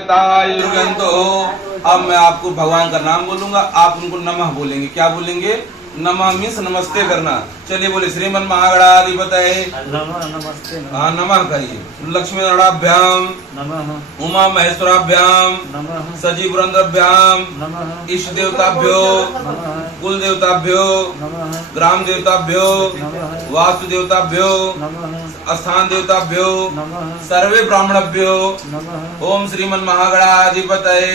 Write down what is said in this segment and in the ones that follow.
शतायुर्गंतो। अब मैं आपको भगवान का नाम बोलूंगा, आप उनको नमः बोलेंगे। क्या बोलेंगे? नमः मीन्स नमस्ते करना। चलिए बोले श्रीमन महागणाधिपतये नमः। नमस्ते। हाँ नमः करिए। लक्ष्मी नारायणाभ्याम नमः। उमा महेश्वराभ्याम नमः। सजीव पुरंदराभ्याम नमः। इष्ट देवताभ्यो नमः। कुल देवताभ्यो नमः। ग्राम देवताभ्यो नमः। वास्तु देवताभ्यो नमः। स्थान देवताभ्यो नमः। सर्वे ब्राह्मणभ्यो नमः। ओम श्रीमन महागणाधिपतये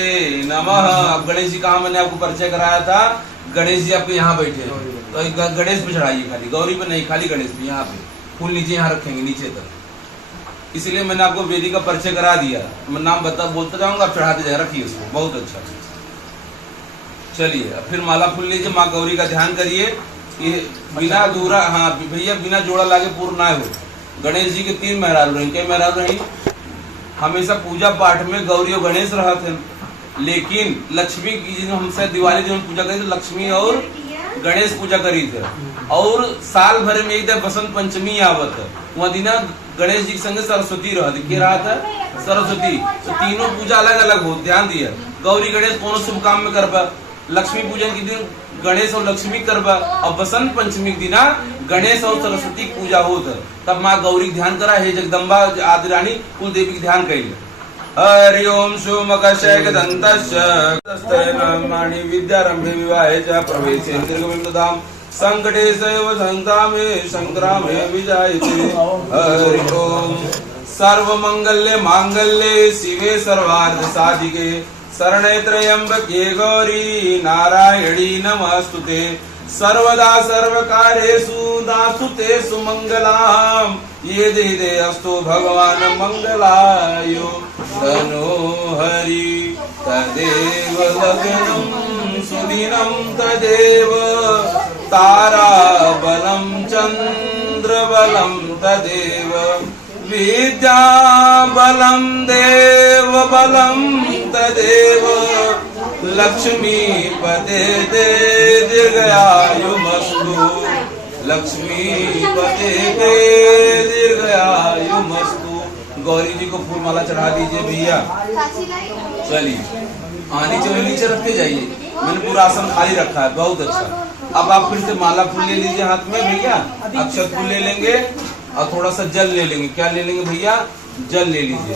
नमः। अब गणेश जी का मैंने आपको परिचय कराया था। गणेश जी आपके यहाँ बैठे हैं, तो एक गणेश पे चढ़ाइए, खाली गौरी पे नहीं, खाली गणेश पे। यहाँ पे फूल नीचे यहाँ रखेंगे नीचे तक। इसलिए मैंने आपको वेदी का परिचय करा दिया। मैं नाम बोलता जाऊंगा, आप चढ़ाते जाए, रखिए उसको। बहुत अच्छा। चलिए फिर माला फूल लीजिए, माँ गौरी का ध्यान करिए। ये बिना अधूरा, हाँ भैया बिना जोड़ा लागे पूर्ण ना हो। गणेश जी के 3 मेहरारू रही। कई मेहरारू रही? हमेशा पूजा पाठ में गौरी और गणेश रहते हैं, लेकिन लक्ष्मी की हमसे दिवाली दिन पूजा करी तो लक्ष्मी और गणेश पूजा करी थे। और साल भर में एक दिन बसंत पंचमी आवत है, वह दिन गणेश जी के संगे सरस्वती रहती। के रहा था? सरस्वती। तो तीनों पूजा अलग अलग हो। ध्यान दिया, गौरी गणेश कोनो शुभ काम में करबा, लक्ष्मी पूजन के दिन गणेश और लक्ष्मी करबा, और बसंत पंचमी के दिन गणेश और सरस्वती की पूजा होता। तब माँ गौरी ध्यान करा, हे जगदम्बा आदि रानी कुल देवी की ध्यान करी। हरि ओम शुमकशैकदन्तश्च विद्यारंभे विवाहे च प्रवेशे दीर्घमिन्दधाम संकटे सैव संग्रामे संग्रामे विजयते। हरि ओम सर्वमंगल्ये मांगल्ये शिवे सर्वार्थ साधिके शरणे त्र्यंबके गौरी नारायणी नमस्तुते। सर्वदा सर्वकार्येषु नास्तुते सुमंगलाम। ये दे अस्तु भगवान मंगलायो तनो हरि तदेव लग्नं सुदिनं तदेव तारा बलं चंद्र बलं तदेव विद्या बलं देव बलं तदेव लक्ष्मी पते दे दीर्घायुमस्तु। लक्ष्मी पते दे दीर्घायुमस्तु। गौरी जी को फूल माला चढ़ा दीजिए भैया। चलिए नीचे रखते जाइए। मैंने पूरा आसन खाली रखा है, बहुत अच्छा। अब आप फिर से माला फूल ले लीजिए हाथ में भैया। अक्षत फूल ले लेंगे और थोड़ा सा जल ले लेंगे। क्या ले लेंगे भैया? जल ले लीजिए।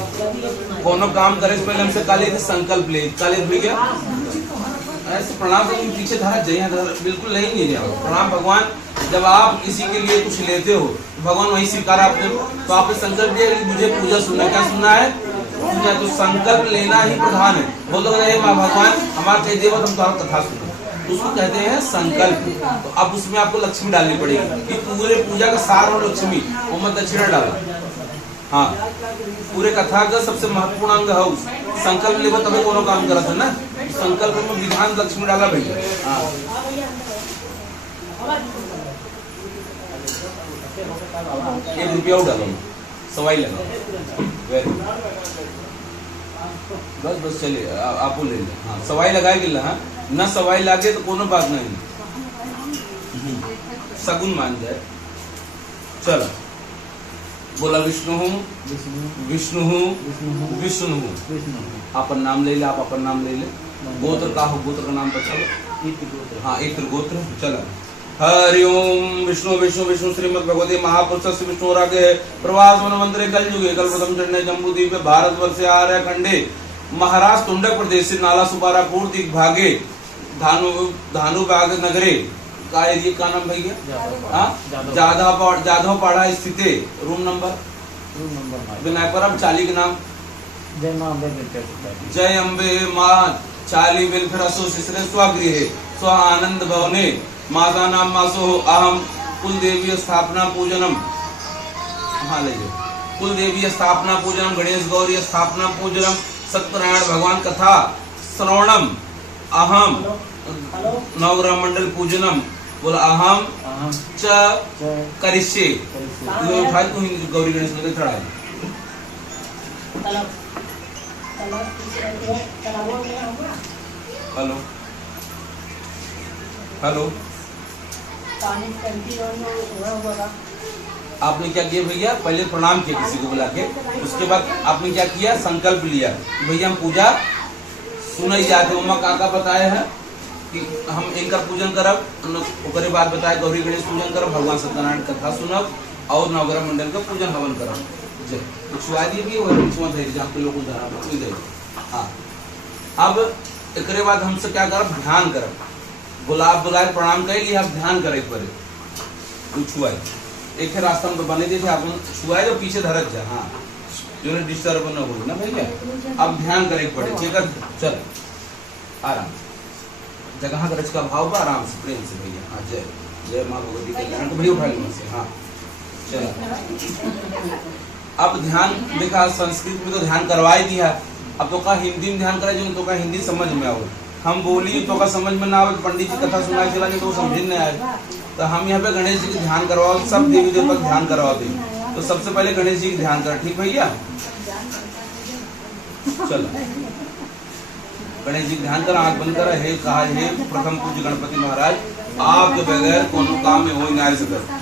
कोनो काम करे से पहले हमसे काले संकल्प ले। काले भैया ऐसे प्रणाम करेंगे, पीछे धारा जय बिल्कुल नहीं जाओ। प्रणाम भगवान। जब आप किसी के लिए कुछ लेते हो तो भगवान वही स्वीकार आपने, तो आपने संकल्प लिया कि मुझे पूजा सुनना। क्या सुनना है? पूजा। तो संकल्प लेना ही प्रधान है। बोलो माँ भगवान हमारा कह देव हम तुम्हारा कथा सुनो, उसको कहते हैं संकल्प। तो अब उसमें आपको लक्ष्मी डालनी पड़ेगी कि पूरे पूजा का सार हो लक्ष्मी। वो मत दक्षिणा डाला। हाँ पूरे कथा का सबसे महत्वपूर्ण अंग है संकल्प। लेकर तभी कोनो काम करा था ना। संकल्प में विधान लक्ष्मी डाला भैया। हाँ 1 रुपया डालो, सवाई लगा। बस चलिए आप ले लें। हाँ सवाई लगाए गिला। हाँ न सवाई लागे तो कोनो बात नहीं, सगुन मान जाए। चलो बोला विष्णु हूँ विष्णु हूँ विष्णु हूँ। अपन नाम ले ले, आप अपन नाम ले ले। गोत्र का हो, गोत्र का नाम बता लो। हाँ एक गोत्र। चलो हरि ओम विष्णु विष्णु विष्णु श्रीमद भगवते महापुरुष विष्णु रागे प्रवास वनमंत्रे कल युगे कल प्रथम चंडे जम्बूद्वीप भारतवर्ष आर्य खंडे महाराष्ट्र तुंडक प्रदेश नाला सुपारा पूर्ति भागे धानु बाग नगरे का एरिया का नाम भैया? जाधव पाड़ा स्थित। रूम नंबर विनायकपुरम चाली के नाम जय अम्बे माँ चाली वेलफेयर एसोसिएशन स्वगृह स्व आनंद भवने माता नाम मासो अहम कुल देवी स्थापना पूजनम। हाँ ले कुल देवी स्थापना पूजनम गणेश गौरी स्थापना पूजनम सत्यनारायण भगवान कथा श्रवणम अहम नवग्रह मंडल पूजनम। बोला अहम च करिष्ये। उठा तू गौरी गणेश में खड़ा है। हेलो हेलो आपने क्या किया भैया, पहले प्रणाम किया किसी को बुला के, उसके बाद आपने क्या किया, संकल्प लिया भैया हम पूजा सुनई जाते। उमा काका बताए हैं कि हम इनका पूजन करब, ओकरे बाद बताए गौरी गणेश पूजन करब, भगवान सत्यनारायण कथा सुनब और नवग्रह मंडल का पूजन हवन करब। छुआ दिए भी जहाँ पे लोग धरा। हाँ, अब एक बाद हमसे क्या करब, ध्यान करब, गुलाब बुलाए प्रणाम कर लिया, अब ध्यान करे पड़े छुआ एक रास्ता में बने थे आप छुआए जो पीछे धरक जा। हाँ, जो डिस्टर्ब न हो ना भैया, अब ध्यान करे पड़े। ठीक है, चल आराम जगह गरज का भाव बा, आराम से प्रेम से भैया। हाँ, जय जय माँ भगवती के ध्यान को भैया उठा ली से। हाँ चलो, अब ध्यान देखा संस्कृत में तो ध्यान करवाई दिया, अब तो का हिंदी में ध्यान करा जो तो का हिंदी समझ में आओ, हम बोली तो का समझ में ना आवे, पंडित जी कथा सुनाई चला तो समझ नहीं आए। तो हम यहाँ पे गणेश जी की ध्यान करवाओ, सब देवी देवता का ध्यान करवा दे। तो सबसे पहले गणेश जी की ध्यान कर, ठीक भैया। चलो गणेश जी ध्यान कर, आंख बंद कर। हे कहा, हे प्रथम पूज्य गणपति महाराज, आपके बगैर कोनो काम में हो ना सके।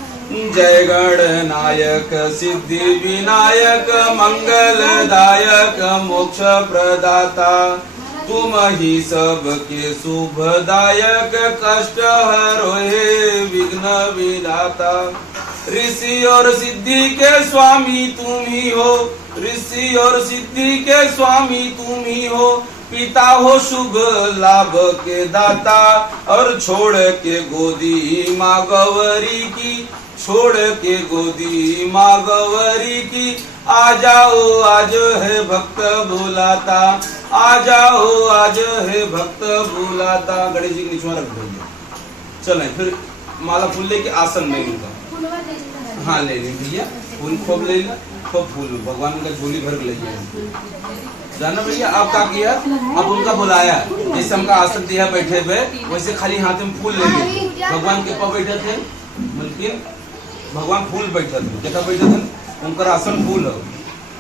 जय गणनायक सिद्धि विनायक मंगलदायक मोक्ष प्रदाता, तुम ही सबके शुभदायक कष्ट हरो हे विघ्न विधाता। ऋषि और सिद्धि के स्वामी तुम ही हो, ऋषि और सिद्धि के स्वामी तुम ही हो, पिता हो शुभ लाभ के दाता, और छोड़ के गोदी माँ गौरी की, छोड़ के गोदी माँ गौरी की, आ जाओ आज है भक्त बुलाता, आ जाओ आज है भक्त बुलाता। गणेश जी के नीचे रख दीजिए। चलें फिर माला फूल लेके आसन में उनका, हाँ ले ली भैया, फूल खूब ले ला, खूब फूल भगवान का झोली भर ले जाना भैया। आप क्या किया, अब उनका बुलाया, जैसे हमका आसन दिया बैठे हुए, वैसे खाली हाथ में फूल ले लिए। भगवान के पास बैठे थे, लेकिन भगवान फूल बैठे थे, देखा बैठे थे, उनका आसन फूल हो,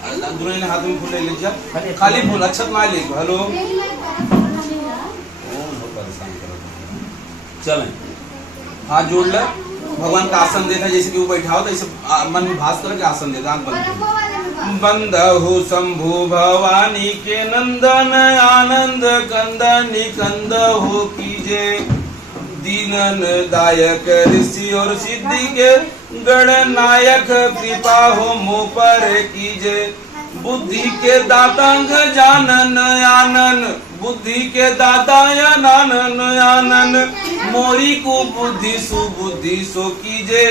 दोनों ने हाथ में फूल ले लीजिए, खाली फूल, अक्षत ना ले। हेलो, चलें हाथ जोड़ ले, भगवान का आसन देता, जैसे कि वो बैठा हो तो ऐसे मन में भास करके आसन देता। आंख बंद, बंदहु शंभु भवानी के नंदन, आनंद कंदन निकंद हो कीजे, दीनन दायक ऋषि और सिद्धि के गणनायक, कृपा हो मो पर कीजे। बुद्धि के दातांग जानन आनन, बुद्धि के दाता आनन आनन, मोरी को बुद्धि सुबुद्धि सो कीजे।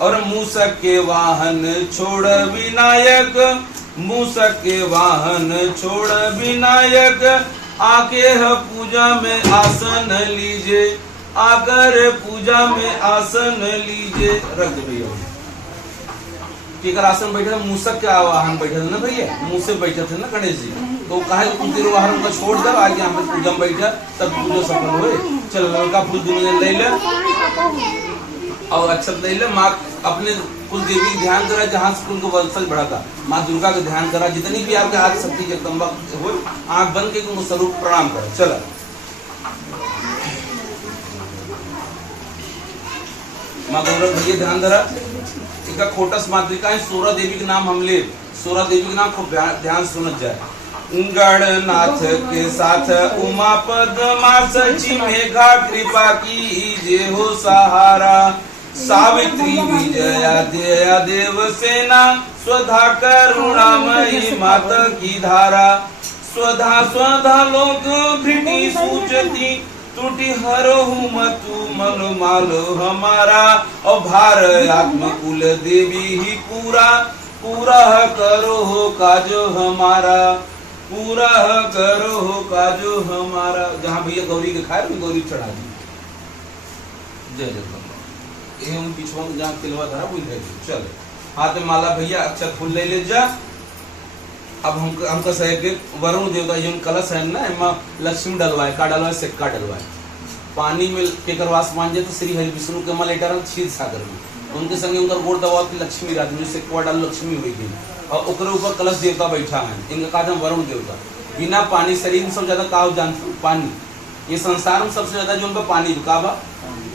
और मूसक के वाहन छोड़ विनायक, मूसक के वाहन छोड़ विनायक, आके है पूजा में आसन लीजिए, आकर पूजा में आसन लीजिए। रख दो भैया, केकर आसन बैठे थे, मूसक के वाहन बैठे थे ना भैया, मुंह से बैठे थे ना गणेश जी, तो कहा तेरे वाहन का छोड़ दो, आगे हम पूजा में बैठा, तब पूजा सफल हुए। चल लड़का फूल दोनों ले ले और अक्षत ले ले। माँ अपने कुल देवी ध्यान करा, जहाँ से उनको वंशज बढ़ा था, माँ दुर्गा का ध्यान करा, जितनी भी आपके हाथ शक्ति जगदम्बा हो, आंख बंद के उनको स्वरूप प्रणाम करा। चला माँ गौरव भैया ध्यान धरा, इनका खोटस मातृका है, 16 देवी के नाम हम ले, 16 देवी के नाम खूब ध्यान सुनत जाए। गणनाथ के साथ उमा पद्मा सची मेघा, कृपा की जे हो सहारा, सावित्री विजया दया देव सेना, स्वधा करुणामयी माता की धारा, स्वधा स्वधा लोक भृति सूचती, त्रुटि हरहु मतु मन मालो हमारा, और भार आत्म कुल देवी ही पूरा, पूरा करो हो काजो हमारा, पूरा करो हो काजो हमारा। जहाँ भैया गौरी के खाए में गौरी चढ़ा दी। जय जय ये उन पिछुआ जहाँ तिलवा धरा वो ले चल, हाथ में माला भैया अक्षत फूल ले ले जा। अब हमका सहे के वरुण देवता जो कलश है ना, एमा लक्ष्मी डलवाए, का डलवाए, सिक्का डलवाए, पानी में केकर वास मान जाए तो श्री हरि विष्णु के मल लेटर क्षीर सागर में, उनके संगे उनका गोड़ दबाव की लक्ष्मी रात में सिक्का डाल लक्ष्मी हुई गई, और ओकरे ऊपर कलश देवता बैठा है, इनका कहा था वरुण देवता। बिना पानी शरीर में सब ज्यादा काव जानते पानी, ये संसार में सबसे ज्यादा जो उनका पानी रुका बा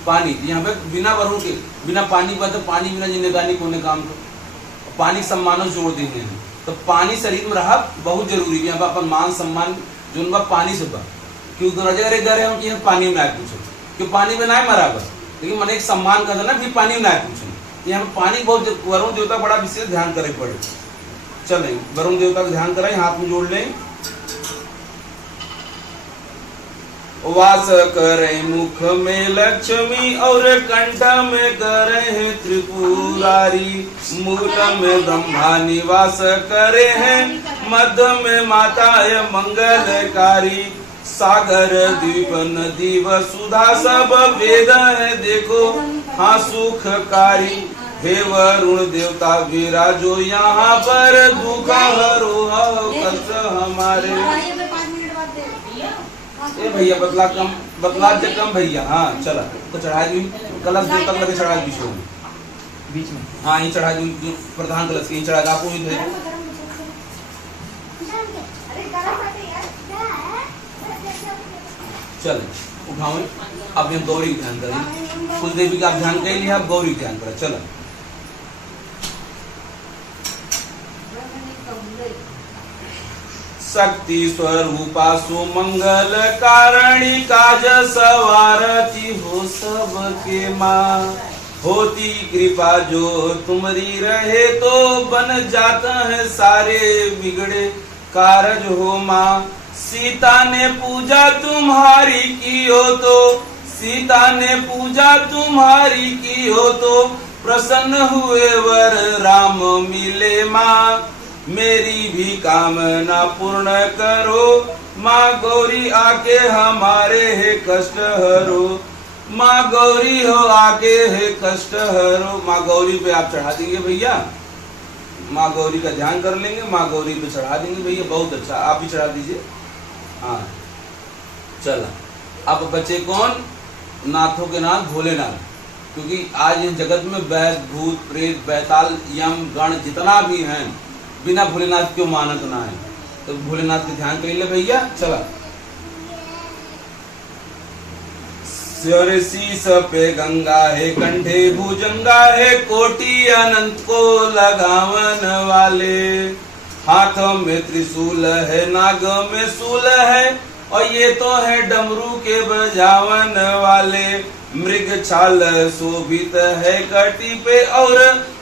पानी, यहाँ पे बिना वरुण के बिना पानी का, तो पानी बिना जिंदगानी कोने काम को, पानी सम्मानों जोड़ देते हैं। तो पानी शरीर में रहा बहुत जरूरी है। यहाँ पर अपन मान सम्मान जो उनका पानी से बा, क्यों गए हम कि पानी में आए पूछो, क्यों पानी में ना मरा बस, लेकिन मैंने एक सम्मान कर देना फिर पानी में आए पूछो। यहाँ पे पानी बहुत, वरुण देवता बड़ा विशेष ध्यान करे पड़े। चले वरुण देवता का ध्यान कराए, हाथ में जोड़ लें। वास करे मुख में लक्ष्मी और कंठ में करे त्रिपुरारी, मूल में ब्रह्मा निवास करे हैं, मध्य में माता है मंगलकारी, सागर द्वीप नदी व सुधा सब वेद है देखो हाँ सुखकारी, हे वरुण देवता विराजो यहाँ पर, दुख हरो कष्ट हमारे। ए भैया बतला जे कम भैया। हाँ चला तो चढ़ा दी कलश देवता लगे, चढ़ा दी बीच में। हाँ ये चढ़ा दी प्रधान कलश की चढ़ा दी, आपको ही दे। चल उठाओ, अब हम गौरी ध्यान करें। कुल देवी का आप ध्यान कर लिया, अब गौरी ध्यान करें। चलो शक्ति स्वरूपा सुमंगल कारणी, काज सवारती हो सबके माँ, होती कृपा जो तुम्हारी रहे तो बन जाता है सारे बिगड़े कारज हो माँ। सीता ने पूजा तुम्हारी की हो तो, सीता ने पूजा तुम्हारी की हो तो, प्रसन्न हुए वर राम मिले माँ। मेरी भी कामना पूर्ण करो माँ गौरी, आके हमारे है कष्ट हरो, माँ गौरी हो आके है कष्ट हरो। माँ गौरी पे आप चढ़ा देंगे भैया, माँ गौरी का ध्यान कर लेंगे, माँ गौरी पे चढ़ा देंगे भैया, बहुत अच्छा। आप भी चढ़ा दीजिए। हाँ चला अब बचे कौन, नाथों के नाथ भोलेनाथ, क्योंकि आज इस जगत में वैद भूत प्रेत बैताल यम गण जितना भी हैं, बिना भोलेनाथ क्यों मानत ना है, तो भोलेनाथ के ध्यान कर ले भैया। चला सिर शीस पे गंगा है, कंठे भुजंगा है, कोटि अनंत को लगावन वाले, हाथों में त्रिशूल है, नाग में शूल है, और ये तो है डमरू के बजावन वाले। मृग छाल शोभित है कटी पे, और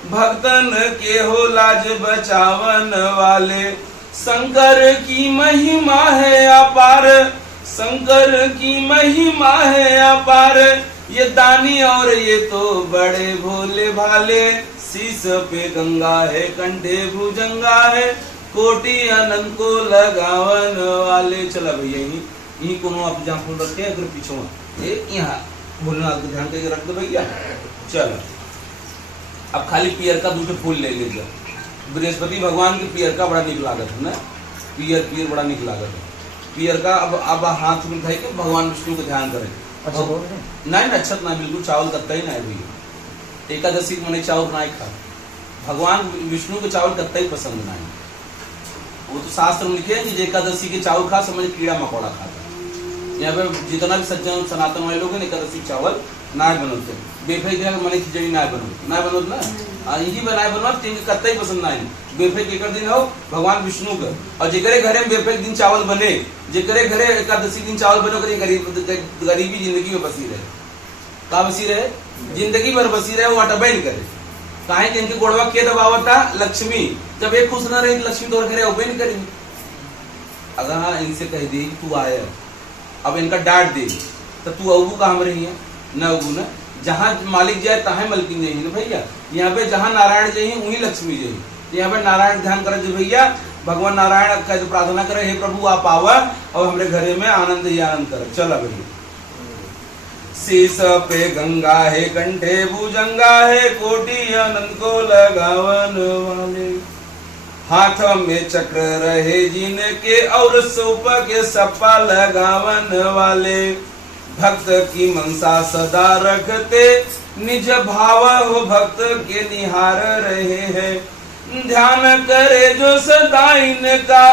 भक्तन के हो लाज बचावन वाले। शंकर की महिमा है अपार, शंकर की महिमा है अपार, ये दानी और ये तो बड़े भोले भाले। शीश पे गंगा है, कंठे भुजंगा है, कोटि अनंत को लगावन वाले। चला भैया यही कोनो आप जहाँ फूल रखे अगर पीछे यहाँ भोलेनाथ को ध्यान करके रख दो भैया। चलो अब खाली पियर का दूसरे फूल ले लीजिए। बृहस्पति भगवान के पियर का बड़ा निक लागत है ना, पियर बड़ा निक लागत है पियर का। अब हाथ में उठाई के भगवान विष्णु को ध्यान करें। नहीं अच्छत ना बिल्कुल चावल कत्ता ही ना है भैया। एकादशी मैंने चावल ना खा, भगवान विष्णु को चावल कत्ता ही पसंद ना है। वो तो शास्त्र में लिखे कि एकादशी के चावल खा समझ कीड़ा मकोड़ा खाता। यहाँ पे जितना भी सज्जन सनातन वाले लोग हैं एकादशी चावल ना बनते, बेफे के मैंने खिचड़ी ना बनोत ना, यही बनाए बनवा तीन कत्ता ही पसंद ना है। बेफे के दिन हो भगवान विष्णु का, और जेकरे घरे में बेफे दिन चावल बने, जेकरे घरे एकादशी दिन चावल बनो, गरीबी जिंदगी में बसी रहे। का बसी रहे? जिंदगी भर बसी रहे, वो अटबे नहीं करे। काहे कि इनके गोड़वा के दबावता लक्ष्मी, जब एक खुश न रही लक्ष्मी तो घरे उबे नहीं करेंगे। अगर हाँ इनसे कह दी तू आया, अब इनका डांट दे तो तू अबू का हम रही है न अबू न, जहाँ मालिक जाए तहाँ मलकिन जाइए ना भैया। यहाँ पे जहाँ नारायण जाइए वहीं लक्ष्मी जाइए। यहाँ पे नारायण ध्यान करे जो भैया, भगवान नारायण का प्रार्थना करे, हे प्रभु आप आवा और हमारे घरे में आनंद ही आनंद करे। चला भैया शीश पे गंगा है, कंठे भुजंगा है, कोटि अनंत को लगावन वाले। हाथ में चक्र रहे जिनके, और सोप के सप्पा लगावन वाले। भक्त की मनसा सदा रखते, निज भाव हो भक्त के निहार रहे हैं। ध्यान करे जो सदा इनका,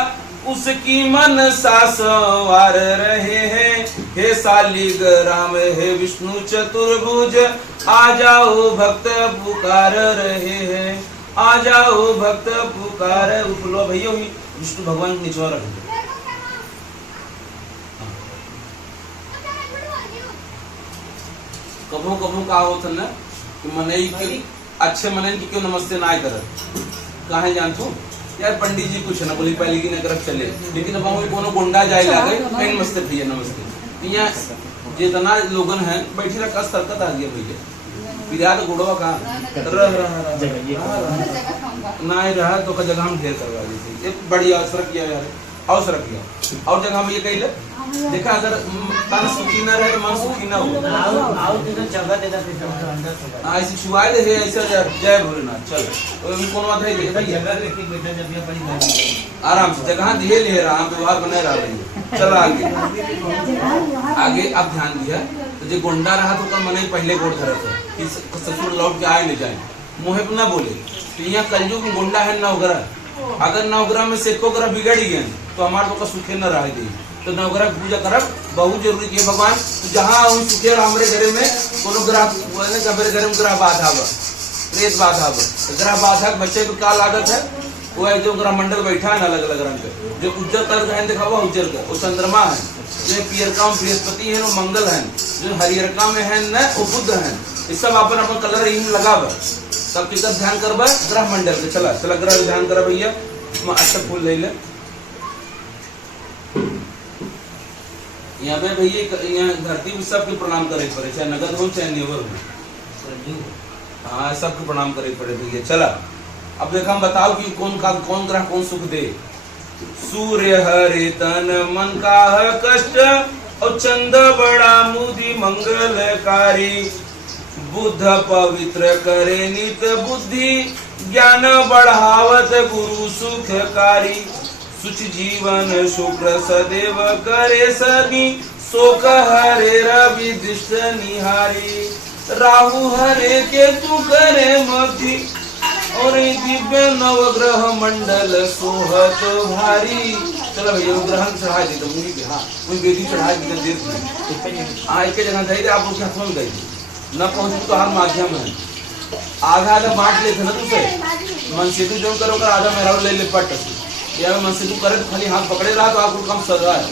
उसकी मनसा सवार रहे हैं। हे शालिग्राम हे विष्णु चतुर्भुज, आ जाओ भक्त पुकार रहे हैं, आ जाओ भक्त पुकार। उठलो भैया विष्णु भगवान नीचे रख दो। कभू कभू का होता ना कि मनई के अच्छे मनन की क्यों नमस्ते ना करत काहे जानतो यार पंडित जी कुछ ना बोली पहले की न करब चले, लेकिन अब हम कोनो गोंडा जाए लागे कहीं नमस्ते भैया नमस्ते। यहाँ जितना लोगन है बैठी रहा कस तरकत आ गया भैया विराट गुड़वा का ना रहा तो का जगह हम ढेर करवा दी। ये बड़ी अवसर किया यार, अवसर किया और जगह हम ये कही देखा अगर तन सुखी न रहे तो मन सुखी न हो। ऐसे छुआए दे ऐसा जय भोलेनाथ चल कौन बात है आराम से जगह दिए ले रहा व्यवहार बने रहा है। चल आगे आगे अब ध्यान दिया तो जो गोंडा रहा तो कल मने पहले गोड़ धरा था कि ससुर लौट के आए ले जाए मुँह न बोले। तो यहाँ कलयुग में गोंडा है नवग्रह, अगर नवग्रह में से को ग्रह बिगड़ गए तो हमारे तो सुखे न रह गई। तो नवग्रह पूजा करब बहुत जरूरी है भगवान। तो जहाँ हम सुखे हमारे घर में कोनो ग्रह घर में ग्रह बाधा प्रेत बाधा ग्रह बाधा बच्चे को क्या लागत है वो है जो ग्रह मंडल बैठा है अलग अलग रंग का जो उज्जर कर है देखा हुआ उज्जर का वो चंद्रमा है, जो पियरका में बृहस्पति है वो मंगल है, जो हरियरका में है न वो बुद्ध है। इस सब अपन अपन कलर इन लगाब सब चीज ध्यान करबा ग्रह मंडल के। चला चला ग्रह ध्यान करा भैया अच्छा फूल ले ले यहाँ पे भैया यहाँ धरती में सबके प्रणाम करे पड़े चाहे नगद हो चाहे नेवर हो। हाँ सबको प्रणाम करे पड़े भैया। चला अब देखा हम बताओ कि कौन ग्रह कौन सुख दे। सूर्य हरे तन मन का है कष्ट और चंद बड़ा मुदी मंगलकारी, बुद्ध पवित्र करे नित बुद्धि ज्ञान बढ़ावत गुरु सुखकारी, सुच जीवन शुक्र सदैव करे सभी शोक हरे रवि दृष्ट निहारी, राहु हरे के तू करे मति और दिव्य नवग्रह मंडल सोहत भारी। चलो भैया वो ग्रहण चढ़ा दी तो मुझे हाँ वही बेटी चढ़ा दी देर हाँ एक जगह जाइए आप उसके हाथ में गई न पहुंचे तो हर माध्यम है आधा आधा बांट लेते ना तुझसे मन से तू जो करो कर आधा मेहरारू ले ले पट या मन से तू करे तो खाली हाथ पकड़े रहा तो आपको काम सर रहा है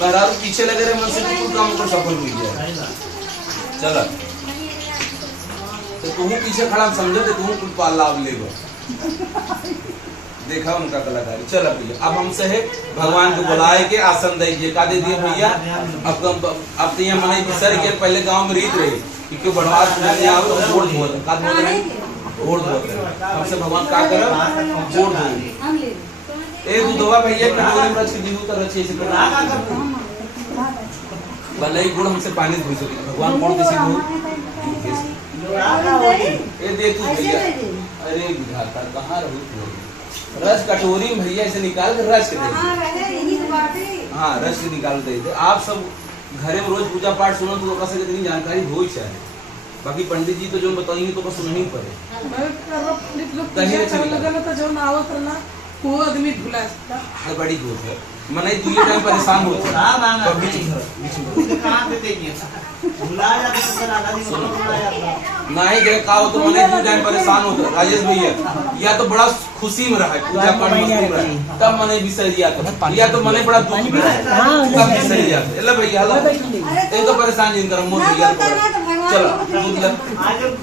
मेहरारू पीछे लगे रहे मन से तू काम को सफल हुई है। चला तो तू पीछे खड़ा समझे तो तू कुछ पाल लाभ लेगा देखा उनका कलाकारी। चल भैया अब हमसे है भगवान को बुलाए के आसन दीजिए का दे दिए भैया। अब तो ये मने बिसर के पहले गांव में रीत रही कि क्यों बढ़वा नहीं आओ तो वोट बोल का बोल रहे वोट बोल रहे हमसे भगवान का कर वोट दो ए तू दवा भैया कटोरी में रच के जीव तो रचे से भले ही गुड़ हमसे पानी धो सके भगवान गुड़ किसी को ए दे तू भैया अरे विधाता कहाँ रहू रस कटोरी में भैया ऐसे निकाल कर रस के दे हाँ रस के निकाल दे दे। आप सब घरे में रोज पूजा पाठ सुनो तो कैसे कितनी जानकारी हो ही चाहे बाकी पंडित जी तो जो बताएंगे तो सुनना ही पड़े कहीं चलेगा वो आदमी भुला है बड़ी दूर है मने दूसरे टाइम परेशान होते ना कहां पे देंगे भुलाया नहीं देख का हो तो मने दूसरे टाइम परेशान होते राजेश भैया या तो बड़ा खुशी में रहा पूजा पाठ मस्ती में रहा तब मने विसर दिया तो या तो मने बड़ा दुख में रहा तब विसर दिया ले भैया हेलो एक तो परेशान जिन कर मोर भैया चलो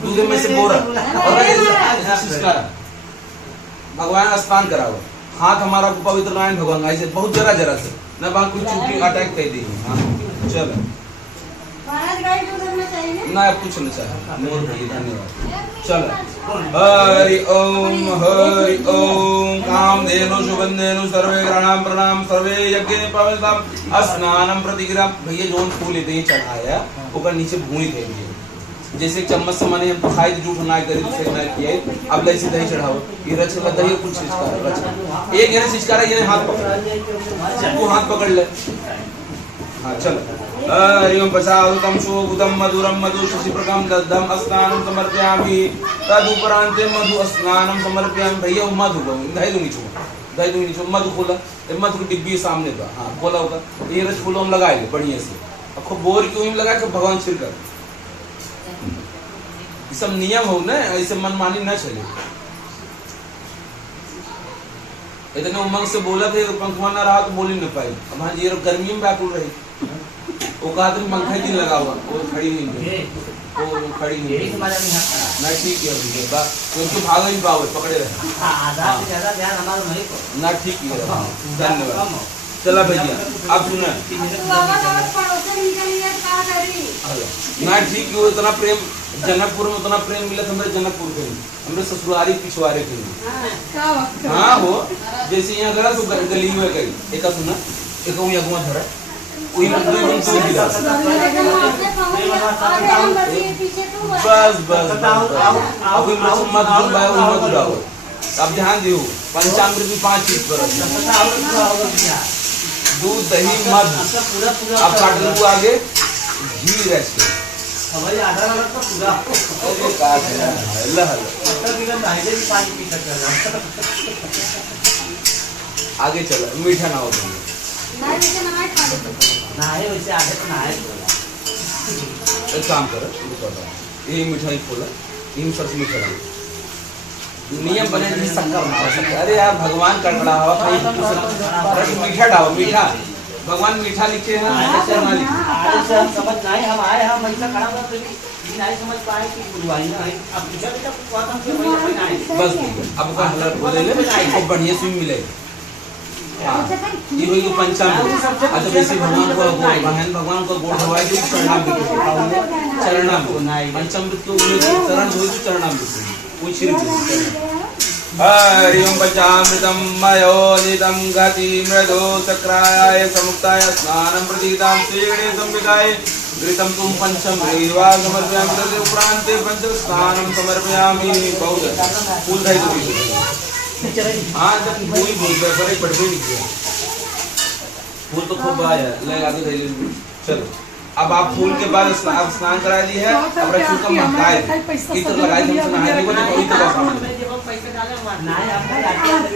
दूध में से बोरा और भगवान स्नान कराओ हाथ हमारा पवित्र नारायण भगवान ऐसे बहुत जरा जरा से न बात कुछ चूकी अटैक कर दी चलो ना कुछ नहीं चाहिए मोर भैया धन्यवाद। चलो हरि ओम कामधेनु सुगंधेनु सर्वे ग्रहणाम प्रणाम सर्वे यज्ञ पवित्रम स्नानम प्रतिगिरा भैया जोन फूल लेते ही चढ़ाया ऊपर नीचे भूमि थे जैसे चम्मच से माने हम खाई तो जूठ ना करी दूसरे ना किए अब ले से दही चढ़ाओ ये रच का दही कुछ छिचकार रच एक ये छिचकार ये हाथ पकड़ तू हाथ पकड़ ले हां चलो हरि ओम प्रसादम शुभदम मधुरम मधु शशिप्रकम दद्धम स्नानं समर्पयामि तदुपरांते मधु स्नानं समर्पयामि भैया मधु दही दूंगी नीचे मधु खोला मधु की डिब्बी सामने था हां खोला होगा ये रस फूलों में लगाएंगे बढ़िया से खूब बोर क्यों ही लगा कि भगवान छिड़कर ये सब नियम हो ना, ऐसे मनमानी न चले। इतने उमंग से बोला थे पंखवा ना रहा तो बोल ही न पाई। अब हाँ जी गर्मी में व्याकुल रही, वो कहा तुम पंखा ही दिन लगा हुआ, वो खड़ी हुई वो खड़ी हुई ना, ठीक है क्योंकि भाग नहीं पाओ पकड़े रहे ना, ठीक है धन्यवाद। चला भैया आप सुना ना, ठीक है उतना प्रेम जनकपुर में उतना प्रेम मिला तो हमारे जनकपुर के हमारे ससुरारी पिछवाड़े के हाँ हो जैसे यहाँ गया तो गली में गई एक सुना एक अगुआ धरा वही बस बस अभी मत उड़ाओ। अब ध्यान दियो पंचामृत भी 5 चीज पर दूध दही मध अब काट लो आगे घी रेस्ट आगे चलो मीठा ना हो एक काम करो यही मिठाई खोला इन सबसे मीठा नियम बने नहीं शक्कर ना हो सकता। अरे यार भगवान कड़कड़ा हवा मीठा डालो मीठा भगवान मीठा लिखे हैं ऐसे ना लिखे समझ नहीं हम आए हम ऐसा खड़ा हुआ नहीं समझ पाए कि बुलवाई ना अब पूछा बेटा बात हम से नहीं बस अब का हलर बोले ले खूब बढ़िया स्विम मिलेगी। हाँ ये हुई तो पंचामृत अच्छा वैसे भगवान को बहन भगवान को गोड़ धवाई जो चरणामृत पंचामृत को चरण धोई तो चरणामृत वो छिड़क हरि ओम पंचामृतम मयोनितम गति मृदो चक्राय समुक्ताय स्नानं प्रतीतां श्रीगणे संविदाय घृतं तुम पंचम रेवा समर्पयामि तद उपरांते पंच स्नानं समर्पयामि। बहुत फूल धाई तो हाँ जब कोई बोल गया पर एक पढ़वे नहीं किया फूल तो खूब आया ले आगे धाई चलो। अब आप फूल के बाद स्नान करा दी है अब रखूं का महकाए इत्र लगाए तुम नहाए देखो तो कोई तो सामने पैसे डाले नहीं आपने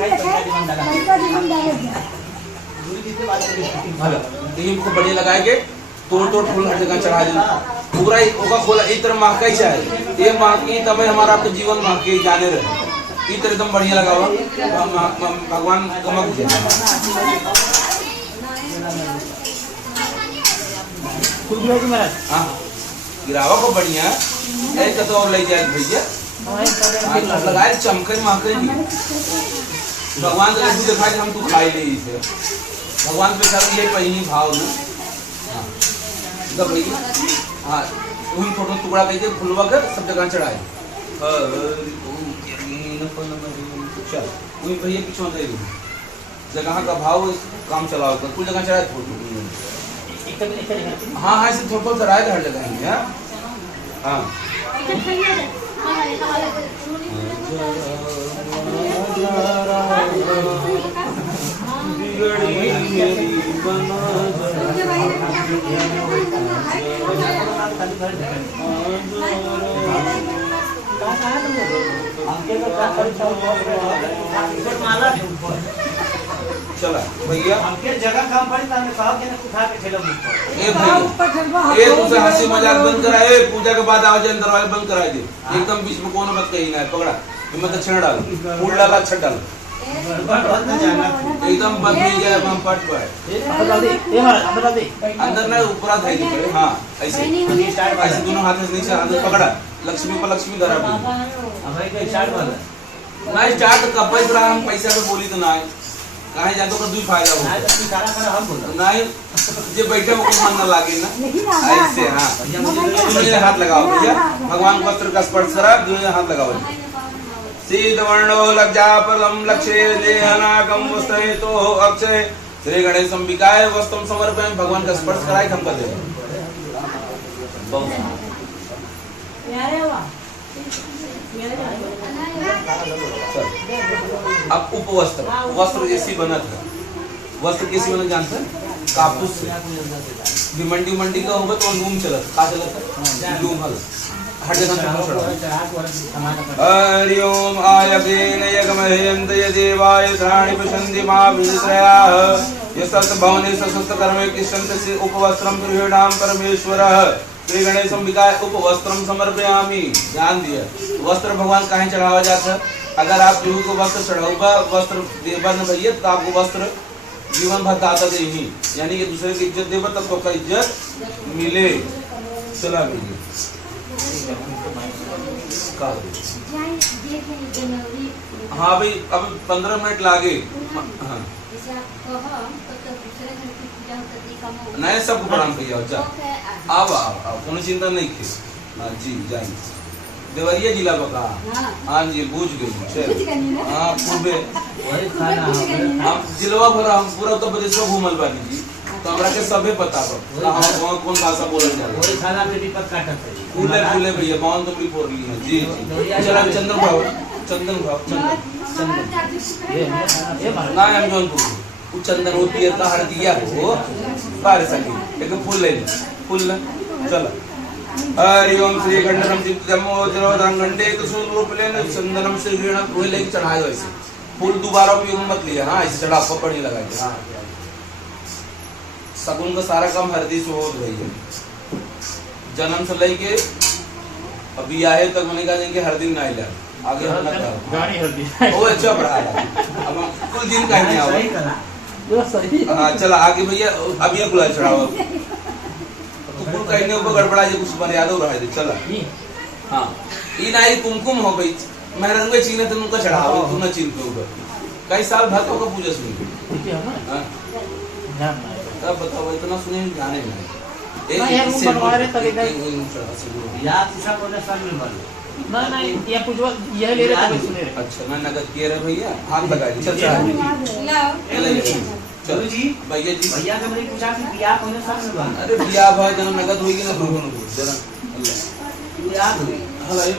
पैसा हेलो टीम को बढ़िया लगाएंगे तोड़ फूल हर जगह चढ़ा देना पूरा ओका खोला एक तरह महका ही चाहिए ये महकी तब हमारा आपका जीवन महके जाने रहे इत्र एकदम बढ़िया लगा हुआ भगवान गमक जाए। हाँ गिरावा को बढ़िया ऐसा तो और ले जाए भैया लगाए चमके महके भगवान का लड्डू दिखाए हम तू खाई ले इसे भगवान पे सब ये पहिनी भाव में हाँ वही फोटो टुकड़ा करके फुलवा कर सब जगह चढ़ाए चल वही भैया पीछे दे जगह का भाव काम चलाओ कर कुछ जगह चढ़ाए फोटो हाँ हाँ ऐसे थोड़ा चढ़ाए हर जगह हाँ चला भैया हमके जगह काम पड़ी तो हमने कहा कि ना उठा के ठेला ए तुझे हंसी मजाक बंद कराए पूजा के बाद आवाज अंदर वाले बंद कराए दे एकदम बीच में कौन मत कहीं ना पकड़ा हिम्मत छेड़ डाल फूल डाला छट डाल एकदम बंद नहीं जाए हम पट पाए अंदर ना ऊपर था हाँ ऐसे ऐसे दोनों हाथ से नीचे अंदर पकड़ा लक्ष्मी पर लक्ष्मी धरा ना स्टार्ट कब रहा हम पैसा पे बोली तो ना कहाँ जातो का दुई फायदा हो नहीं ये बैठे वो मन ना लागे ना ऐसे हाँ दोनों हाथ लगाओ भैया भगवान को वस्त्र का स्पर्श करा दोनों हाथ लगाओ शीतवर्णो लज्जापलम लक्ष्ये देहनागम वस्त्रेतो अक्षय श्री गणेश अंबिकाय वस्त्रम समर्पयामि भगवान का स्पर्श कराए हम कर दे अब उपवस्त्र वस्त्र जैसी बना था वस्त्र कैसी बना जानते हैं कापूस से मंडी का होगा तो लूम चला का चला था लूम हर जगह हरि ओम आयतेन यगमहेन्द्र देवाय त्राणि पशन्ति मा विश्रयाः ये सत भवने सशस्त कर्मे किष्टन्त से उपवस्त्रम गृहीणाम परमेश्वरः श्री गणेशम विकाय उपवस्त्रम समर्पयामि। ध्यान दिया, वस्त्र भगवान काहे चढ़ावा जाता है? अगर आप केहू को वस्त्र चढ़ाऊगा, वस्त्र देवा न भैया, तो आपको वस्त्र जीवन भर दाता दे ही, यानी कि दूसरे की इज्जत देवा तब तो इज्जत मिले। चला भैया हाँ भाई, अब 15 मिनट लागे। हाँ नहीं, सबको प्रणाम करिए। अच्छा अब कोनो चिंता नहीं की। हाँ जी जाएंगे देवरिया जिला बका। हाँ जी बूझ गई। हाँ पूर्वे हम जिलवा भरा, हम पूरा उत्तर प्रदेश में घूमल बानी जी, तो हमरा के सबे पता बा हम कौन भाषा बोलल जाला। वही खाना पे टिपट काटत है फूले फूले भैया बावन तो बड़ी पोरली है जी। चला चंदन भाव, चंदन भाव, चंदन ना हम जौनपुर वो चंदन होती है का हरदिया हो बारे संगी एक फूल ले फूल चला। हरि ओम श्री गंडरम दिव्यमो जरोदांगंडे कुसुमरूपलेन चंदनम श्री गृणम कोई लेके चढ़ाए वैसे फूल दोबारा उपयोग मत लिया। हाँ ऐसे चढ़ा पकड़ नहीं लगाइए। हाँ सगुन का सारा काम हरदी से हो रही है, जन्म से लेके अभी आए तक मैंने कहा कि हर दिन ना आइला आगे हम ना गाड़ी हरदी ओ अच्छा पढ़ा अब कुछ दिन का नहीं आवा। हाँ चला आगे भैया, अभी ये गुलाल चढ़ाओ तो कुल कहने ऊपर गड़बड़ा जे कुछ मर्यादा रहा है। चला हाँ ये ना ये कुमकुम हो गई महरंग में चीने तो उनका चढ़ाओ तू ना चीन के ऊपर कई साल भक्तों का पूजा सुनी। तब बताओ इतना सुने जाने में यार दूसरा कोने साल में बन ना ये पूछवा ये ले रहे थे सुने। अच्छा मैं नगद किए रहे भैया, हाथ लगा दी। चल चल चलो जी भैया जी। भैया से मैंने पूछा कि बियाह कोने साल में बन? अरे बियाह भाई जन्म नगद होगी ना दोनों जरा अल्लाह याद हुई हला ये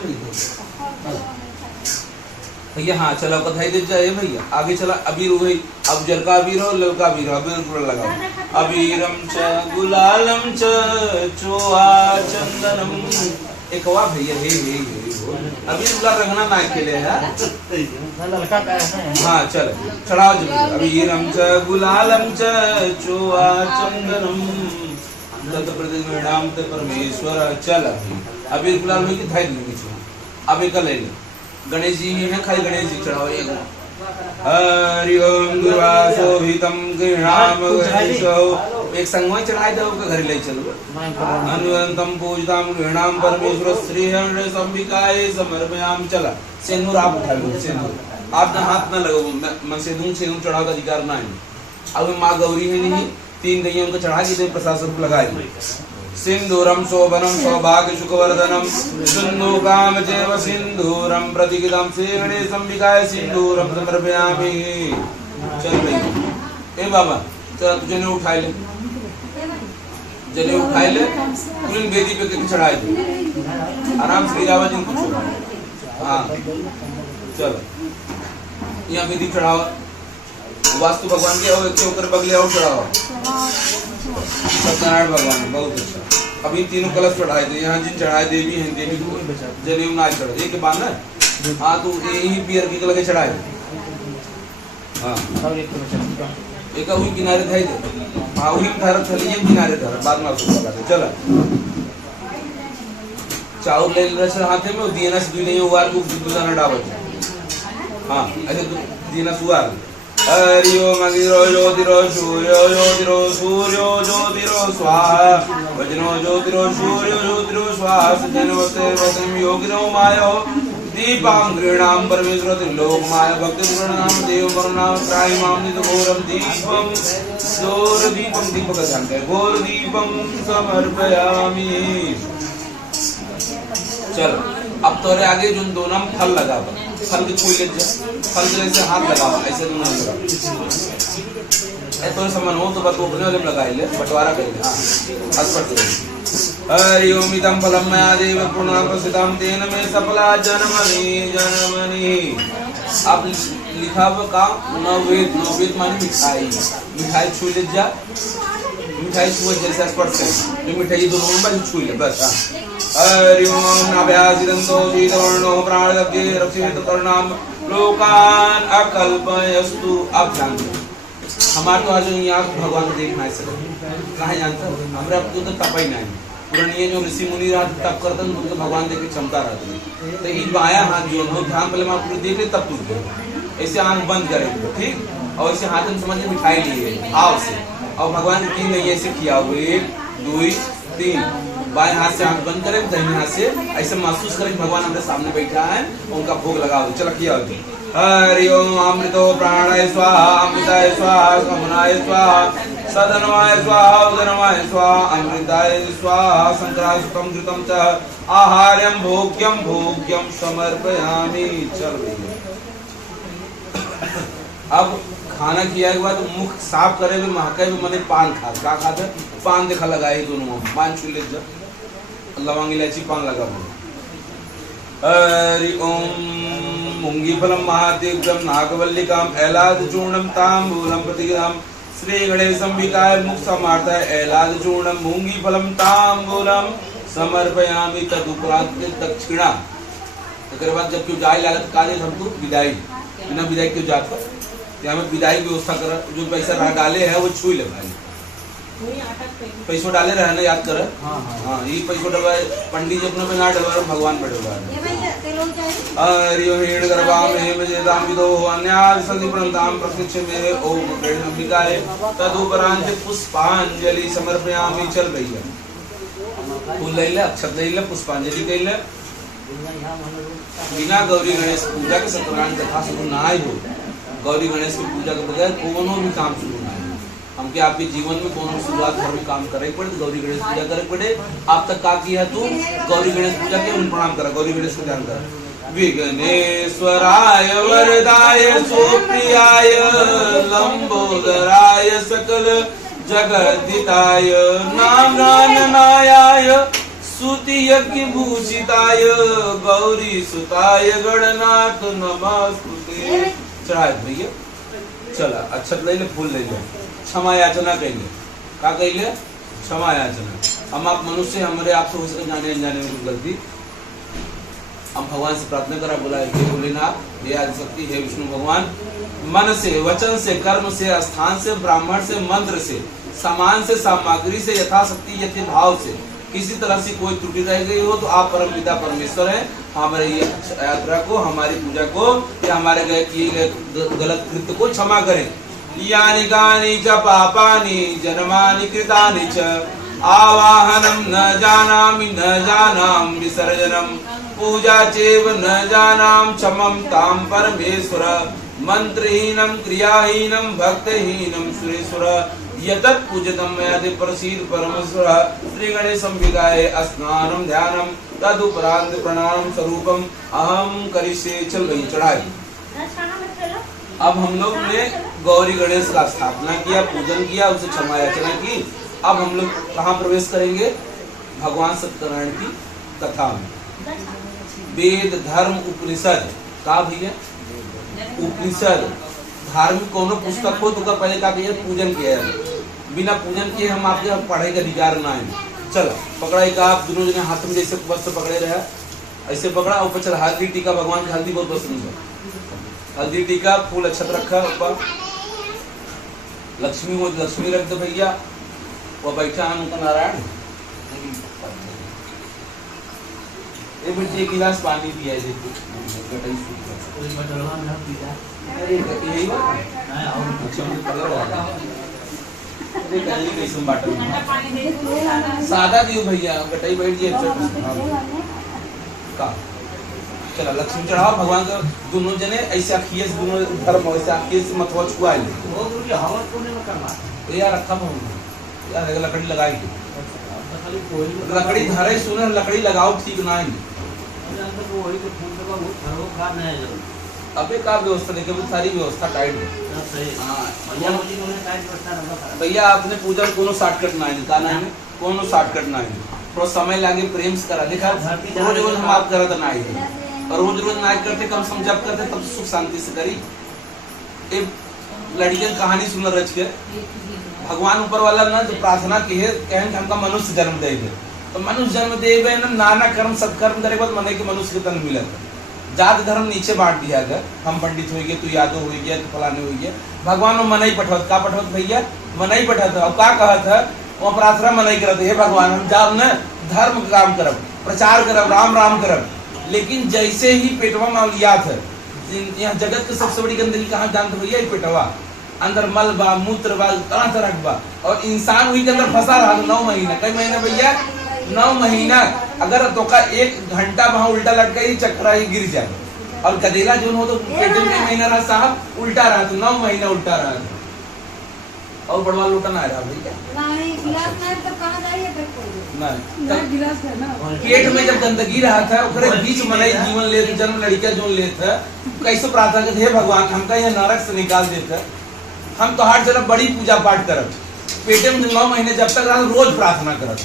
भैया। हाँ चलो बधाई दे जाए भैया। आगे चला अबीर हो गई, अब जलका अबीर हो ललका अबीर हो, अबीर गुलाल लगाओ। अबीरम च गुलालम च चोआ चंदनम एक वाह भैया हे अबीर गुलाल रंगना ना खेले है लड़का का है। हाँ चल चढ़ाओ जल्दी। अबीरम च गुलालम च चोआ चंदनम तत् प्रतिगृणाम ते परमेश्वर। चल अबीर गुलाल में की थाई नहीं चाहिए। अब एक ले ले गणेश जी हैं, खाली गणेश जी चढ़ाओ एक। हरि ओम दुर्वासोहितम गृहाम गणेशो एक संग में चढ़ाई दो के घर ले चलो। अनुवंतम पूजताम गृहाम परमेश्वर श्री गणेश अंबिकाय समर्पयाम। चला सिंदूर आप उठा लो, सिंदूर आप ना हाथ ना लगो, मैं सिंदूर चढ़ाओ का अधिकार ना है। अब माँ गौरी है नहीं, 3 गैया उनको चढ़ा के प्रसाद स्वरूप लगाई। सिंदूरम शोभनम सौभाग्य सुखवर्धनम सिंधुकाम चैव सिंदूरम प्रतिगिदम श्री गणेशं विकाय सिंदूरम समर्पयामि। चल भाई ए बाबा चल तुझे ने उठा ले, जने उठा ले तुम बेदी पे चढ़ाए दे आराम से गिरावा जिनको छोड़। हाँ चलो यहाँ बेदी चढ़ाओ, वास्तु भगवान के ऊपर बगले और चढ़ाओ सत्यनारायण भगवान। बहुत अच्छा। अभी तीनों कलश चढ़ाए थे, यहाँ जिन चढ़ाए देवी हैं देवी को जनेऊ ना चढ़ाए एक बार ना। हाँ तो यही पियर की लगे चढ़ाए। हाँ एक वही किनारे था। हाँ वही धारा चली ये किनारे था बाद में आपको लगा दे। चला चावल ले रहा हाथे में दिए ना सीधे नहीं हुआ को दूसरा डावत। हाँ ऐसे दिए ना सुवार। हरि ओम अगिरो ज्योतिरो सूर्यो ज्योतिरो सूर्यो ज्योतिरो स्वाहा वज्रो ज्योतिरो सूर्यो ज्योतिरो स्वाहा सजनवते वदम योगिनो मायो दीपां गृणाम परमेश्वर त्रिलोक माया भक्ति गृणाम देव वरुणाम त्रायमाम नितघोरम दीपम घोर दीपम दीपक संकय घोर दीपम समर्पयामि। चलो अब तोरे आगे जो दोनों फल लगा फल के कोई ले जा, फल के ऐसे हाथ लगाओ ऐसे दोनों लगा तो समान हो तो बस वो अपने वाले में लगाई ले बंटवारा करेंगे। हाँ अस्पष्ट। हरि ओम इदं फलं मया देव पूर्णाप्रसिद्धं तेन मे सफला जन्मनि जन्मनि। आप लिखा हुआ काम नवेद, नवेद माने मिठाई, मिठाई छू ले जा, मिठाई छुआ जैसे स्पर्श है जो मिठाई दोनों में छू ले बस। हाँ हरि ओम नाभ्यासिदन्तो शीतवर्णो प्राणदब्धे रक्षेत कर्णाम लोकान अकल्पयस्तु। आप ध्यान दो हमारे तो आज यहाँ भगवान को देखना है सर कहाँ जानता हो हमारे अब तो तप ही नहीं पुरानी जो ऋषि मुनि तप करते हैं उनको भगवान देख के क्षमता रहती है तो ये बाया हाथ जो ध्यान पहले मैं पूरे देख ले तब टूट गए ऐसे आंख बंद करेंगे ठीक और ऐसे हाथ में समझ के मिठाई लिए आओ से और भगवान की नहीं ऐसे किया हुए 1 2 3 बाएं हाथ से आंख बंद करें दाहिने हाथ से ऐसे महसूस करें भगवान हमारे सामने बैठा है उनका भोग लगा दो चलो किया होगी हरि ओम अमृतो प्राणाय स्वाहा अमृताय स्वाहा समनाय स्वाहा सदनवाय स्वाहा उदनवाय स्वाहा अमृताय स्वाहा संक्रासुतम घृतम च आहार्यम भोग्यम समर्पयामि चल रही अब खाना किया के बाद मुख साफ करे हुए महके हुए मने पान खा क्या खाते पान देखा लगाए दोनों पान छू ले लवंग इलायची पान लगा हरि ओम मुंगी फलम महातीव्रम नागवल्लिकाम ऐलाद चूर्णम तांबूलम प्रतिगम श्री गणेशम विकाय मुख समार्ताय ऐलाद चूर्णम मुंगी फलम तांबूलम समर्पयामि तदुपरांत दक्षिणा तो बाद जब क्यों जाए लागत काले हम तो विदाई बिना विदाई क्यों जाता यहाँ में विदाई की व्यवस्था कर जो पैसा डाले है वो छू ले भाई पैसों डाले रहने याद कर हाँ ये पैसों डलवाए पंडित जी अपने पे ना डलवा भगवान पे डलवा हरिण गर्भाम हेमजेदाम विदो अन्यार संधि प्रणताम प्रत्यक्ष में ओम प्रेरणंबिकाय तदुपरांत पुष्पांजलि समर्पयामि चल रही है फूल ले ले अक्षत ले ले पुष्पांजलि ले ले बिना गौरी गणेश पूजा के सत्यनारायण कथा शुरू ना ही हो गौरी गणेश की पूजा के बगैर कोनो भी काम शुरू ना हो हमके आपके जीवन में कोनो शुरुआत घर में काम करे पड़े गौरी गणेश पूजा करे पड़े आप तक का किया तू गौरी गणेश पूजा के उन प्रणाम करा गौरी गणेश को ध्यान करा विघ्नेश्वराय वरदाय सुप्रियाय लंबोदराय सकल जगद्दिताय नामनायाय स्तुति यज्ञ भूषिताय गौरी सुताय गणनाथ नमस्ते चढ़ाए भैया चला अच्छा ले ले फूल ले ले क्षमा याचना कहिए का कहिए क्षमा याचना हम आप मनुष्य हमारे आपसे हो सके जाने अनजाने में कुछ गलती हम भगवान से प्रार्थना करा बोला हे भोलेनाथ हे आदिशक्ति हे विष्णु भगवान मन से वचन से कर्म से स्थान से ब्राह्मण से मंत्र से सामान से सामग्री से यथाशक्ति यथि भाव से किसी तरह से कोई त्रुटि रह गई हो तो आप परम पिता परमेश्वर हैं हमारे ये यात्रा को हमारी पूजा को या हमारे किए गए गलत कृत्य को क्षमा करें यानि कानि च पापानि जन्मानि कृतानि च आवाहनम न जानामि विसर्जनम पूजा चेव न जानाम क्षमं ताम परमेश्वर मंत्रहीनम क्रियाहीनम भक्तहीनम सुरेश्वर यतत् पूजितं मयादि प्रसीद परमेश्वर श्री गणेशं विगाय स्नानम ध्यानम तदुपरांत प्रणाम स्वरूपम अहम करिष्ये चल गई चढ़ाई अब हम लोग ने गौरी गणेश का स्थापना किया पूजन किया उसे क्षमा याचना की अब हम लोग कहाँ प्रवेश करेंगे भगवान सत्यनारायण की कथा में वेद धर्म उपनिषद का भैया उपनिषद धार्मिक कोनो पुस्तक हो तो पहले का पूजन किया है बिना पूजन किए हम आपके पढ़ाई का अधिकार ना है चलो पकड़ाई का आप दोनों जने हाथ में जैसे वस्त्र पकड़े रहे ऐसे पकड़ा ऊपर चल हल्दी टीका भगवान की हल्दी बहुत पसंद है हल्दी टीका फूल अक्षत रखा ऊपर लक्ष्मी हो लक्ष्मी रख दो भैया वो बैठा है उनका नारायण एक गिलास पानी पिया सादा दियो भैया गटाई बैठ जाए का चला लक्ष्मी चढ़ाओ भगवान का दोनों जने ऐसे आखिए से दोनों धर्म ऐसे आखिए से मथवा चुका यार रखा यार लकड़ी लगाएगी लकड़ी धरे सुने लकड़ी लगाओ ठीक ना है अबे का व्यवस्था देखिए सारी व्यवस्था टाइट है भैया आपने पूजा कोनो शॉर्टकट ना है ना है कोनो शॉर्टकट ना है थोड़ा समय लागे प्रेम से करा देखा रोज रोज हम आप करत ना है और रोज रोज ना करते कम समझ करते तब सुख शांति से करी एक लड़की की कहानी सुन रच के भगवान ऊपर वाला ना जो प्रार्थना की है कहें हमका मनुष्य जन्म दे तो मनुष्य जन्म दे नाना कर्म सत्कर्म करे बाद मने के मनुष्य के तन मिला जात धर्म नीचे बांट दिया गया। हम पंडित हो गए, तू यादव हो गया, तू फलाने हो गया। भगवान में मनाई पठवत का पठवत भैया मनाई पठत अब का कहत है वो प्रार्थना मनाई करत हे भगवान हम जाब न धर्म का काम करब, प्रचार करब, राम राम करब। लेकिन जैसे ही पेटवा में अवलियात है, यहाँ जगत की सबसे बड़ी गंदगी कहाँ जानते भैया? पेटवा अंदर मल बा, मूत्र बा, तरह तरह बा, और इंसान वही के अंदर फंसा रहा 9 महीना। कई महीने भैया? 9 महीना। अगर तो का 1 घंटा वहां उल्टा लटका ही चक्रा ही गिर जाए। और गदेला जो हो तो पेट में महीना रहा साहब उल्टा रहा, तो 9 महीना उल्टा रहा था। और बड़वा लोटा ना रहा भैया नहीं पेट में जब गंदगी रहा था ओकरे बीच मनाई जीवन ले जन्म लड़किया जो लेते कैसे प्रार्थना करते हे भगवान हमका ये नरक से निकाल देते, हम तो हर जगह बड़ी पूजा पाठ करब। पेटे में 9 महीने जब तक रहा रोज प्रार्थना करत।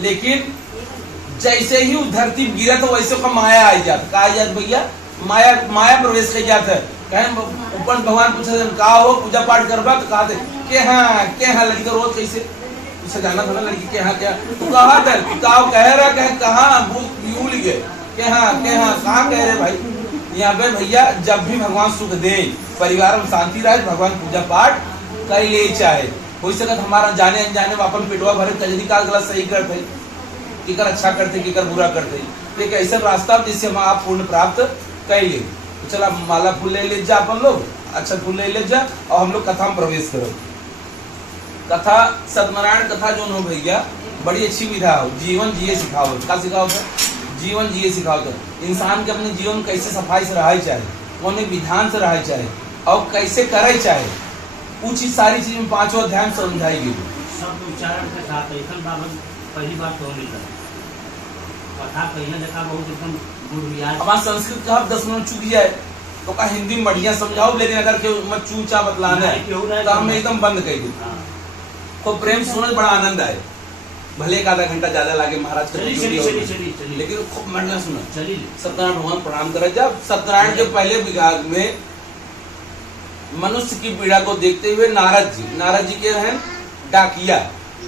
लेकिन जैसे ही धरती गिरा तो वैसे का माया आ जाता। का आ जात भैया? माया प्रवेश कर जाता है। कहें ऊपर भगवान पूछे का हो पूजा पाठ करबा तो कहा के हाँ लड़की का रोज कैसे उसे जाना था ना लड़की के हाँ क्या तू कहा था कह रहा कहाँ भूल गए के हाँ कहाँ कह रहे भाई? यहाँ पे भैया जब भी भगवान सुख दे, परिवार में शांति रहे, भगवान पूजा पाठ कर ले चाहे हो सकत हमारा जाने अनजाने अपन पेटवा भरे तजरी का गलत सही करते केकर अच्छा करते केकर बुरा करते। एक ऐसा रास्ता जिससे हम आप पूर्ण प्राप्त कर ले। तो चला माला फूल ले जा अपन लोग, अच्छा फूल ले जा और हम लोग कथा में प्रवेश करो। कथा सत्यनारायण कथा जो हो भैया बड़ी अच्छी विधा हो, जीवन जिये सिखाओ। क्या सिखाओ? जीवन जिये सिखाओ। इंसान के अपने जीवन कैसे सफाई से रहा चाहे, कौन विधान से रहा चाहे और कैसे करे चाहे, कुछ सारी चीज में 5वां अध्याय समझाई गई। सब उच्चारण के साथ पहली बात तो कथा पहले देखा बहुत एकदम गुड़ियार। हमारा संस्कृत का 10 मिनट चूक जाए तो का हिंदी में बढ़िया समझाओ, लेकिन अगर के मत चूचा बतलाना है तो हम एकदम बंद कर दो। तो प्रेम सुनने बड़ा आनंद आए, भले एक आधा घंटा ज्यादा लागे महाराज का, लेकिन खूब मन में सुना। सत्यनारायण भगवान प्रणाम करा। जब सत्यनारायण के पहले विभाग में मनुष्य की पीड़ा को देखते हुए नारद जी के हैं डाकिया,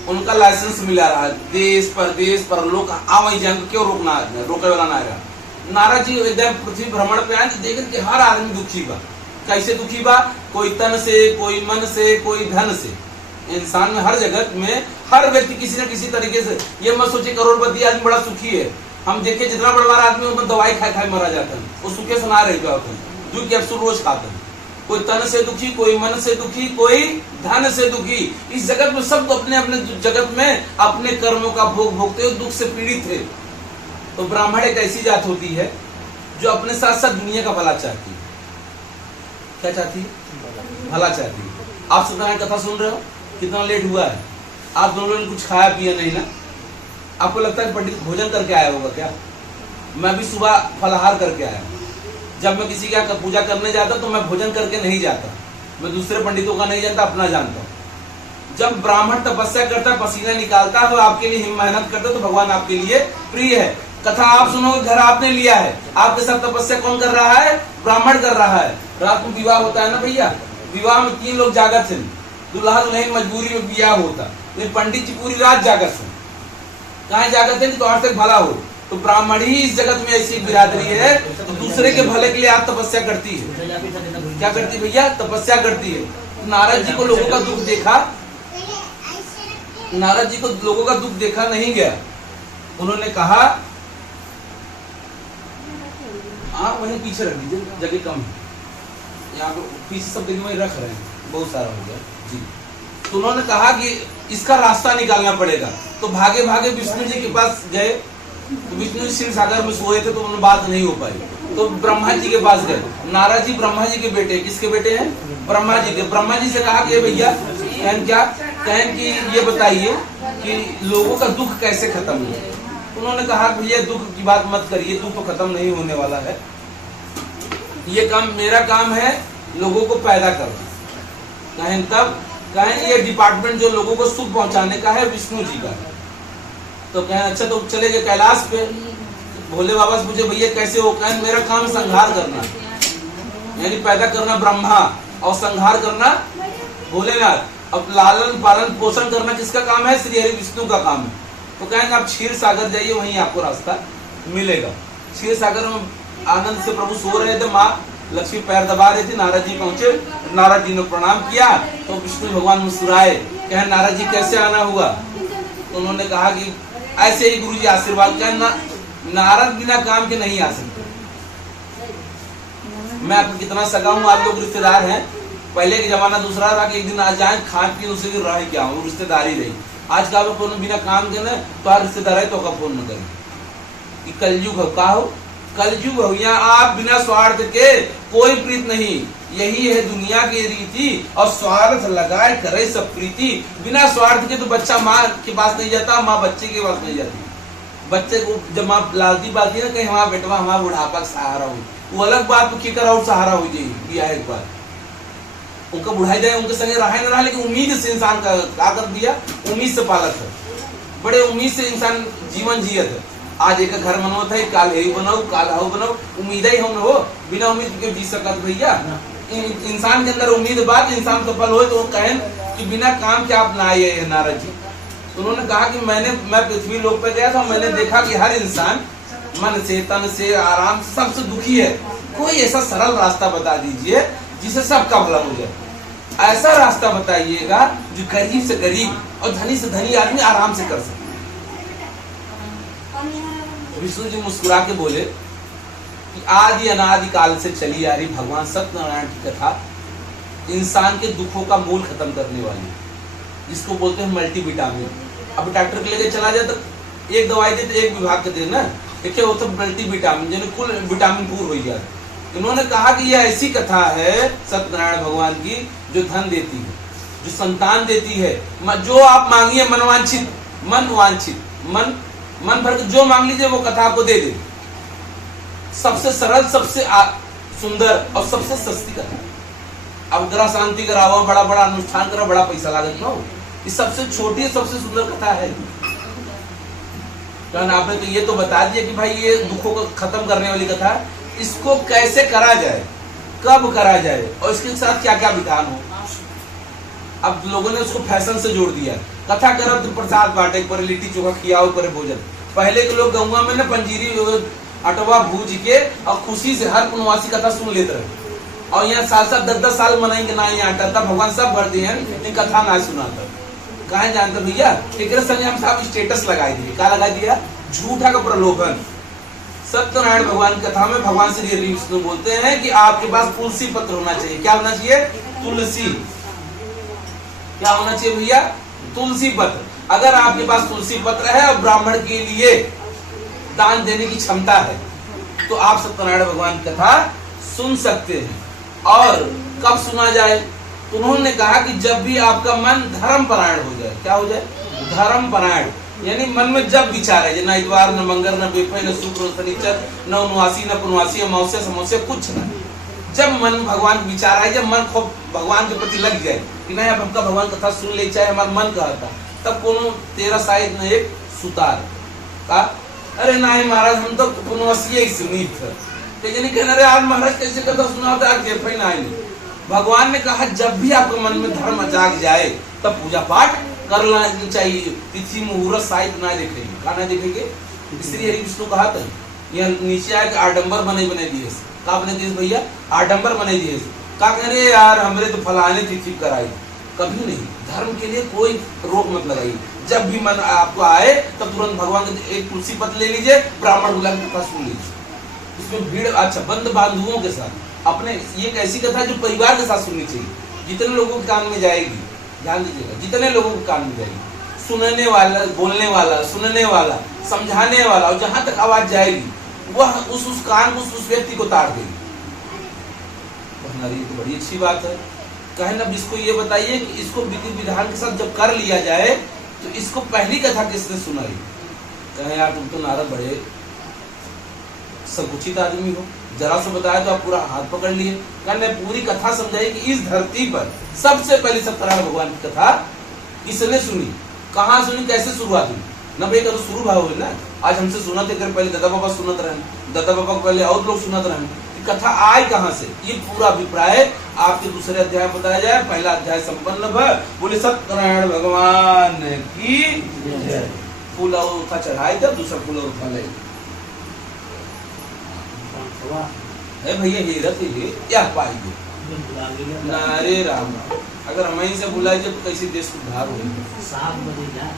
उनका लाइसेंस मिला रहा देश परदेश पर लोग आवाई जंग क्यों रोके वाला ना रहा। नारद जी एकदम पृथ्वी भ्रमण पे आए देखे कि हर आदमी दुखी बा। कैसे दुखी बा? कोई तन से, कोई मन से, कोई धन से। इंसान में हर जगत में हर व्यक्ति किसी न किसी तरीके से, ये मत सोचे करोड़पति आदमी बड़ा सुखी है। हम देखे जितना बड़ा आदमी उसमें दवाई खाए मरा जाता है, वो सुखे से ना रहेगा जो कैप्सूल रोज खाता है। कोई तन से दुखी, कोई मन से दुखी, कोई धन से दुखी। इस जगत में सब अपने अपने जगत में अपने कर्मों का भोग भोगते हुए दुख से पीड़ित है। तो ब्राह्मण एक ऐसी जात होती है जो अपने साथ साथ दुनिया का भला चाहती है। क्या चाहती है? भला चाहती है। आप सत्यनारायण कथा सुन रहे हो, कितना लेट हुआ है, आप दोनों ने कुछ खाया पिया नहीं ना? आपको लगता है पंडित भोजन करके आया होगा क्या? मैं भी सुबह फलाहार करके आया। जब मैं किसी का पूजा करने जाता तो मैं भोजन करके नहीं जाता, मैं दूसरे पंडितों का नहीं जानता, अपना जानता हूँ। जब ब्राह्मण तपस्या करता है, पसीना निकालता है, आपके लिए मेहनत करता है, तो भगवान आपके लिए प्रिय है। कथा आप सुनोगे, घर आपने लिया है, आपके साथ तपस्या कौन कर रहा है? ब्राह्मण कर रहा है। रात में विवाह होता है ना भैया, विवाह में 3 लोग जागत थे, दुल्हा दुल्हन मजबूरी में विवाह होता, लेकिन पंडित जी पूरी रात जागत है। कहाँ जागत है? तो और तक भला हो। तो ब्राह्मण ही इस जगत में ऐसी बिरादरी है तो दूसरे के भले के लिए आप तपस्या करती है। क्या करती भैया? तपस्या करती है। नारद जी को लोगों का दुख देखा, नारद जी को लोगों का दुख देखा नहीं गया। उन्होंने कहा आप वहीं पीछे रख दीजिए, जगह कम है, यहाँ पे पीछे सब वही रख रहे हैं, बहुत सारा हो गया जी। तो उन्होंने कहा कि इसका रास्ता निकालना पड़ेगा। तो भागे भागे विष्णु जी के पास गए। तो विष्णु जी क्षीर सागर में सोए थे तो उन्होंने बात नहीं हो पाई। तो ब्रह्मा जी के पास गए। नारद जी ब्रह्मा जी के बेटे, किसके बेटे हैं? ब्रह्मा जी के। ब्रह्मा जी से कहा कि भैया कहें कि ये बताइए कि लोगों का दुख कैसे खत्म हो। उन्होंने कहा भैया दुख की बात मत करिए, दुख तो खत्म नहीं होने वाला है। ये काम मेरा काम है लोगों को पैदा करना। कहें तब कहें ये डिपार्टमेंट जो लोगों को सुख पहुंचाने का है विष्णु जी का। तो कहें अच्छा तो चले गए कैलाश पे। भोले बाबा से पूछे भैया कैसे हो? कहें मेरा काम संहार करना, यानी पैदा करना ब्रह्मा और संहार करना भोलेनाथ। अब लालन पालन पोषण करना किसका काम है? श्री हरि विष्णु का काम है। तो कहेंगे आप क्षीर सागर जाइए, वहीं आपको रास्ता मिलेगा। क्षीर सागर में आनंद से प्रभु सो रहे थे, माँ लक्ष्मी पैर दबा रही थी, नारद जी पहुंचे, नारद जी ने प्रणाम किया तो विष्णु भगवान मुस्कुराए, कहे नारद जी कैसे आना हुआ? तो उन्होंने कहा कि ऐसे ही गुरु जी आशीर्वाद, कहे नारद बिना काम के नहीं आ सकते। मैं आपको कितना सगा हूँ, आप लोग रिश्तेदार हैं। पहले के जमाना दूसरा था कि एक दिन आ जाए खान पी दूसरे दिन रह क्या हो, रिश्तेदारी रही। आज का बिना काम के ना तो रिश्तेदार है तो का फोन न करें। कलयुग का हो, कलयुग हो, यहाँ आप बिना स्वार्थ के कोई प्रीत नहीं, यही है दुनिया की रीति, और स्वार्थ लगाए करे सब प्रीति। बिना स्वार्थ के तो बच्चा माँ के पास नहीं जाता, माँ बच्चे के पास नहीं जाती। बच्चे को जब माँ लालती पाती ना, कहीं हमारा बेटवा हमारा बुढ़ापा का सहारा हो, वो अलग बात की कर और सहारा हो जाए एक बार उनका बुढ़ाई जाए, उनके संगे रहा न रहा, लेकिन उम्मीद से इंसान का कर दिया, उम्मीद से पालक है, बड़े उम्मीद से इंसान जीवन जियत है। आज एक घर बनोत है, काल यही बनाओ, काल हाउ बनाओ, उम्मीद ही हम हो, बिना उम्मीद के जी सकत भैया। इंसान के अंदर उम्मीद बात, इंसान सफल हो तो कहें कि बिना काम के आप ना आए नारद जी। उन्होंने कहा कि मैं पृथ्वी लोक पे गया था, मैंने देखा कि हर इंसान मन से तन से आराम से सबसे दुखी है। कोई ऐसा सरल रास्ता बता दीजिए जिससे सबका भला हो जाए। ऐसा रास्ता बताइएगा जो गरीब से गरीब और धनी से धनी आदमी आराम से कर सके। विष्णु जी मुस्कुरा के बोले कि आदि अनादि काल से चली आ रही भगवान सत्यनारायण की कथा इंसान के दुखों का मूल खत्म करने वाली है, जिसको बोलते हैं मल्टीविटामिन। अब डॉक्टर के लेके चला जाए तो एक दवाई दे तो एक विभाग के देना, देखिए वो तो मल्टीविटामिन यानी कुल विटामिन पूर्ण हो गया। इन्होंने कहा कि यह ऐसी कथा है सत्यनारायण भगवान की जो धन देती है, जो संतान देती है, जो आप मांगिए मनवांछित, मन वांछित, मन भर जो मांग लीजिए वो कथा आपको दे दे। सबसे सरल, सबसे सुंदर और सबसे सस्ती कथा। अब ग्रह शांति कराओ, बड़ा बड़ा अनुष्ठान करो, बड़ा पैसा लागत ना हो, ये सबसे छोटी सबसे सुंदर कथा है। कारण आपने तो ये तो बता दिया कि भाई ये दुखों को खत्म करने वाली कथा, इसको कैसे करा जाए, कब करा जाए और इसके साथ क्या क्या विधान हो। अब लोगों ने उसको फैशन से जोड़ दिया, कथा करो तो प्रसाद बांटे, पर लिट्टी चोखा खियाओ, पर भोजन। पहले के लोग गंगा में ना पंजीरी अटवा भूज के और खुशी से हर पुनवासी कथा सुन लेते रहे, और यहाँ 7-7 10-10 साल मनाएंगे ना, यहाँ आता भगवान सब भर दिए हैं, लेकिन कथा ना सुनाता। कहा जानते भैया, एक संगे हम साहब स्टेटस लगा दिए, क्या लगा दिया? झूठा का प्रलोभन। सत्यनारायण भगवान कथा में भगवान श्री विष्णु बोलते हैं कि आपके पास तुलसी पत्र होना चाहिए। क्या होना चाहिए? तुलसी। क्या होना चाहिए भैया? तुलसी पत्र। अगर आपके पास तुलसी पत्र है और ब्राह्मण के लिए दान देने की क्षमता है तो आप सत्यनारायण भगवान की कथा सुन सकते हैं। और कब सुना जाए? तो उन्होंने कहा कि जब भी आपका मन धर्म परायण हो जाए। क्या हो जाए? धर्म परायण, यानी मन में जब विचार है, न इतवार न मंगल न बेफे न शुक्र न शनिचर न उनवासी न पुनवासी अमावस्या समस्या कुछ न। जब मन भगवान विचार आए, जब मन खूब भगवान के प्रति लग जाए कि नहीं अब हमका भगवान कथा सुन ले, चाहे हमारा मन कहता, तब कोनो 13 शायद न एक सुतार का अरे नहीं महाराज हम तो पुनवासी ही सुनी थे, लेकिन कहना अरे आज महाराज कैसे कथा सुना होता है, जेफे नहीं। भगवान ने कहा जब भी आपके मन में धर्म जाग जाए तब पूजा पाठ करना चाहिए। तिथि मुहूर्त साहित्य ना देखेंगे, कहा ना देखेंगे। इसलिए हरि विष्णु कहा था, यह नीचे आके आडंबर बने दिए, का बने दिए भैया? आडंबर बने दिए। का कह रहे यार हमरे तो फलाने तिथि कराई, कभी नहीं। धर्म के लिए कोई रोक मत लगाइए। जब भी मन आपको आए तब तुरंत भगवान के एक तुलसी पत्र ले लीजिए, ब्राह्मण बुला के कथा सुन लीजिए। इसमें भीड़ अच्छा बंद बांधुओं के साथ अपने, ये एक ऐसी कथा जो परिवार के साथ सुननी चाहिए। जितने लोगों के कान में जाएगी, ध्यान दीजिएगा, जितने लोगों के कान में जाएगी, सुनने वाला, बोलने वाला, सुनने वाला, समझाने वाला, और जहां तक आवाज जाएगी वह उस कान को उस व्यक्ति को तार देगी। ये तो बड़ी अच्छी बात है। कहे ना इसको ये बताइए कि इसको विधि विधान के साथ जब कर लिया जाए तो इसको पहली कथा किसने सुनाई? कहे यार तुम तो नारद बड़े संकुचित आदमी हो, जरा से बताया तो आप पूरा हाथ पकड़ लिए। कहने पूरी कथा समझाई कि इस धरती पर सबसे पहले सत्यनारायण भगवान की कथा किसने सुनी, कहाँ सुनी, कैसे शुरुआत हुई। न भाई करो शुरू भाव ना, आज हमसे सुनते कर पहले दादा बाबा सुनत रहे, दादा बाबा को पहले और लोग सुनत रहे, कथा आए कहाँ से? ये पूरा अभिप्राय आपके दूसरे अध्याय में बताया जाए। पहला अध्याय संपन्न भय, बोले सत्यनारायण भगवान की जय। फूल उठा चढ़ाए जब दूसरा फूल उठा ले। है भैया हीरत ही या पाएंगे नारे राम। अगर हम ही से बुलाई जब कैसे देश उद्धार हो। 7 बजे जा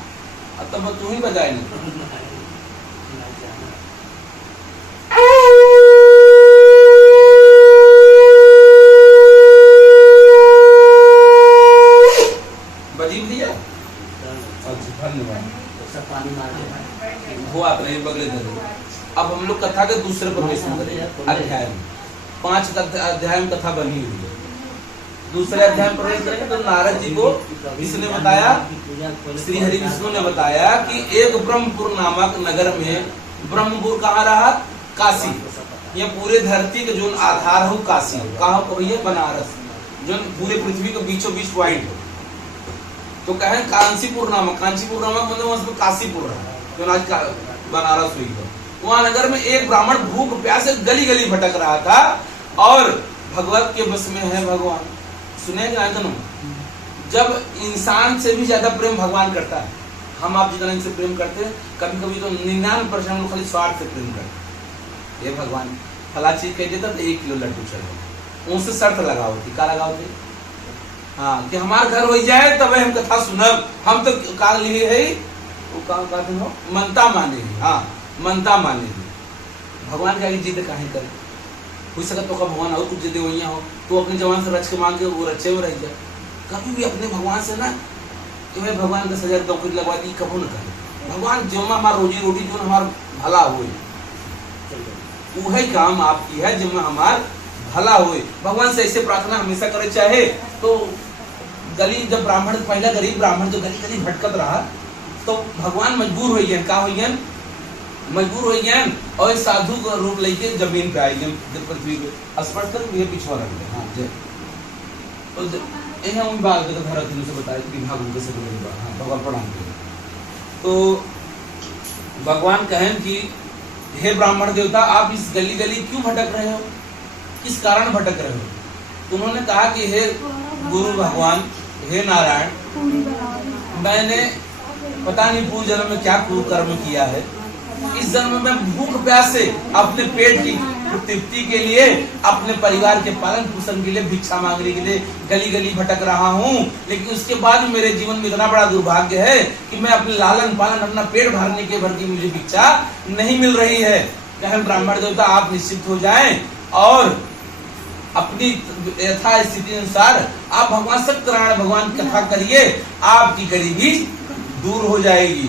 तब तू ही बजाए नहीं। बजी भैया अच्छा धन्यवाद। पानी मार दे वो आप नहीं बगले धरे। अब हम लोग कथा के दूसरे प्रवेश में करें अध्याय में। 5 अध्याय में कथा बनी हुई है। दूसरे अध्याय में प्रवेश करेंगे तो नारद जी को इसने बताया, श्री हरि विष्णु ने बताया कि एक ब्रह्मपुर नामक नगर में, ब्रह्मपुर कहाँ रहा? काशी। ये पूरे धरती के जो आधार हो काशी, कहाँ को भैया? बनारस, जो पूरे पृथ्वी के बीचों बीच पॉइंट हो। तो कहें कांचीपुर नामक, कांचीपुर नामक मतलब उसमें काशीपुर रहा, जो आज का बनारस हुई है। वहां नगर में एक ब्राह्मण भूख प्यास से गली गली भटक रहा था और भगवत के बस में है भगवान। सुनेगा जब इंसान से भी ज्यादा प्रेम भगवान करता है। हम आप जितना इनसे प्रेम करते हैं, कभी कभी तो 99% खाली स्वार्थ से प्रेम करते हैं। ये भगवान फला चीज कह देता तो 1 किलो लड्डू चढ़ेगा। उनसे शर्त लगाओ थी, क्या लगाओ थे? हाँ कि हमार घर हो जाए तब हम कथा सुनब। हम तो का लिए है वो काम कहते हो मनता माने। हाँ मनता माने। भगवान का जिद काहे करे? हो सकता तो का भगवान हो, कुछ जिद वही हो तो अपने जवान से रच के मांग के वो रचे में रह जाए। कभी भी अपने भगवान से ना कि मैं भगवान 10,000 नौकरी लगवा दी, कबू न करे। भगवान जो हमारा रोजी रोटी जो हमारा भला हो, वही काम आपकी है जिसमें हमार भला होए। भगवान से ऐसे प्रार्थना हमेशा करे। चाहे तो गली जब ब्राह्मण पहला गरीब ब्राह्मण जो गली गली भटकत रहा तो भगवान मजबूर हो गए, का हो गए? मजबूर हो गए और साधु का रूप लेके जमीन पे आई जब पृथ्वी पे स्पर्श कर ये पिछवा रख दे। हाँ जय तो इन्हें उन बात के घर अधीन से बताया कि भाग उनके से बोलेगा। हाँ भगवान प्रणाम करें। तो भगवान कहें कि हे ब्राह्मण देवता, आप इस गली गली क्यों भटक रहे हो? किस कारण भटक रहे हो? तो उन्होंने कहा कि हे गुरु भगवान, हे नारायण, मैंने पता नहीं पूर्व जन्म में क्या कुकर्म किया है। इस जन्म में भूख प्यास से अपने पेट की तृप्ति के लिए, अपने परिवार के पालन पोषण के लिए, भिक्षा मांगने के लिए गली गली भटक रहा हूँ। लेकिन उसके बाद मेरे जीवन में इतना बड़ा दुर्भाग्य है कि मैं अपने लालन पालन, अपना पेट भरने के भर की मुझे भिक्षा नहीं मिल रही है। कहें ब्राह्मण देवता, आप निश्चित हो जाएं और अपनी यथा स्थिति अनुसार आप भगवान सत्यनारायण भगवान की कथा करिए, आपकी गरीबी दूर हो जाएगी।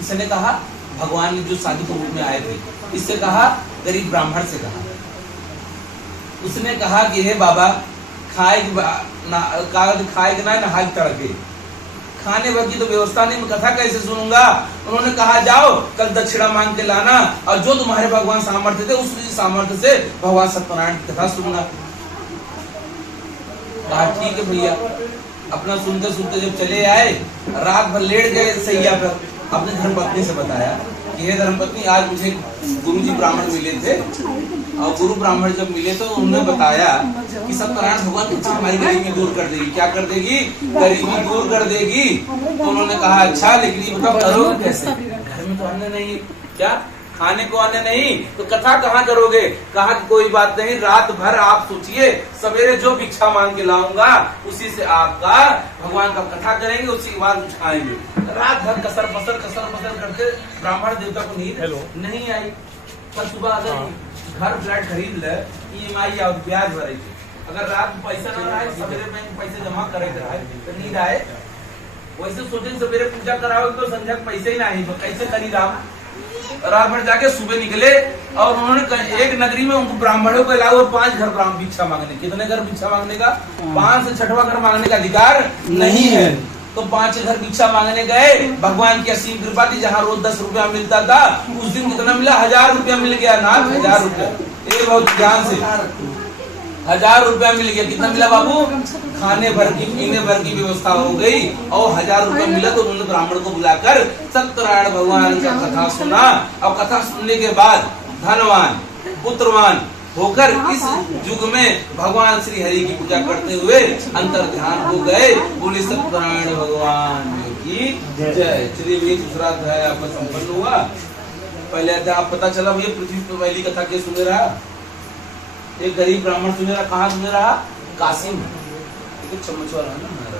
इसने कहा, भगवान ने जो साधु के रूप में आए थे, इससे कहा, गरीब ब्राह्मण से कहा। उसने कहा कि हे बाबा, खाए के ना नहाए तड़के, खाने भर की तो व्यवस्था नहीं, मैं कथा कैसे सुनूंगा? उन्होंने कहा जाओ कल दक्षिणा मांग के लाना और जो तुम्हारे भगवान सामर्थ्य थे उस सामर्थ्य से भगवान सत्यनारायण की कथा सुनना। कहा ठीक है भैया। अपना सुनते सुनते जब चले आए, रात भर लेट गए सैया पर। अपने धर्मपत्नी से बताया कि हे धर्मपत्नी, आज मुझे गुरुजी ब्राह्मण मिले थे और गुरु ब्राह्मण जब मिले तो उन्होंने बताया कि सत्यनारायण भगवान की हमारी गरीबी दूर कर देगी। क्या कर देगी? गरीबी दूर कर देगी। तो उन्होंने कहा अच्छा, लेकिन ये बताओ करोगे कैसे? घर में तो अन्न नहीं, क्या खाने को अन्न नहीं, तो कथा कहाँ करोगे? कहा कि कोई बात नहीं, रात भर आप सोचिए, सवेरे जो भिक्षा मांग के लाऊंगा उसी से आपका भगवान का कथा करेंगे, उसी के बाद कुछ खाएंगे। रात भर कसर पसर करते ब्राह्मण देवता को नींद नहीं आई। पर सुबह अगर घर फ्लैट खरीद ले, EMI और ब्याज भरे, अगर रात में पैसा न रहा है, सवेरे बैंक पैसे जमा करे तो नींद आए। वैसे सोचे सवेरे पूजा कराओगे तो संध्या पैसे ही नहीं, तो कैसे खरीदा? रात भर जाके सुबह निकले और उन्होंने एक नगरी में उनको ब्राह्मणों के अलावा 5 घर भिक्षा मांगने। कितने घर भिक्षा मांगने का? 5 से 6वां घर मांगने का अधिकार नहीं है। तो 5 घर भिक्षा मांगने गए। भगवान की असीम कृपा थी, जहाँ रोज 10 रुपया मिलता था, उस दिन कितना मिला? 1000 रुपया मिल गया। ना 1000 रुपया, ये बहुत ध्यान से 1000 रुपया मिल गया। कितना मिला बाबू? खाने भर की, पीने भर की व्यवस्था हो गई और 1000 रुपया मिला। तो उन्होंने ब्राह्मण को बुलाकर सत्यनारायण भगवान का कथा सुना और कथा सुनने के बाद धनवान पुत्रवान होकर इस युग में भगवान श्री हरि की पूजा करते हुए अंतर ध्यान हो गए। बोले सत्यनारायण भगवान की जय। चलिए ये दूसरा अध्याय आपका संपन्न हुआ। पहले अध्याय आप पता चला भैया पृथ्वी पर पहली कथा के सुने रहा, एक गरीब ब्राह्मण सुने रहा, कहाँ सुने रहा? काशी में। एक चम्मच वाला है ना मेरा।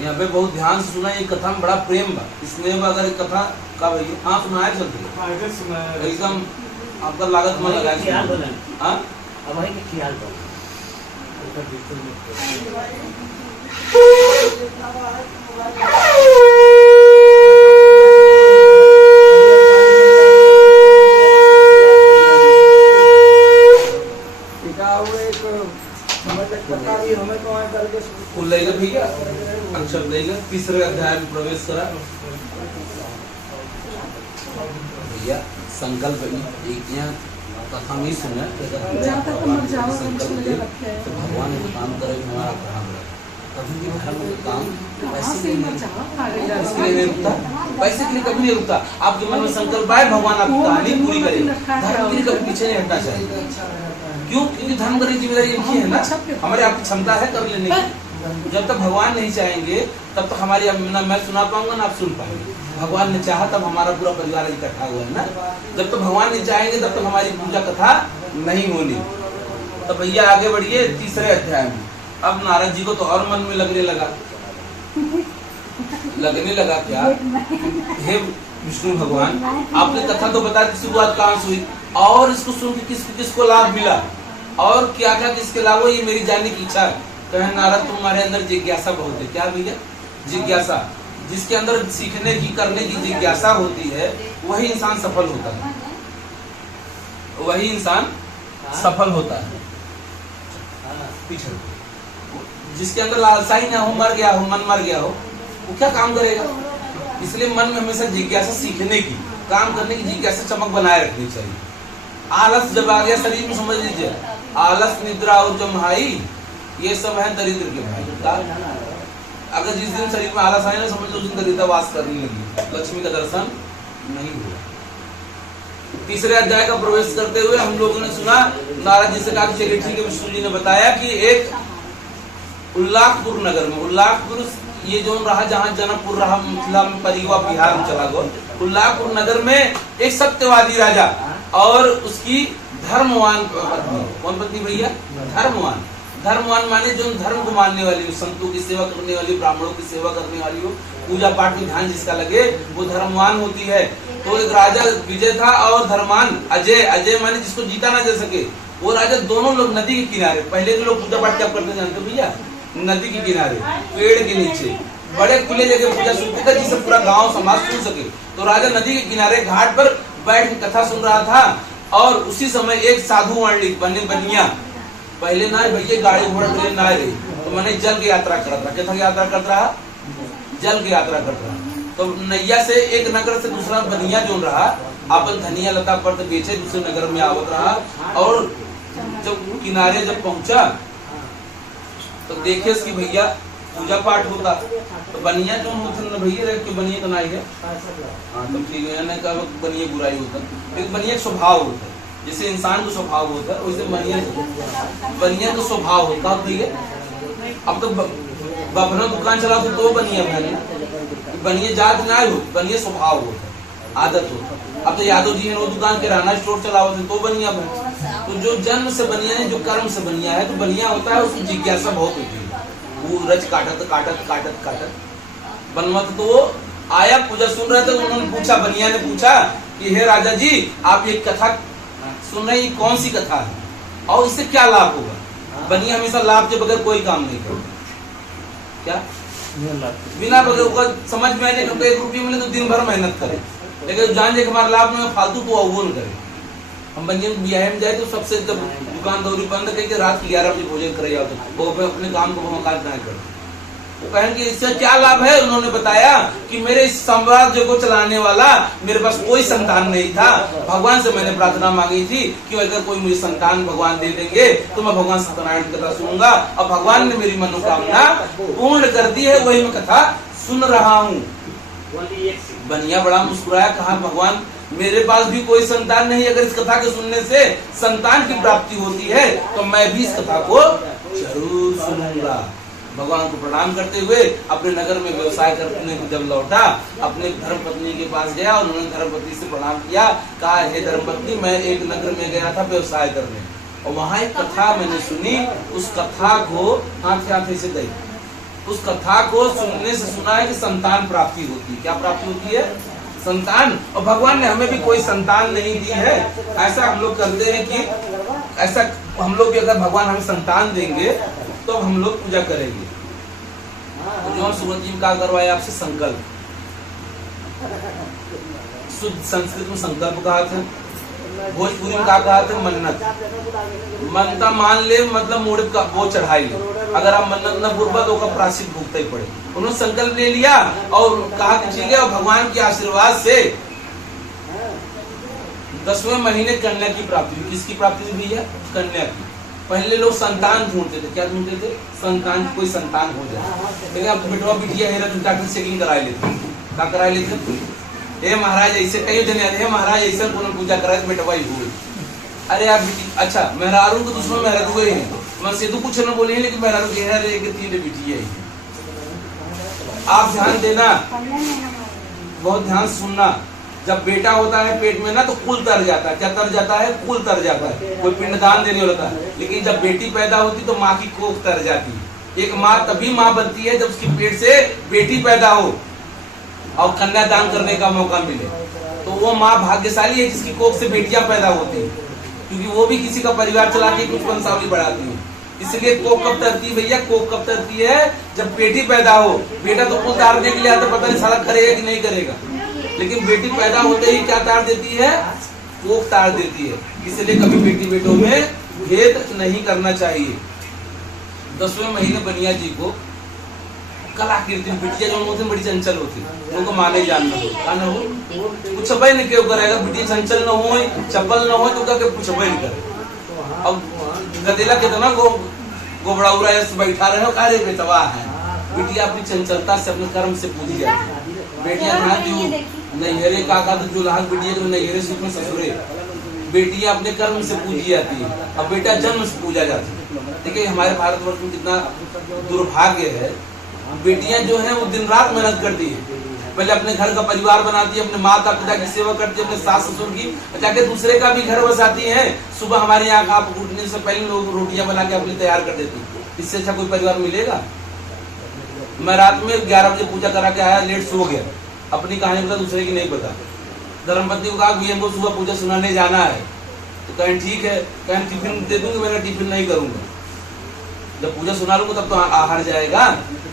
यहाँ पे बहुत ध्यान से सुना, ये कथा में बड़ा प्रेम बा। इसमें अगर कथा का भैया हाँ सुनाया चलती एकदम आपका लागत में लगाया। हाँ अब है कि ख्याल तो फूल लेगा भैया, अक्षर देगा, तीसरे अध्याय में प्रवेश करा भैया। संकल्प एक यहाँ कथा में सुना संकल्प ले तो भगवान एक काम करे हमारा काम कभी भी धर्म का काम पैसे के लिए नहीं रुकता, पैसे के लिए कभी नहीं रुकता। आपके मन में संकल्प आए भगवान आपकी कहानी पूरी करे, धर्म के लिए कभी पीछे नहीं हटना चाहिए। क्यों? क्योंकि धर्म करने की जिम्मेदारी इनकी है ना, हमारे आपकी क्षमता है कर लेने की। जब तक भगवान नहीं चाहेंगे तब तक हमारी ना मैं सुना पाऊंगा ना आप सुन पाएंगे। भगवान ने चाहा तब हमारा पूरा परिवार इकट्ठा हुआ है ना। जब तक भगवान नहीं चाहेंगे तब तक हमारी पूजा कथा नहीं होनी। तो भैया आगे बढ़िए तीसरे अध्याय में। अब नारद जी को तो और मन में लगने लगा क्या, हे विष्णु भगवान आपने कथा तो बता दी, शुरुआत कहाँ से हुई और इसको सुन के किसको लाभ मिला और क्या क्या किसके लाभ हो, ये मेरी जानने की इच्छा है। कहे नारद तुम्हारे अंदर जिज्ञासा बहुत है। क्या भैया? जिज्ञासा। जिसके अंदर सीखने की करने की जिज्ञासा होती है वही इंसान सफल होता है, वही इंसान सफल होता है। पीछे जिसके अंदर लालसा ही ना हो, मर गया हो, मन मर गया हो, वो क्या काम करेगा? इसलिए मन में हमेशा जिज्ञासा सीखने की, काम करने की जिज्ञासा चमक बनाए रखनी चाहिए। आलस जब आ गया शरीर में समझ लीजिए, आलस निद्रा और जम्हाई ये सब है दरिद्र के भाई। अगर जिस दिन शरीर में आलस आए ना समझ लो उस दिन दरिद्र वास करने लगी, लक्ष्मी का दर्शन नहीं हुआ। तीसरे अध्याय का प्रवेश करते हुए हम लोगों ने सुना नारद जी से कहा चलिए ठीक है। विष्णु जी ने बताया कि एक उल्लाखपुर नगर में, उल्लाखपुर ये जो रहा जहाँ जनकपुर रहा मिथिला में परिवा बिहार में चला गया, उल्लाखपुर नगर में एक सत्यवादी राजा और उसकी धर्मवान पत्नी। कौन पत्नी भैया? धर्मवान। धर्मवान माने जो धर्म को मानने वाली हो, संतों की सेवा करने वाली, ब्राह्मणों की सेवा करने वाली हो, पूजा पाठ में ध्यान जिसका लगे वो धर्मवान होती है। तो एक राजा विजय था और धर्मवान अजय। अजय माने जिसको जीता ना जा सके। वो राजा दोनों लोग नदी के किनारे, पहले के लोग पूजा पाठ क्या करते जानते भैया? नदी के किनारे पेड़ के नीचे बड़े खुले जगह पूजा सुनते थे जिससे पूरा गांव समाज सुन सके। तो राजा नदी के किनारे घाट पर बैठ के कथा सुन रहा था और उसी समय एक साधु पंडित बनिया, पहले ना भैया गाड़ी घोड़ा पहले ना रही, तो मैंने जल की यात्रा कर रहा। क्या यात्रा कर रहा? जल की यात्रा कर रहा। तो नैया से एक नगर से दूसरा बनिया जो रहा अपन धनिया लता पर बेचे, दूसरे नगर में आवत रहा और जब किनारे जब पहुंचा तो देखे इसकी भैया पूजा पाठ होता। तो बनिया जो होता भैया के बनिया का नाई है। हाँ तो ठीक है ना, बनिया बुराई होता, एक बनिया स्वभाव होता है। जैसे इंसान को स्वभाव होता है वैसे बनिया का स्वभाव होता है भैया। अब तो बभना दुकान चला तो बनिया बनिया जात ना हो, बनिया स्वभाव होता है, आदत होता है। अब तो यादव जी है वो दुकान किराना स्टोर चलाओ तो बनिया बने। तो जो जन्म से बनिया है, जो कर्म से बनिया है, तो बनिया होता है उसकी जिज्ञासा बहुत होती है। वो रच काटत बनवत तो वो आया पूजा सुन रहे थे। उन्होंने पूछा, बनिया ने पूछा कि हे राजा जी आप ये कथा सुन रहे, कौन सी कथा है और इससे क्या लाभ होगा? बनिया हमेशा लाभ के बगैर कोई काम नहीं करता। क्या बिना बगैर समझ में आने को 1 रुपये मिले तो दिन भर मेहनत करे, लेकिन जान दे हमारा लाभ में फालतू तो वो न करे। हम बनिया बिहार में जाए तो सबसे जब दुकान दौरी बंद करके रात 11 बजे भोजन करे जाओ तो वो अपने काम को मकान ना कर। वो कहेंगे इससे क्या लाभ है? उन्होंने बताया कि मेरे इस साम्राज्य को चलाने वाला मेरे पास कोई संतान नहीं था। भगवान से मैंने प्रार्थना मांगी थी कि अगर कोई मुझे संतान भगवान दे देंगे तो मैं भगवान सत्यनारायण की कथा सुनूंगा, और भगवान ने मेरी मनोकामना पूर्ण कर दी है, वही मैं कथा सुन रहा हूँ। बनिया बड़ा मुस्कुराया, कहा भगवान मेरे पास भी कोई संतान नहीं, अगर इस कथा के सुनने से संतान की प्राप्ति होती है तो मैं भी इस कथा को जरूर सुनूंगा। भगवान को प्रणाम करते हुए अपने नगर में व्यवसाय करने को जब लौटा, अपने धर्मपत्नी के पास गया और उन्होंने धर्मपत्नी से प्रणाम किया। कहा, हे धर्मपत्नी, मैं एक नगर में गया था व्यवसाय करने, और वहां एक कथा मैंने सुनी। उस कथा को हाथ से गई, उस कथा को सुनने से सुना है कि संतान प्राप्ति होती है। क्या प्राप्ति होती है? संतान। और भगवान ने हमें भी कोई संतान नहीं दी है। ऐसा हम लोग करते हैं कि ऐसा हम लोग भी अगर भगवान हमें संतान देंगे तो हम लोग पूजा करेंगे। तो जो सुगत जी का करवाया आपसे संकल्प, शुद्ध संस्कृत में संकल्प कहा था, भोजपुरी में कहा था मन्नत। मनता मान ले मतलब मोड़ का वो चढ़ाई ले, अगर आप मन्नत न पूर्वा तो का प्राश्चित भुगतना ही पड़े। उन्होंने संकल्प ले लिया और कहा कि ठीक है, और भगवान के आशीर्वाद से 10वें महीने कन्या की प्राप्ति हुई। किसकी प्राप्ति हुई है? कन्या की। पहले लोग संतान ढूंढते थे। क्या ढूंढते थे? संतान, कोई संतान हो जाए। लेकिन अब बेटवा बिटिया है तो डॉक्टर चेकिंग करा लेते। क्या करा लेते? हे महाराज ऐसे कई जन, हे महाराज ऐसे कोनो पूजा कराए तो बेटवा ही हुए। अरे आप अच्छा मेहरारू के दुश्मन मेहरारू है, मैं सेतु कुछ न बोले, लेकिन मेहरारू के है रे 3 बिटिया है। आप ध्यान देना, बहुत ध्यान सुनना। जब बेटा होता है पेट में ना तो कुल तर जाता है। क्या तर जाता है? कुल तर जाता है। कोई पिंडदान देने वाला था। लेकिन जब बेटी पैदा होती तो माँ की कोख तर जाती है। एक माँ तभी माँ बनती है जब उसकी पेट से बेटी पैदा हो और कन्यादान करने का मौका मिले। तो वो माँ भाग्यशाली है जिसकी कोख से बेटियां पैदा होती है, क्योंकि वो भी किसी का परिवार चला के कुछ वंशावली बढ़ाती है। इसलिए कोख कब तरती है भैया? कोख कब तरती है? जब बेटी पैदा हो। बेटा तो कुल तारने के लिए आता, पता नहीं साला करेगा कि नहीं करेगा, लेकिन बेटी पैदा होते ही क्या तार देती है? कोख तार देती है। इसलिए कभी बेटी बेटों में भेद नहीं करना चाहिए। 10वें महीने बनिया जी को कलाकृति बिटिया जो होती बड़ी चंचल होती, उनको माने जानना हो कुछ नहीं क्यों करेगा। बिटिया चंचल न हो, चप्पल न हो तो क्या कुछ नहीं करे। अब गदेला कितना गोबड़ा उड़ा बैठा रहे हो, अरे बेटवा है। बिटिया अपनी चंचलता से अपने कर्म से पूजी जाती है। बेटियां ध्यान दियो, नैहरे काका तो जो लाख बिटिया जो नैहरे से उसमें ससुरे, बेटियां अपने कर्म से पूजी जाती है, अब बेटा जन्म से पूजा जाती है। देखिए हमारे भारतवर्ष में कितना दुर्भाग्य है। बेटियां जो है वो दिन रात मेहनत करती है, पहले अपने घर का परिवार बनाती है, अपने माता पिता की सेवा करती है, अपने सास ससुर की, जाके दूसरे का भी घर बसाती है। सुबह हमारे यहाँ आप उठने से पहले लोग रोटियां बना के अपने तैयार कर देती है। इससे अच्छा कोई परिवार मिलेगा? मैं रात में 11 बजे पूजा करा के आया, लेट सो गया, अपनी कहानी पता, दूसरे की नहीं पता। धर्मपत्नी को कहा कि हमको सुबह पूजा सुनाने जाना है, तो कहें ठीक है, कहें टिफिन दे दूंगी, मेरा टिफिन नहीं करूंगा। जब पूजा सुना लूंगा तब तो आहार जाएगा,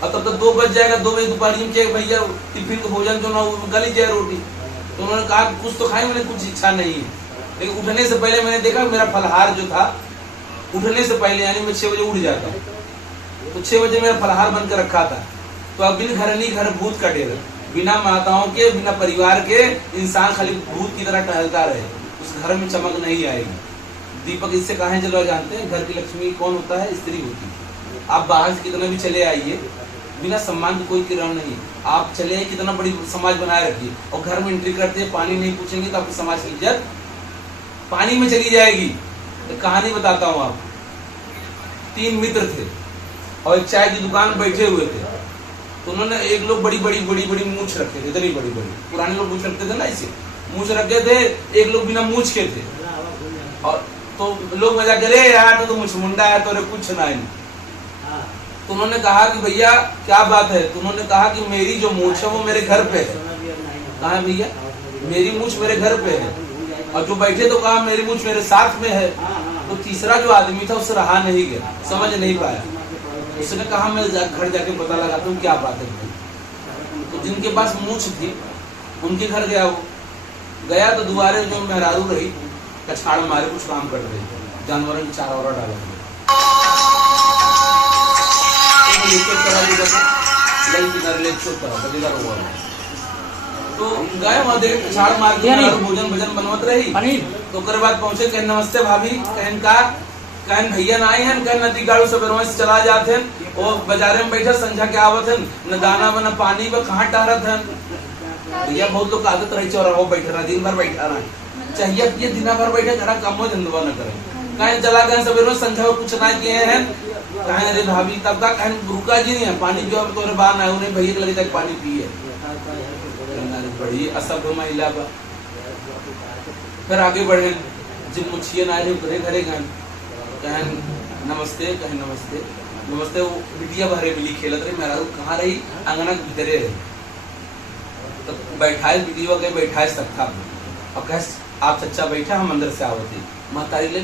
और तब तक 2 बज जाएगा। 2 बजे दोपहर में भैया टिफिन को भोजन तो ना गली जाए रोटी। तो उन्होंने कहा कुछ तो खाए, मैंने कुछ इच्छा नहीं है। लेकिन उठने से पहले मैंने देखा मेरा फलहार जो था, उठने से पहले यानी मैं 6 बजे उठ जाता, तो 6 बजे मेरा फलहार बन के रखा था। तो अब बिन घर नहीं घर भूत का डेरा, बिना माताओं के बिना परिवार के इंसान खाली भूत की तरह टहलता रहे, उस घर में चमक नहीं आएगी। दीपक इससे कहा चलो जानते हैं, घर की लक्ष्मी कौन होता है? स्त्री होती है। आप बाहर से कितना भी चले आइए, बिना सम्मान की कोई किरण नहीं। आप चले आइए, कितना बड़ी समाज बनाए रखिए, और घर में एंट्री करते हैं पानी नहीं पूछेंगे तो आपकी समाज की इज्जत पानी में चली जाएगी। एक कहानी बताता हूँ आप। 3 मित्र थे और एक चाय की दुकान में बैठे हुए थे। तो उन्होंने एक लोग बड़ी बड़ी मूछ रखे थे, इतनी बड़ी पुराने लोग मूछ रखते थे ना, इसे मूछ रखे थे। एक लोग बिना मूछ के थे, और तो लोग मजाक करे यार तो मुझ मुंडा है, तो कुछ ना है। तो उन्होंने कहा कि भैया क्या बात है? तो उन्होंने कहा कि मेरी जो मूछ है वो मेरे घर पे है। कहा भैया मेरी मूछ मेरे घर पे है, और जो बैठे तो कहा मेरी मूछ मेरे साथ में है। तो तीसरा जो आदमी था उससे रहा नहीं गया, समझ नहीं पाया। उसने कहा मैं घर जाके पता लगाता हूँ क्या बात है। तो जिनके पास मूछ थी उनके घर गया, वो गया तो दुआरे जो मेहरारू रही कछाड़ मारे कुछ काम कर रहे, जानवरों की चारा वारा डाला, तो गए वहाँ देख कछाड़ मार के भोजन भजन बनवत रही। तो कर बाद पहुंचे, कहें नमस्ते भाभी, कहन का कहन भैया ना आए हैं, कहन नदी गाड़ू से बेरवा से चला जाते हैं, और बाजारे में बैठे संझा के आवत है, न दाना बना पानी में कहाँ टहरत है। भैया बहुत लोग आदत रही चौराहो बैठे रहा, दिन भर बैठा रहा, चाहिए दिन भर बैठे, खड़ा काम धंधवा न करे। कहीं चला गए सवेरे में संध्या को कुछ ना किए हैं कहीं अरे भाभी तब का कहीं रुका जी नहीं है पानी जो अब तोरे बाहर ना उन्हें भैया लगे तक पानी पिए बड़ी असभ्य महिला बा। फिर आगे बढ़े जिन मुछिए ना रहे घरे घरे गए कहीं नमस्ते कहीं नमस्ते नमस्ते वो बिटिया भरे मिली खेलत रही मेरा कहाँ रही अंगना के भीतरे रही तो बैठाए बिटिया के बैठाए सकता और कह आप चच्चा बैठा हम अंदर से आवते महतारी ले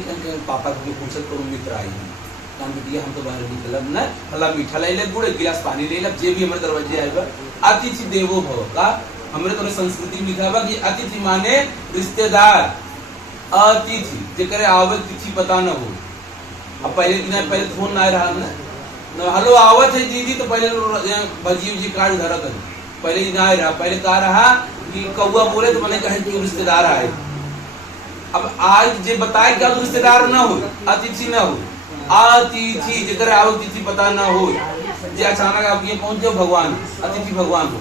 पापा को पूछे तो मित्र आई है बिटिया हम तो बाहर निकलब न भला मीठा ले ले गुड़ एक गिलास पानी ले ले जे भी हमारे दरवाजे आएगा अतिथि देवो भव का हमरे तो संस्कृति में लिखा बा कि अतिथि माने रिश्तेदार अतिथि जेकरे आवे तिथि पता न हो अब पहले फोन ना रहा न हेलो आवत है दीदी तो पहले भजी उजी कार्ड धरत है पहले ना रहा पहले कहा रहा कि कौआ बोले तो मैंने कहे कि रिश्तेदार आए अब आज जे बताए क्या तो रिश्तेदार ना हो अतिथि ना हो अतिथि जेकर आओ तिथि पता ना हो जे अचानक आप ये पहुंच जाओ भगवान अतिथि भगवान हो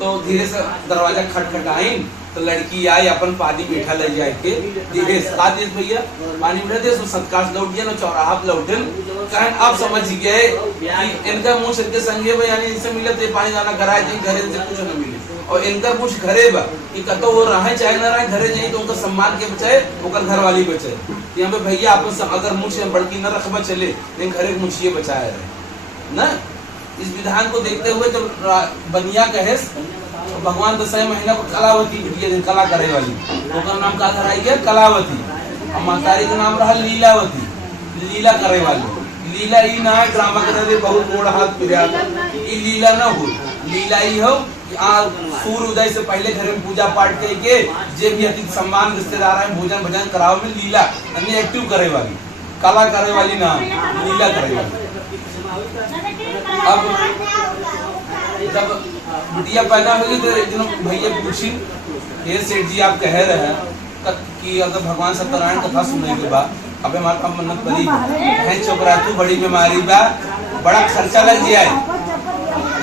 तो धीरे से दरवाजा खटखटाई तो लड़की आई अपन पानी मीठा ले जाए के धीरे से आदेश भैया पानी मीठा दे सो सत्कार से लौट गया ना चौराहा पे लौटे कहन आप समझ गए कि इनका मुंह से संगे भाई यानी इनसे मिले तो पानी जाना कराए जी घरे से कुछ ना मिले और इनका कुछ घरे बा कि कतो वो रहे चाहे ना रहे घरे जाए तो उनका सम्मान के बचाए ओकर घर वाली बचाए यहाँ पे भैया आपस अगर मुंह से बड़की न रखबा चले लेकिन घरे मुछिए बचाए रहे ना इस विधान को देखते हुए तो बनिया कहे भगवान 10 महीना को कलावती बिटिया दिन कला करे वाली ओकर नाम का धराई गया कलावती और महतारी का नाम रहा लीलावती लीला करे वाली लीला ही ना है ड्रामा करे बहुत मोड़ हाथ पिरा ई लीला ना हो लीला ही हो सूर्य उदय से पहले घर में पूजा पाठ के जे भी अतिथि सम्मान रिश्तेदार है भोजन भजन कराओ में लीला यानी एक्टिव करे वाली कला करे वाली ना लीला करे वाली। अब जब बिटिया पैदा होगी तो भैया पूछी हे सेठ जी आप कह रहे हैं कि अगर भगवान सत्यनारायण कथा सुनने के बाद अबे हमारे पास मन्नत पड़ी है छोकरा तू बड़ी बीमारी बा बड़ा खर्चा लग जाए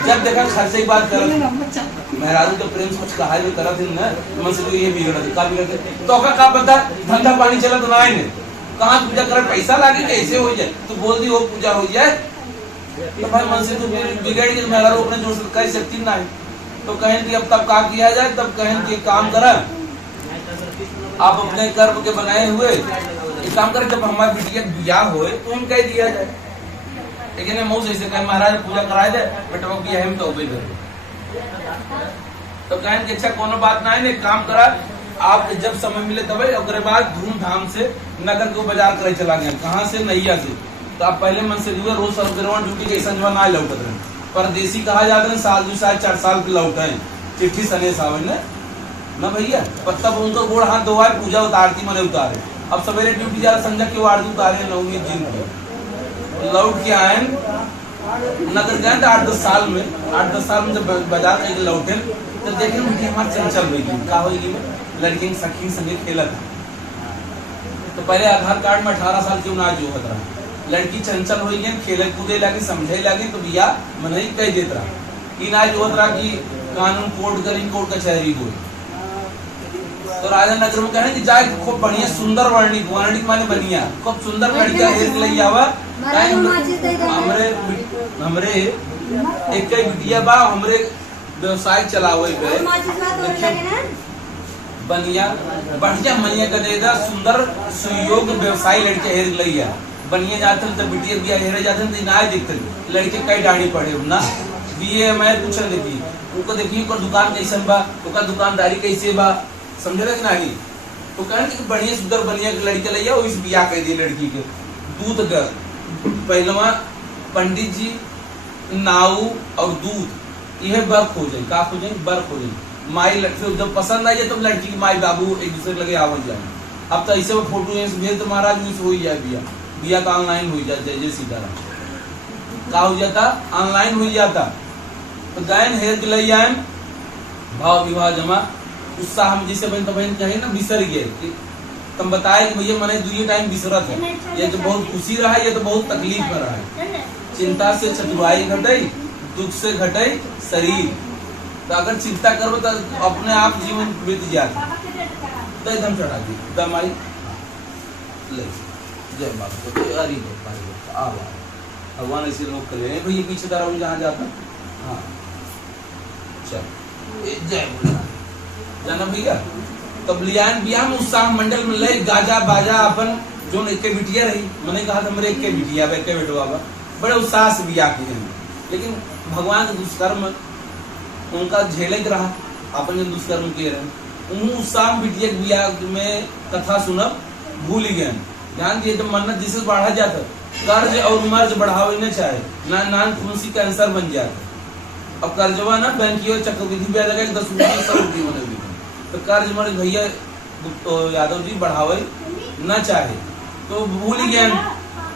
जब देखा खर्चे की बात कर मेहरारू तो प्रेम से कुछ कहा भी करा थी ना मन से तो ये बिगड़ का बिगड़ तो का पता धंधा पानी चला तो ना ही कहाँ पूजा कर पैसा लागे कैसे हो जाए तो बोल दी वो पूजा हो जाए तो भाई मन से तो बिगड़ गई मेहरारू अपने जोर से कह सकती ना तो कहें कि अब तब क्या किया जाए तब कहें कि काम करा आप अपने कर्म के बनाए हुए एक काम करें जब हमारे बिटिया ब्याह होए तो हम कह दिया जाए लेकिन मुँह से कहे महाराज पूजा कराए दे बेटा ब्याह हम तो तो कहें कि अच्छा कोनो बात ना है काम करा आप जब समय मिले तब उसके बाद धूमधाम से नगर को बाजार करे चला गया कहाँ से नैया से तो आप पहले मन से रोज ड्यूटी के संजवा ना लौटत रहे परदेसी कहा जाता है साल 2 साल 4 साल के लौटे चिट्ठी सने सावन ना भैया तब उनको गोड़ हाथ धोवाए पूजा उतारती मने उतारे अब सवेरे ड्यूटी जा संजय के वार्ड उतारे 9वीं दिन की लौट के आए नगर गए 8-10 साल में जब बाजार के लौटे तो देखे मुझे हमारे चंचल होगी क्या होगी लड़की सखी संगे खेला था तो पहले आधार कार्ड में 18 साल की उनाज जो रहा लड़की चंचल हो गई खेले कूदे लगी समझे लगी तो भैया मन ही कह देता रहा इनाज होत रहा कि कानून कोर्ट करी कोर्ट कचहरी हो तो राजा नगर में कहे कि जाए खूब बढ़िया सुंदर वर्णिक माने बढ़िया खूब सुंदर लड़का हेर ले आवा हमरे एक बिटिया बा हमरे व्यवसाय चलावे बनिया बढ़िया मनिया का देदा सुंदर सुयोग व्यवसाय लड़के हेर लिया बनिया जाते तो बिटिया बिया हेरे जाते तो ना दिखते लड़के कई डाड़ी पड़े ना बीए मैं पूछ देखी उनको देखी ओकर दुकान कैसन बा ओकर दुकानदारी कैसे बा समझे कि नहीं तो कहने कि बढ़िया सुंदर बनिया के लड़के लिया इस बिया कह दी लड़की के दूध पहलवा पंडित जी नाऊ और दूध यह बर्फ हो जाए का हो जाए बर्फ हो जाए माई लड़की जब पसंद आई जाए तो लड़की की माई बाबू एक दूसरे लगे आवत जाए अब तो ऐसे फोटो भेज तो महाराज हो ही जाए बिया का ऑनलाइन हो जाता जय सीताराम का हो जाता ऑनलाइन हो जाता तो गायन हेर के लिए आए भाव विवाह जमा उत्साह हम जिसे बहन तो बहन कहे ना बिसर गए तुम बताए कि भैया मैंने 2 टाइम बिसरत है ये तो बहुत खुशी रहा ये तो बहुत तकलीफ में रहा है चिंता से चतुराई घटई दुख से घटई शरीर तो अगर चिंता करो तो अपने आप जीवन बीत जाए तो एकदम चढ़ा दी दमाई ले जय माता दी, अरे भगवान ऐसे लोग कर रहे भैया पीछे तरह जहाँ जाता। हाँ चल जय भोलेनाथ जाना भैया। तब लियान बिया में उत्साह मंडल में ले गाजा बाजा अपन जो एक बिटिया रही, मैंने कहा था मेरे एक बिटिया एक बेटवा बड़े उत्साह से बिया किए, लेकिन भगवान के दुष्कर्म उनका झेले के रहा, अपन जो दुष्कर्म किए रहे उन्होंने उत्साह बिटिया बिया में कथा सुनब भूल ही गए। ध्यान दिए जब मन्नत जिसे बढ़ा जाता कर्ज और मर्ज बढ़ावे न चाहे ना नान फुंसी कैंसर बन जाता। अब कर्जवा ना बैंकियों चक्रवृद्धि ब्याज लगा 10 रुपये 100 रुपये बने, तो कर्ज मर्ज भैया तो यादव जी बढ़ावे न चाहे तो भूल गया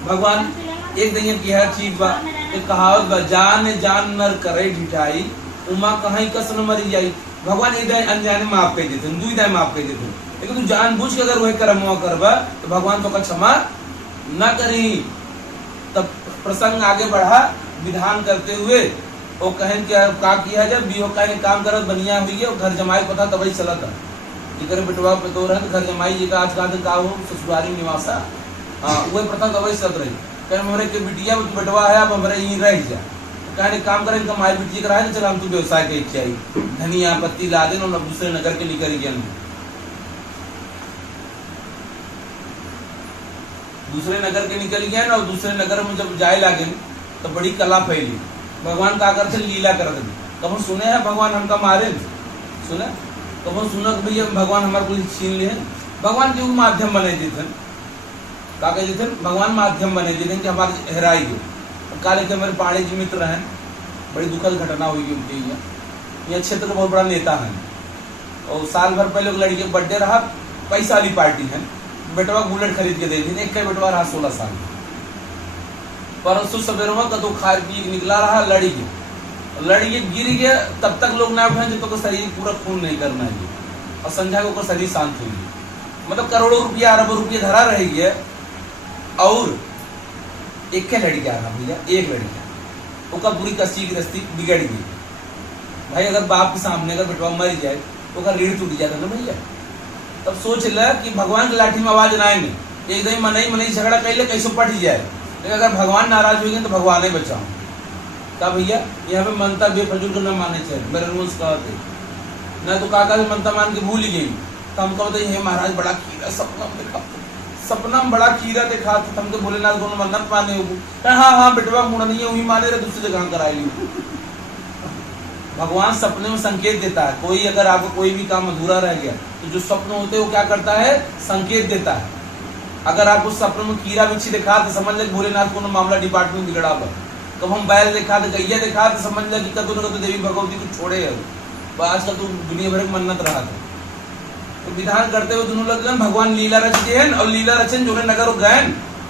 भगवान। एक दिन किया ठीक बा, एक कहावत बा जान जान नर करे ढिठाई उमा कहीं कस न मरी जाई। भगवान एक दिन अनजाने माफ कर देते, दुई दिन माफ कर देते, लेकिन तू जानबूझ के अगर वही कर्म करबा तो भगवान तो का क्षमा न करी। तब प्रसंग आगे बढ़ा विधान करते हुए वो कहें का किया जब बियो का काम करत बनिया हुई है और घर जमाई पता तब ही चला था जिकर बेटवा पे तो रह घर जमाई जी का आज का हो ससुरारी निवासा। हाँ वही प्रथा तब ही चल रही कह हमारे के बिटिया बेटवा है अब हमारे यहीं रह जा कहने काम करें हमारी बिटिया कराए ना चल हम तो व्यवसाय के इच्छा आई धनिया पत्ती ला देना और दूसरे नगर के निकल गया, दूसरे नगर के निकल गया ना और दूसरे नगर में जब जाए लागे तो बड़ी कला फैली। भगवान का करते लीला कर दे कब सुने हैं भगवान हमका मारे सुने कब सुना भैया भगवान हमारे को छीन ले। भगवान के माध्यम बने देते का कहते थे भगवान माध्यम बने देते कि हमारे हेराई गए। काले के मेरे पाड़े जी मित्र हैं, बड़ी दुखद घटना हुई उनके यहाँ क्षेत्र का बहुत बड़ा नेता है और साल भर पहले लड़की का बर्थडे रहा, पैसा वाली पार्टी है, बेटवा बुलेट खरीद के दे दी, एक का बेटवा रहा 16 साल। परसों सवेरे का तो खाए पी निकला रहा लड़ी के गिर गया, तब तक लोग ना उठाए जब तक शरीर पूरा खून नहीं करना है और संध्या को शरीर शांत हुई, मतलब करोड़ों रुपया अरबों रुपये धरा रहेगी है। और एक क्या लड़की आ रहा भैया, एक लड़की उसका पूरी कच्ची गृहस्थी बिगड़ गई भाई। अगर बाप के सामने अगर बेटवा मर जाए तो रीढ़ टूट जाता ना भैया। तब सोच ल कि भगवान की लाठी में आवाज ना आए, एकदम मनई झगड़ा कर ले कैसे पट जाए, लेकिन अगर भगवान नाराज हो गए तो भगवान ही बचाओ का भैया। यहाँ पे मनता बेफजूल न माने चाहिए, मेरे रूल्स कहते न तो काका भी मनता मान के भूल ही गई। तो हम कहते हे महाराज बड़ा खीरा सपना में बड़ा खीरा देखा तो हमको भोलेनाथ को मन्नत माने हो। हाँ बेटवा मुड़ा नहीं है वही माने रहे दूसरी जगह कराई ली। भगवान सपने में संकेत देता है, कोई अगर आपको कोई भी काम अधूरा रह गया तो जो स्वप्न होते हैं वो क्या करता है संकेत देता है। अगर आप उस सपने में कीड़ा बिच्छी दिखा तो समझ ले भोलेनाथ को मामला डिपार्टमेंट बिगड़ा पर। कब हम बैल दिखा तो गैया दिखा तो समझ ले कि कतो न कतो देवी भगवती को छोड़े है। आज का तो दुनिया भर में मन्नत रहा था। तो विधान करते हुए दोनों लग भगवान लीला रच गए और लीला रचन जो नगर गए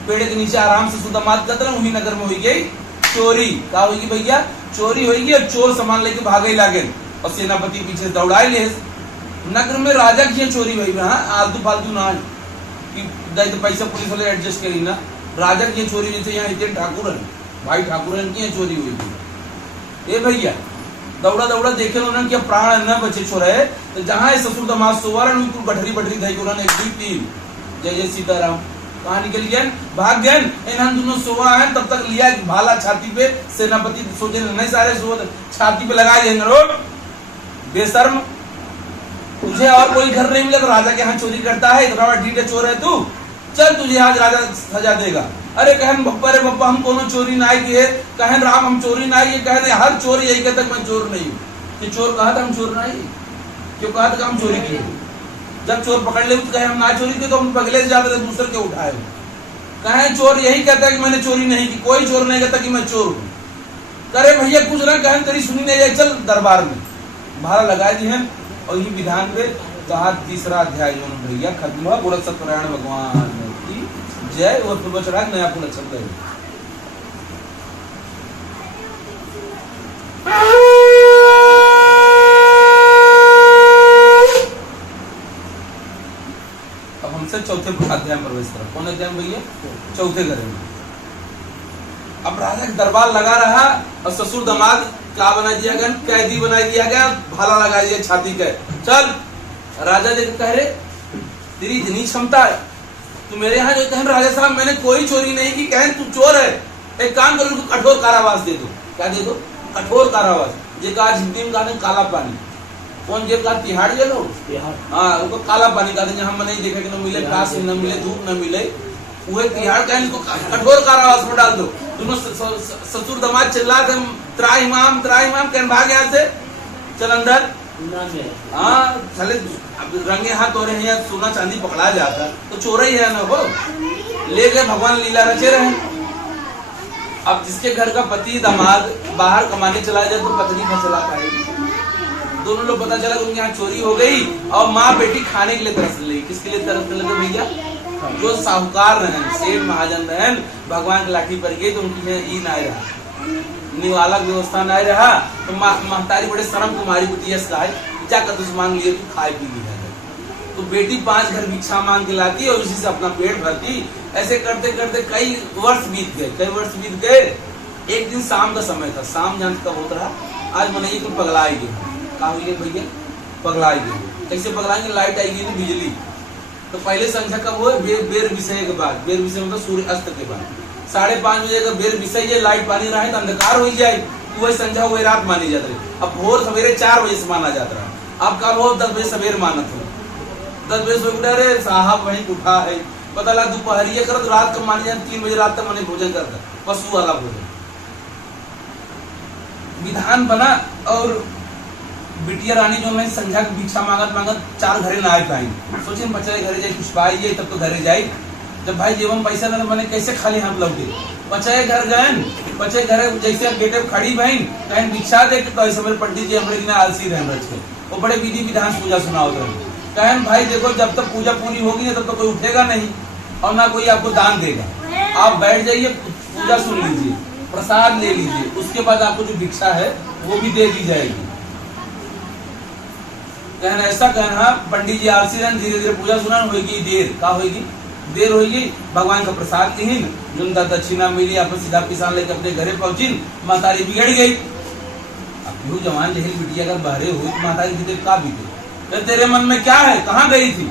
पेड़ के नीचे आराम से सुदामात करते उन्हीं नगर में हुई गई चोरी। क्या होगी भैया, चोरी होगी और चोर सामान लेके भागे लागे और सेनापति पीछे दौड़ाए ले। नगर में राजा की चोरी हुई, हाँ आलतू फालतू ना कि पैसा पुलिस वाले एडजस्ट करी ना, राजा की चोरी जैसे यहाँ इतने ठाकुर भाई ठाकुर की चोरी हुई थी। ए भैया दौड़ा दौड़ा देखे उन्होंने क्या प्राण न बचे छोड़े तो जहाँ ससुर दमाद सोवार गठरी बठरी धई उन्होंने 1 2 3 जय जय सीताराम कहा निकल गया भाग गए। इन दोनों सोवा है तब तक लिया भाला छाती पे, सेनापति सोचे नहीं सारे सो छाती पे लगा देंगे बेशर्म, तुझे और कोई घर नहीं मिला तो राजा के यहाँ चोरी करता है, इतना बड़ा ढीठे चोर है तू, चल तुझे आज राजा सजा देगा। अरे कहन बप्पा रे बप्पा हम कोनो चोरी ना किए, कहन राम हम चोरी ना किए, कहने हर चोर यही कहता मैं चोर नहीं हूँ। कि चोर कहा था हम चोर नहीं, क्यों कहा था हम चोरी किए। जब चोर पकड़ ले तो कहे हम ना चोरी किए तो हम पगले से जाते थे दूसरे के उठाए। कहे चोर यही कहता है कि मैंने चोरी नहीं की, कोई चोर नहीं कहता कि मैं चोर हूँ। करे भैया कुछ ना कहे तेरी सुनी नहीं जाए, चल दरबार में भाड़ा लगाए जी हैं। और यही विधान पे कहा 3रा अध्याय जो भैया खत्म हुआ। बोला सत्यनारायण भगवान की जय। और पूर्व चढ़ा नया पुनः छप गए। अब हमसे चौथे अध्याय में प्रवेश करें। कौन अध्याय भैया? चौथे करेंगे। अब राजा का दरबार लगा रहा और ससुर दामाद क्या बना दिया गया, कैदी बना दिया गया, भाला लगा दिया छाती के। चल राजा देख कह रहे तेरी इतनी क्षमता है, तो मेरे यहाँ जो कहन राजा साहब मैंने कोई चोरी नहीं की, कहन तू चोर है, एक काम करो उनको कठोर कारावास दे दो। क्या दे दो? कठोर कारावास। जे का हिंदी में कहते काला पानी, कौन जेब का तिहाड़ जेल हो? हाँ, उनको काला पानी कहते हैं, जहाँ मन नहीं देखे कि न मिले घास, न मिले धूप, न मिले वह तिहाड़, कहन इनको कठोर कारावास में डाल दो। दोनों ससुर दामाद चिल्ला थे त्राहिमाम त्राहिमाम, कहन भाग यहाँ से, चल अंदर। हाँ, चले रंगे हाथ हो रहे हैं, सोना चांदी पकड़ा जाता तो चोर ही है ना वो, ले गए भगवान लीला रचे रहे। अब जिसके घर का पति दामाद बाहर कमाने चला जाए तो पत्नी घर चला पाएगी। दोनों लोग पता चला कि उनके यहाँ चोरी हो गई और माँ बेटी खाने के लिए तरस लगी। किसके लिए तरसने लगे भैया? जो साहूकार रहन, सेठ महाजन रहन, भगवान की लाठी पर गई तो उनकी ई ना रहा, निवाला व्यवस्था ना रहा, तो महतारी बड़े शर्म तुम्हारी बुतियस का है, जाकर तुझ मांग लिए तू खाए पी लिया। तो बेटी 5 घर भिक्षा मांग के लाती और उसी से अपना पेट भरती। ऐसे करते करते कई वर्ष बीत गए। एक दिन शाम का समय था, शाम जान कब होता रहा, आज मनाइए तुम पगलाएंगे। कहा हुई भैया पगलाएंगे, कैसे पगलाएंगे? लाइट आएगी ना, बिजली। तो पहले संख्या कब हो? बेर विषय के बाद, बेर विषय मतलब सूर्य अस्त के बाद 5:30 बजे का बेर विषय है, लाइट पानी रहा है तो अंधकार हो जाए, वही संध्या वही रात मानी जाती रही। अब भोर सवेरे 4 बजे से माना जाता रहा, अब कब हो? 10 बजे सवेरे माना था। 10 बजे से उठा रे साहब वहीं उठा है, पता लगा दोपहरिया कर, रात को मानी जाए 3 बजे रात तक मैंने भोजन करता, पशु वाला भोजन। विधान बना और बिटिया रानी जो मैं संध्या की भिक्षा मांगत 4 घरे ना आए पाई। सोचे बच्चे घरे जाए कुछ पाई जाए तब तो घरे जाए। जब भाई जेबम पैसा ना मैंने कैसे खाली हाथ लौटे, बच्चे घर गए, बच्चे घर जैसे गेटे खड़ी बहन कहीं भिक्षा दे तो ऐसे मेरे पंडित जी हमारे बिना आलसी रहे वो बड़े विधि विधान पूजा सुनाओ रहे। कहन भाई देखो जब तक पूजा पूरी होगी ना तब तक कोई उठेगा नहीं और ना कोई आपको दान देगा। आप बैठ जाइए, पूजा सुन लीजिए, प्रसाद ले लीजिए, उसके बाद आपको जो भिक्षा है वो भी दे दी जाएगी। कहना ऐसा कहना पंडित जी आलसी रहन, धीरे धीरे पूजा सुना होगी, देर का होगी, देर होगी। भगवान का प्रसाद लीन, जुंदा दक्षिणा मिली, आप सीधा किसान लेके अपने घरे पहुंची, मातारी बिगड़ गई। अब यू जवान जहल बिटिया अगर बहरे हुई तो मातारी बीते का बीते, तेरे मन में क्या है, कहाँ गई थी?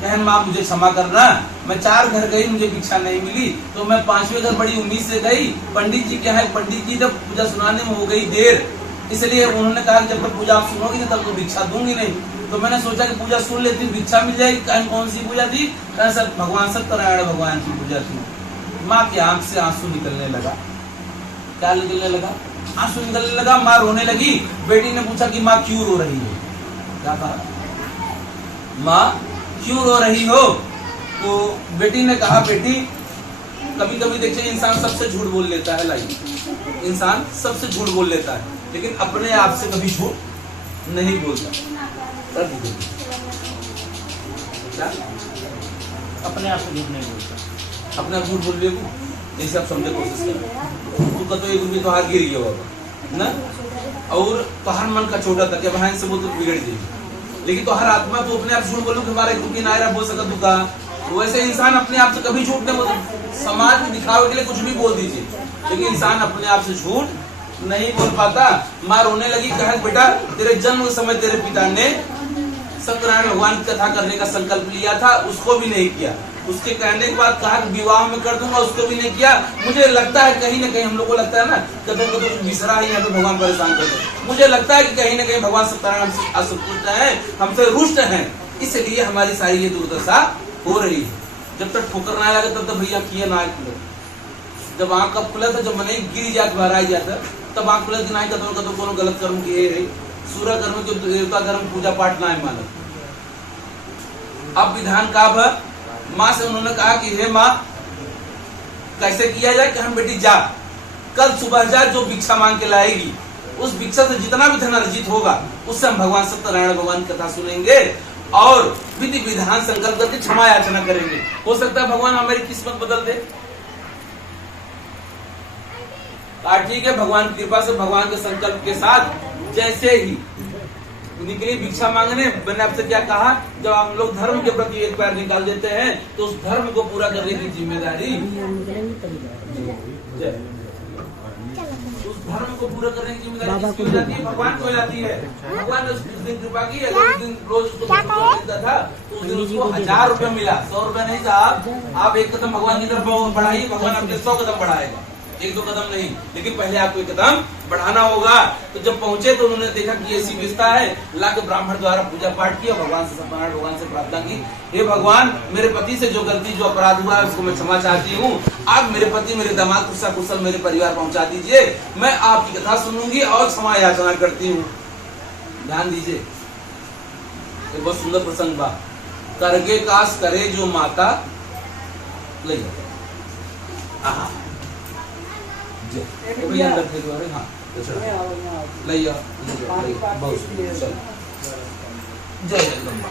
कहन माँ मुझे क्षमा करना, मैं 4 घर गई, मुझे भिक्षा नहीं मिली, तो मैं 5वें घर बड़ी उम्मीद से गई। पंडित जी क्या है, पंडित जी जब पूजा सुनाने में हो गई देर, इसलिए उन्होंने कहा जब तक पूजा आप सुनोगी ना तब तो भिक्षा दूंगी नहीं। तो मैंने सोचा कि पूजा सुन लेती, भिक्षा मिल जाएगी। कौन सी पूजा थी? सर भगवान सत्यनारायण भगवान की पूजा थी। माँ की आंख से आंसू निकलने लगा। क्या निकलने लगा? आंसू निकलने लगा। माँ रोने लगी। बेटी ने पूछा कि माँ क्यों रो रही है? क्या कहा? माँ क्यों रो रही हो? तो बेटी ने कहा बेटी कभी कभी देखिए इंसान सबसे झूठ बोल लेता है, लाइक इंसान सबसे झूठ बोल लेता है लेकिन अपने आप से कभी झूठ नहीं बोलता। क्या? अपने आप से झूठ नहीं बोलता, अपने आप झूठ बोल रहे हो, जैसे आप समझे कोशिश करें। तू कहते 1 रुपये तो हाथ गिर गया बाबा ना, और तोहर मन का छोटा था कि बहन से बोल तो बिगड़ जाएगी, लेकिन तोहर आत्मा तो अपने आप झूठ बोलो कि हमारा 1 रुपये ना बोल सका तू का। वैसे इंसान अपने आप से कभी झूठ नहीं बोलता। समाज में दिखावे के लिए कुछ भी बोल दीजिए, लेकिन इंसान अपने आप से झूठ नहीं बोल पाता। माँ रोने लगी, कहा बेटा तेरे जन्म के समय तेरे पिता ने सत्यनारायण भगवान की कथा करने का संकल्प लिया था, उसको भी नहीं किया। उसके कहने के बाद कहा विवाह में कर दूंगा, उसको भी नहीं किया। मुझे लगता है कहीं ना कहीं हम लोग को लगता है ना कदम बिसरा ही यहाँ पे भगवान परेशान करते हैं। मुझे लगता है कि कहीं ना कहीं भगवान सत्यनारायण हमसे असंतुष्ट है, हमसे रुष्ट है, इसलिए हमारी सारी ये दुर्दशा हो रही है। जब तक ठोकर ना लगे तब तक भैया किए ना खुले। जब आँख कब खुला था, जब मने गिर जात भरा जाता तब आँख खुला कि ना कदम कोनो गलत कर्म किए है, सूर्य कर्म के देवता धर्म पूजा पाठ ना मानो। अब विधान का माँ से उन्होंने कहा कि हे माँ कैसे किया जाए? कि हम बेटी जा, कल सुबह जा, जो भिक्षा मांग के लाएगी उस भिक्षा से जितना भी धन अर्जित होगा उससे हम भगवान सत्यनारायण भगवान की कथा सुनेंगे और विधि विधान संकल्प करके क्षमा याचना करेंगे। हो सकता है भगवान हमारी किस्मत बदल दे। ठीक है, भगवान की कृपा से भगवान के संकल्प के साथ जैसे ही निकली भिक्षा मांगने, मैंने आपसे क्या कहा, जब हम लोग धर्म के प्रति एक पैर निकाल देते हैं तो उस धर्म को पूरा करने की जिम्मेदारी उस धर्म को पूरा करने की जिम्मेदारी किसकी हो जाती है? भगवान को हो जाती है। भगवान ने उस दिन कृपा की, अगर उस दिन रोज उसको 100 मिलता था तो उस दिन उसको 1000 रुपया मिला, 100 रुपया नहीं साहब। आप एक कदम भगवान की तरफ बढ़ाइए, भगवान आपके 100 कदम बढ़ाएगा, 1-2 कदम नहीं। लेकिन पहले आपको 1 कदम बढ़ाना होगा। तो जब पहुंचे तो उन्होंने देखा कि ऐसी व्यवस्था है, ला के ब्राह्मण द्वारा पूजा पाठ किया, भगवान से सत्यनारायण भगवान से प्रार्थना की, हे भगवान मेरे पति से जो गलती जो अपराध हुआ है उसको मैं क्षमा चाहती हूँ। आप मेरे पति मेरे दामाद को सकुशल मेरे परिवार पहुंचा दीजिए, मैं आपकी कथा सुनूंगी और क्षमा याचना करती हूँ। ध्यान दीजिए, एक बहुत सुंदर प्रसंग बा। करगे कास करे जो माता ले भैया अंदर थे द्वारे, हाँ लैया बहुत चल जय जगदम्बा।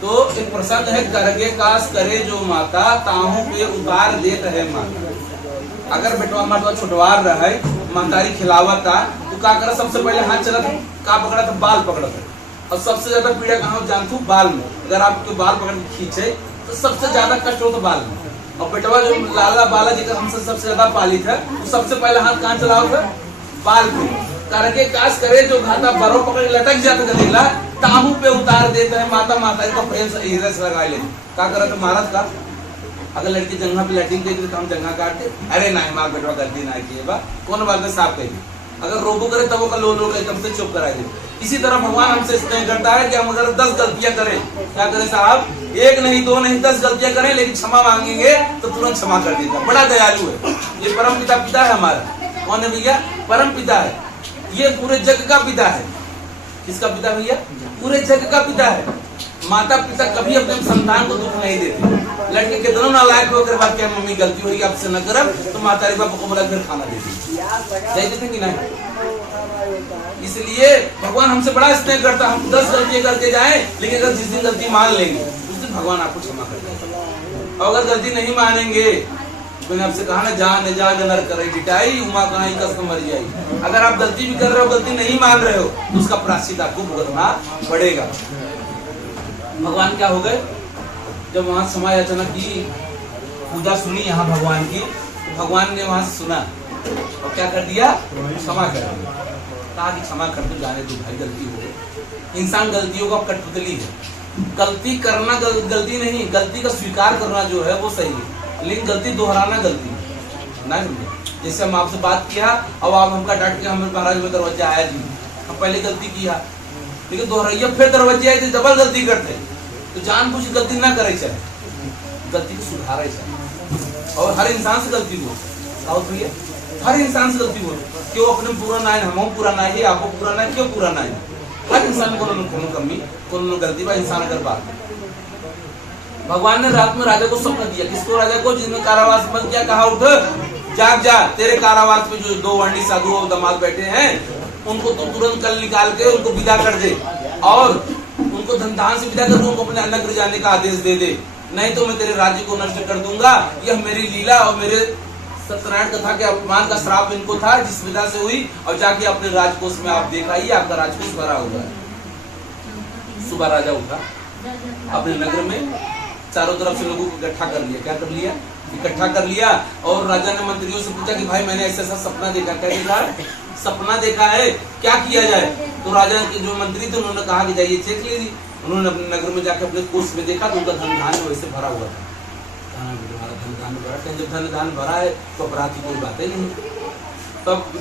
तो एक प्रसंग है, करगे कास करे जो माता ताहू पे उतार देत है माता। अगर बेटवा माता छुटवार रहे, महतारी खिलावता तो का करे? सबसे पहले हाथ चला था, का पकड़ा था? बाल पकड़ा था। और सबसे ज्यादा पीड़ा कहाँ जानतू? बाल में। अगर आपके बाल पकड़ के खींचे तो सबसे ज्यादा कष्ट होता बाल में। और बेटवा जो लाला बाला जी का हमसे सबसे ज्यादा पालित है, तो सबसे पहले हाथ कहाँ चलाओ था? बाल पे। करके काश करे जो घाटा बरो पकड़ लटक जाता गदेला ताहू पे उतार देता है माता। माता का प्रेम से हृदय से लगा ले का करे तो महाराज का। अगर लड़की जंघा पे लैटिंग देगी तो हम जंघा काटते, अरे नहीं माँ बेटवा गलती ना किए बा, कौन बात है साफ कहेगी। अगर रोबो करे तब वो का लो एकदम से चुप करा दे। इसी तरह भगवान हमसे स्नेह करता है कि हम अगर 10 गलतियां करें, क्या करें साहब? 1 नहीं 2 नहीं 10 गलतियां करें, लेकिन क्षमा मांगेंगे तो तुरंत क्षमा कर देगा। बड़ा दयालु है ये, परम पिता है हमारा। कौन है भैया? परम पिता है, ये पूरे जग का पिता है। किसका पिता भैया? पूरे जग का पिता है। माता पिता कभी अपने संतान को दुख नहीं देते। लड़के के दोनों नालायक होकर बात क्या मम्मी गलती हुई आपसे न करब, तो माता बापू को बोला फिर खाना दे दी कि नहीं? इसलिए भगवान हमसे बड़ा स्नेह करता। हम 10 गलतियां करके जाएं, लेकिन अगर जिस दिन गलती मान लेंगे उस दिन भगवान आपको क्षमा कर देगा। और अगर गलती नहीं मानेंगे, मैंने आपसे कहा ना, जान जान नर करे बिटाई उमा कहां कस मर जाई। अगर आप गलती भी कर रहे हो, गलती नहीं मान रहे हो, तो उसका प्रायश्चित आपको भुगतना पड़ेगा। भगवान क्या हो गए? जब वहां क्षमा याचना की, पूजा सुनी यहाँ भगवान की, तो भगवान ने वहां से सुना और क्या कर दिया? क्षमा कर दिया। कहा कि क्षमा कर दो, जाने दो भाई, गलती हो गई। इंसान गलतियों का कठपुतली है। गलती करना गलती नहीं, गलती का स्वीकार करना जो है वो सही है, लेकिन गलती दोहराना गलती ना। जैसे हम आपसे बात किया, अब आप हमका डांट के हमें महाराज में दरवाजा आया जी, हम पहले गलती किया, लेकिन दोहराइया फिर दरवाजे आए थे, डबल गलती करते। तो जानबूझ गलती ना करे, चाहे गलती को सुधारे चाहे। और हर इंसान से गलती हो, हर इंसान से गलती हो। क्यों अपने पूरा ना है, हम पूरा ना है, आपको पूरा ना है, क्यों पूरा ना है? हर इंसान को कोनो कमी कोनो गलती बा। इंसान अगर बात, भगवान ने रात में राजा को सपना दिया। किसको? राजा को, जिसने कारावास बंद किया। कहा उठ जाग जा, तेरे कारावास में जो 2 वर्णी साधु और दामाद बैठे हैं, उनको तो तुरंत कल निकाल के उनको विदा कर दे, और उनको धन से विदा कर दे, उनको अपने नगर जाने का आदेश दे दे, नहीं तो मैं तेरे राज्य को नष्ट कर दूंगा। यह मेरी लीला और मेरे सत्यनारायण कथा के अपमान का श्राप इनको था, जिस विधा से हुई। और जाके अपने राजकोष में आप देखा ही, आपका राजकोष भरा हुआ है। सुबह राजा उठा, अपने नगर में चारों तरफ से लोगों को इकट्ठा कर लिया। क्या कर लिया? इकट्ठा कर लिया। और राजा ने मंत्रियों से पूछा कि भाई मैंने ऐसा ऐसा सपना देखा। क्या देखा? सपना देखा है, क्या किया जाए? तो राजा के जो मंत्री थे उन्होंने कहा कि जाइए चेक लीजिए। उन्होंने अपने नगर में जाकर अपने कोष में देखा तो उनका धन धान वैसे भरा हुआ था। जब धन धान भरा है तो अपराध की कोई बात ही नहीं। तब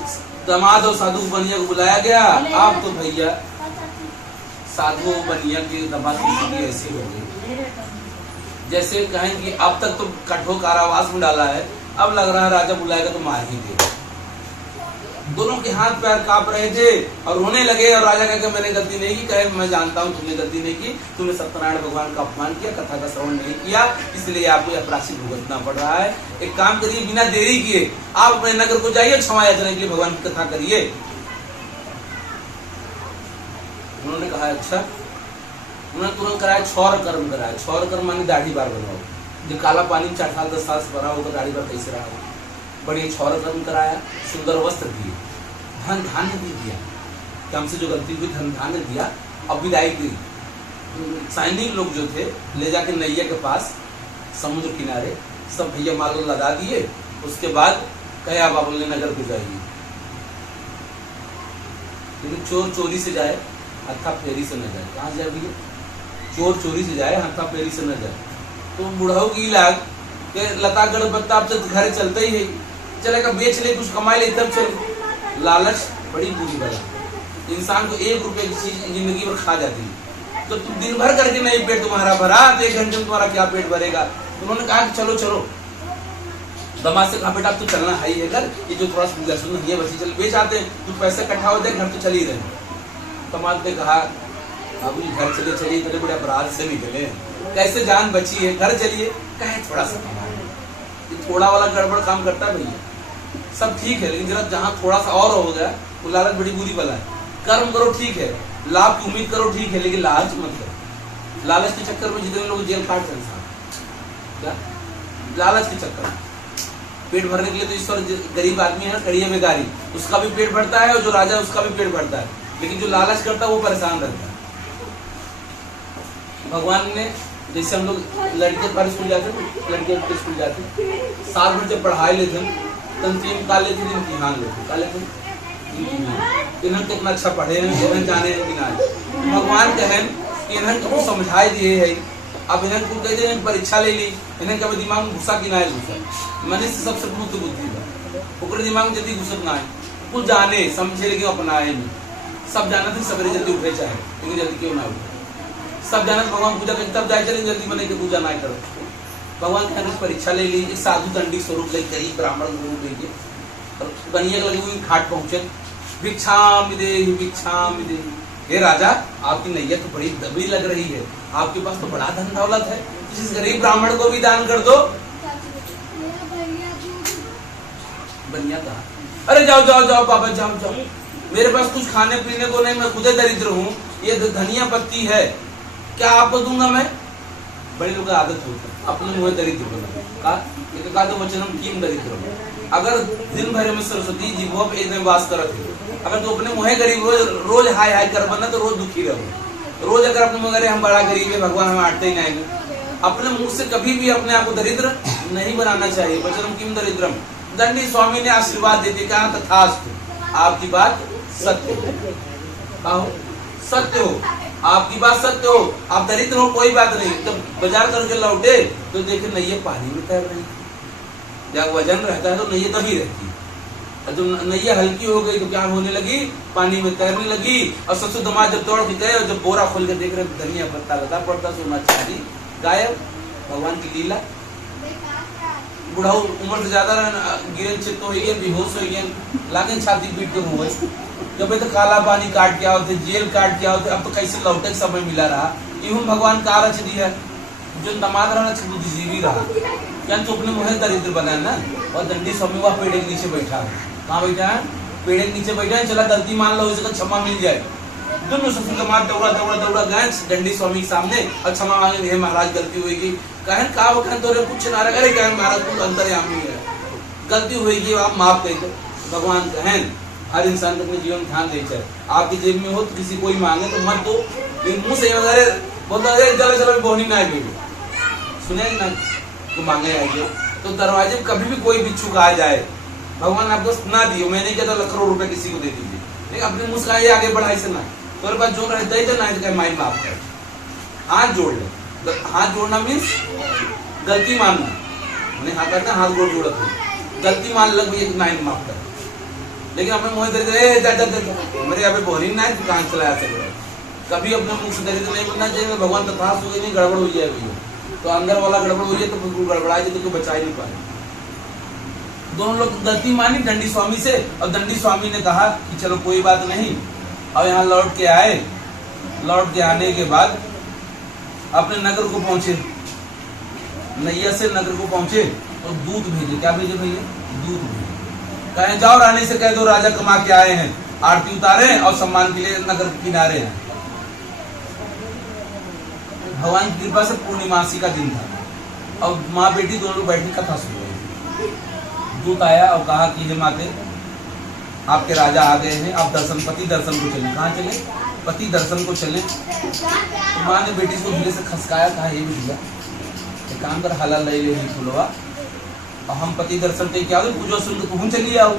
दामाद और साधु बनिया को बुलाया गया। आप तो भैया साधु बनिया के दामाद की स्थिति ऐसी हो गई, जैसे कहें कि अब तक तो कठोर कारावास में डाला है, अब लग रहा है राजा बुलाएगा तो मार ही देगा। दोनों के हाथ पैर कांप रहे थे और रोने लगे। और राजा कहकर मैंने गलती नहीं की। कहे मैं जानता हूँ तुमने गलती नहीं की, तुमने सत्यनारायण भगवान का अपमान किया, कथा का श्रवण नहीं किया, इसलिए आपको यह प्रायश्चित भुगतना पड़ रहा है। एक काम करिए, बिना देरी किए आप अपने नगर को जाइए, क्षमा याचना के लिए भगवान की कथा करिए। उन्होंने कहा अच्छा। उन्होंने तुरंत कराया, क्षौर कर्म कराया। क्षौर कर्म माने दाढ़ी बार बनवाओ। जो काला पानी 4 साल 10 साल से भरा होगा, दाढ़ी बार कैसे रहा होगा? बड़ी क्षौर कर्म कराया, सुंदर वस्त्र दिए, धन धान्य भी दिया। कि हमसे जो गलती हुई धन धान्य दिया। अब विदाई की। सैनिक लोग जो थे ले जाके नैया के पास समुद्र किनारे सब भैया माल लगा दिए। उसके बाद कहे आप अपने नगर को जाइए। लेकिन चोर चोरी से जाए हत्था फेरी से न जाए। कहाँ जाए भैया? चोर चोरी से जाए हत्था फेरी से न जाए। तो बुढ़ाऊ की लाग के लता गड़बत्ता अब तो घर चलता ही है, चलेगा बेच ले कुछ कमा ले तब चले। लालच बड़ी बुरी बला, इंसान को 1 रुपए की चीज जिंदगी भर खा जाती है। तो तुम दिन भर करके नहीं पेट तुम्हारा भरा, 1 घंटे में तुम्हारा क्या पेट भरेगा? उन्होंने कहा कि चलो चलो, दमाद से कहा बेटा अब तो चलना है ही है घर, ये जो थोड़ा सा लहसुन ये बची चल बेच आते हैं, कुछ पैसे इकट्ठा हो जाए घर तो चल ही रहे। दमाद ने कहा अब घर चले चलिए, बड़े बड़े अपराध से निकले, कैसे जान बची है, घर चलिए, कहे थोड़ा सा ये थोड़ा वाला गड़बड़ काम करता है भैया। सब ठीक है लेकिन जरा जहाँ थोड़ा सा और हो गया वो लालच बड़ी बुरी बला है। कर्म करो ठीक है, लाभ की उम्मीद करो ठीक है, लेकिन लालच मत करो। लालच के चक्कर में जितने लोग जेल काट रहे हैं, क्या लालच के चक्कर में पेट भरने के लिए तो ईश्वर गरीब आदमी है कड़िया बेगारी, उसका भी पेट भरता है और जो राजा है उसका भी पेट भरता है, लेकिन जो लालच करता है वो परेशान रहता है। भगवान ने जैसे हम लोग लड़के पर स्कूल जाते हैं, लड़के स्कूल जाते साल भर जब पढ़ाई लेते तब 3 काले थे इम्तिहान लेते, काले थे इन्हें कितना अच्छा पढ़े हैं, इन्हें जाने हैं कि ना। भगवान कहें कि इन्हें कभी समझाई दिए है, अब इन्हें को कह दे परीक्षा ले ली, इन्हें कभी दिमाग में घुसा कि ना है घुसा। मनुष्य सबसे बुद्ध बुद्धि है, ओकरे दिमाग में जल्दी घुसत ना है, कुछ जाने समझे लेकिन अपनाए नहीं। सब जाना थे सवेरे जल्दी उठे चाहे, लेकिन जल्दी क्यों ना उठे। सब जाना भगवान पूजा करके तब जाए चले, जल्दी बने के पूजा ना करो। भगवान कहने परीक्षा ले ली, एक साधु दंडी स्वरूप ले गरीब ब्राह्मण गुरु लेके बनिया लगी हुई घाट पहुंचे, भिक्षाम देहि भिक्षाम देहि। हे राजा आपकी नैया तो बड़ी दबी लग रही है, आपके पास तो बड़ा धन दौलत है, इस गरीब ब्राह्मण को भी दान कर दो। बनिया कहा अरे जाओ जाओ जाओ बाबा जाओ जाओ, मेरे पास कुछ खाने पीने को नहीं, मैं खुद दरिद्र हूँ, ये धनिया पत्ती है क्या आपको दूंगा मैं? बड़े लोग का आदत होता है अपने मुँह दरिद्र बना कहा तो वचनम कीम दरिद्र। अगर दिन भर में सरस्वती जी वो एक में वास करत है, अगर तू अपने मुँह गरीब रोज हाय हाय कर बना तो रोज दुखी रहो। रोज अगर अपने मुँह हम बड़ा गरीब है भगवान हमें आटते ही नहीं, अपने मुंह से कभी भी अपने आप को दरिद्र नहीं बनाना चाहिए। वचनम कीम दरिद्रम। दंडी स्वामी ने आशीर्वाद देते कहा तथास्तु, आपकी बात सत्य हो, सत्य हो, आपकी बात सत्य हो, आप दरिद्र हो कोई बात नहीं। जब बाजार करके लौटे तो देखे नैया पानी में तैर रही, जब वजन रहता है तो नैया तभी रहती है, और जब नैया हल्की हो गई तो क्या होने लगी, पानी में तैरने लगी। और ससुर दमाद जब दौड़ के गए और जब बोरा खोल कर देख रहे धनिया पत्ता लता पड़ता, सोना चांदी गायब। भगवान की लीला। बुढ़ाऊ उम्र से ज्यादा गिरन चित्त हो गए, बेहोश हो गए, लागे छाती पीट के हुए। जब तो काला पानी काट के आओ थे, जेल काट के आओ थे, अब तो कैसे लौटे समय मिला रहा। इवन भगवान का रच दिया, जो दमाद रहा बुद्धिजीवी रहा, क्या तो अपने मुँह दरिद्र बनाया ना। और दंडी स्वामी वहाँ पेड़ के नीचे बैठा है, कहाँ बैठा है? पेड़ के नीचे बैठा है। चला गलती मान लो, इसका क्षमा मिल जाए। दोनों ससुर दमाद दौड़ा दौड़ा दौड़ा गए दंडी स्वामी के सामने और क्षमा मांगे, हे महाराज गलती हुई, कहन का कहन तो कुछ ना रहे, कहन महाराज कुछ अंतर्यामी है, गलती हुई आप माफ कर दो। भगवान कहन हर इंसान को अपने जीवन में ध्यान दे चाहिए। आपकी जेब में हो तो किसी कोई मांगे तो मत दो, मुंह से बोलता चलो चलो बोहनी ना आएगी, सुनेगी ना तो मांगे आएगी। तो दरवाजे में कभी भी कोई बिच्छू आ जाए, भगवान आपको ना दियो, मैं नहीं कहता लाखों रुपए किसी को दे दीजिए, लेकिन अपने मुँह से आगे बढ़ाई से ना, तो पास जो रहता है तो ना माइंड माफ कर, हाथ जोड़ ले। हाथ जोड़ना मीन्स गलती मानना, मैंने हाथ करता हाथ गोड़ जोड़त है, गलती मान लग एक नाइन माफ कर। लेकिन अपने मुँह दरिद्र मेरे यहाँ पे बोहनी ना है, कहाँ चलाया चल कभी अपने मुख से दरिद्र नहीं बनना चाहिए। भगवान तथास हो गई नहीं, गड़बड़ हो जाए भैया, तो अंदर वाला गड़बड़ हुई है तो बिल्कुल गड़बड़ा जाए तो बचा ही नहीं पाए। दोनों लोग गलती मानी दंडी स्वामी से, और दंडी स्वामी ने कहा कि चलो कोई बात नहीं। और यहाँ लौट के आए, लौट के आने के बाद अपने नगर को पहुंचे, नैया से नगर को पहुंचे और दूध भेजे। क्या भेजे भैया? दूध भेजे। कहे जाओ रानी से कह दो राजा कमा के आए हैं, आरती उतारे और सम्मान के लिए नगर के किनारे हैं। भगवान की कृपा से पूर्णिमासी का दिन था और माँ बेटी दोनों बैठी कथा सुन रही। दूत आया और कहा कि हे माते आपके राजा आ गए हैं, आप पति दर्शन को चले। कहाँ चले? पति दर्शन को चले। तो माँ ने बेटी को धीरे से खसकाया, कहा हे भैया एक काम कर, हला ले ले फुलवा और हम पति दर्शन के क्या पूजा सुन के तुम चलिए आओ।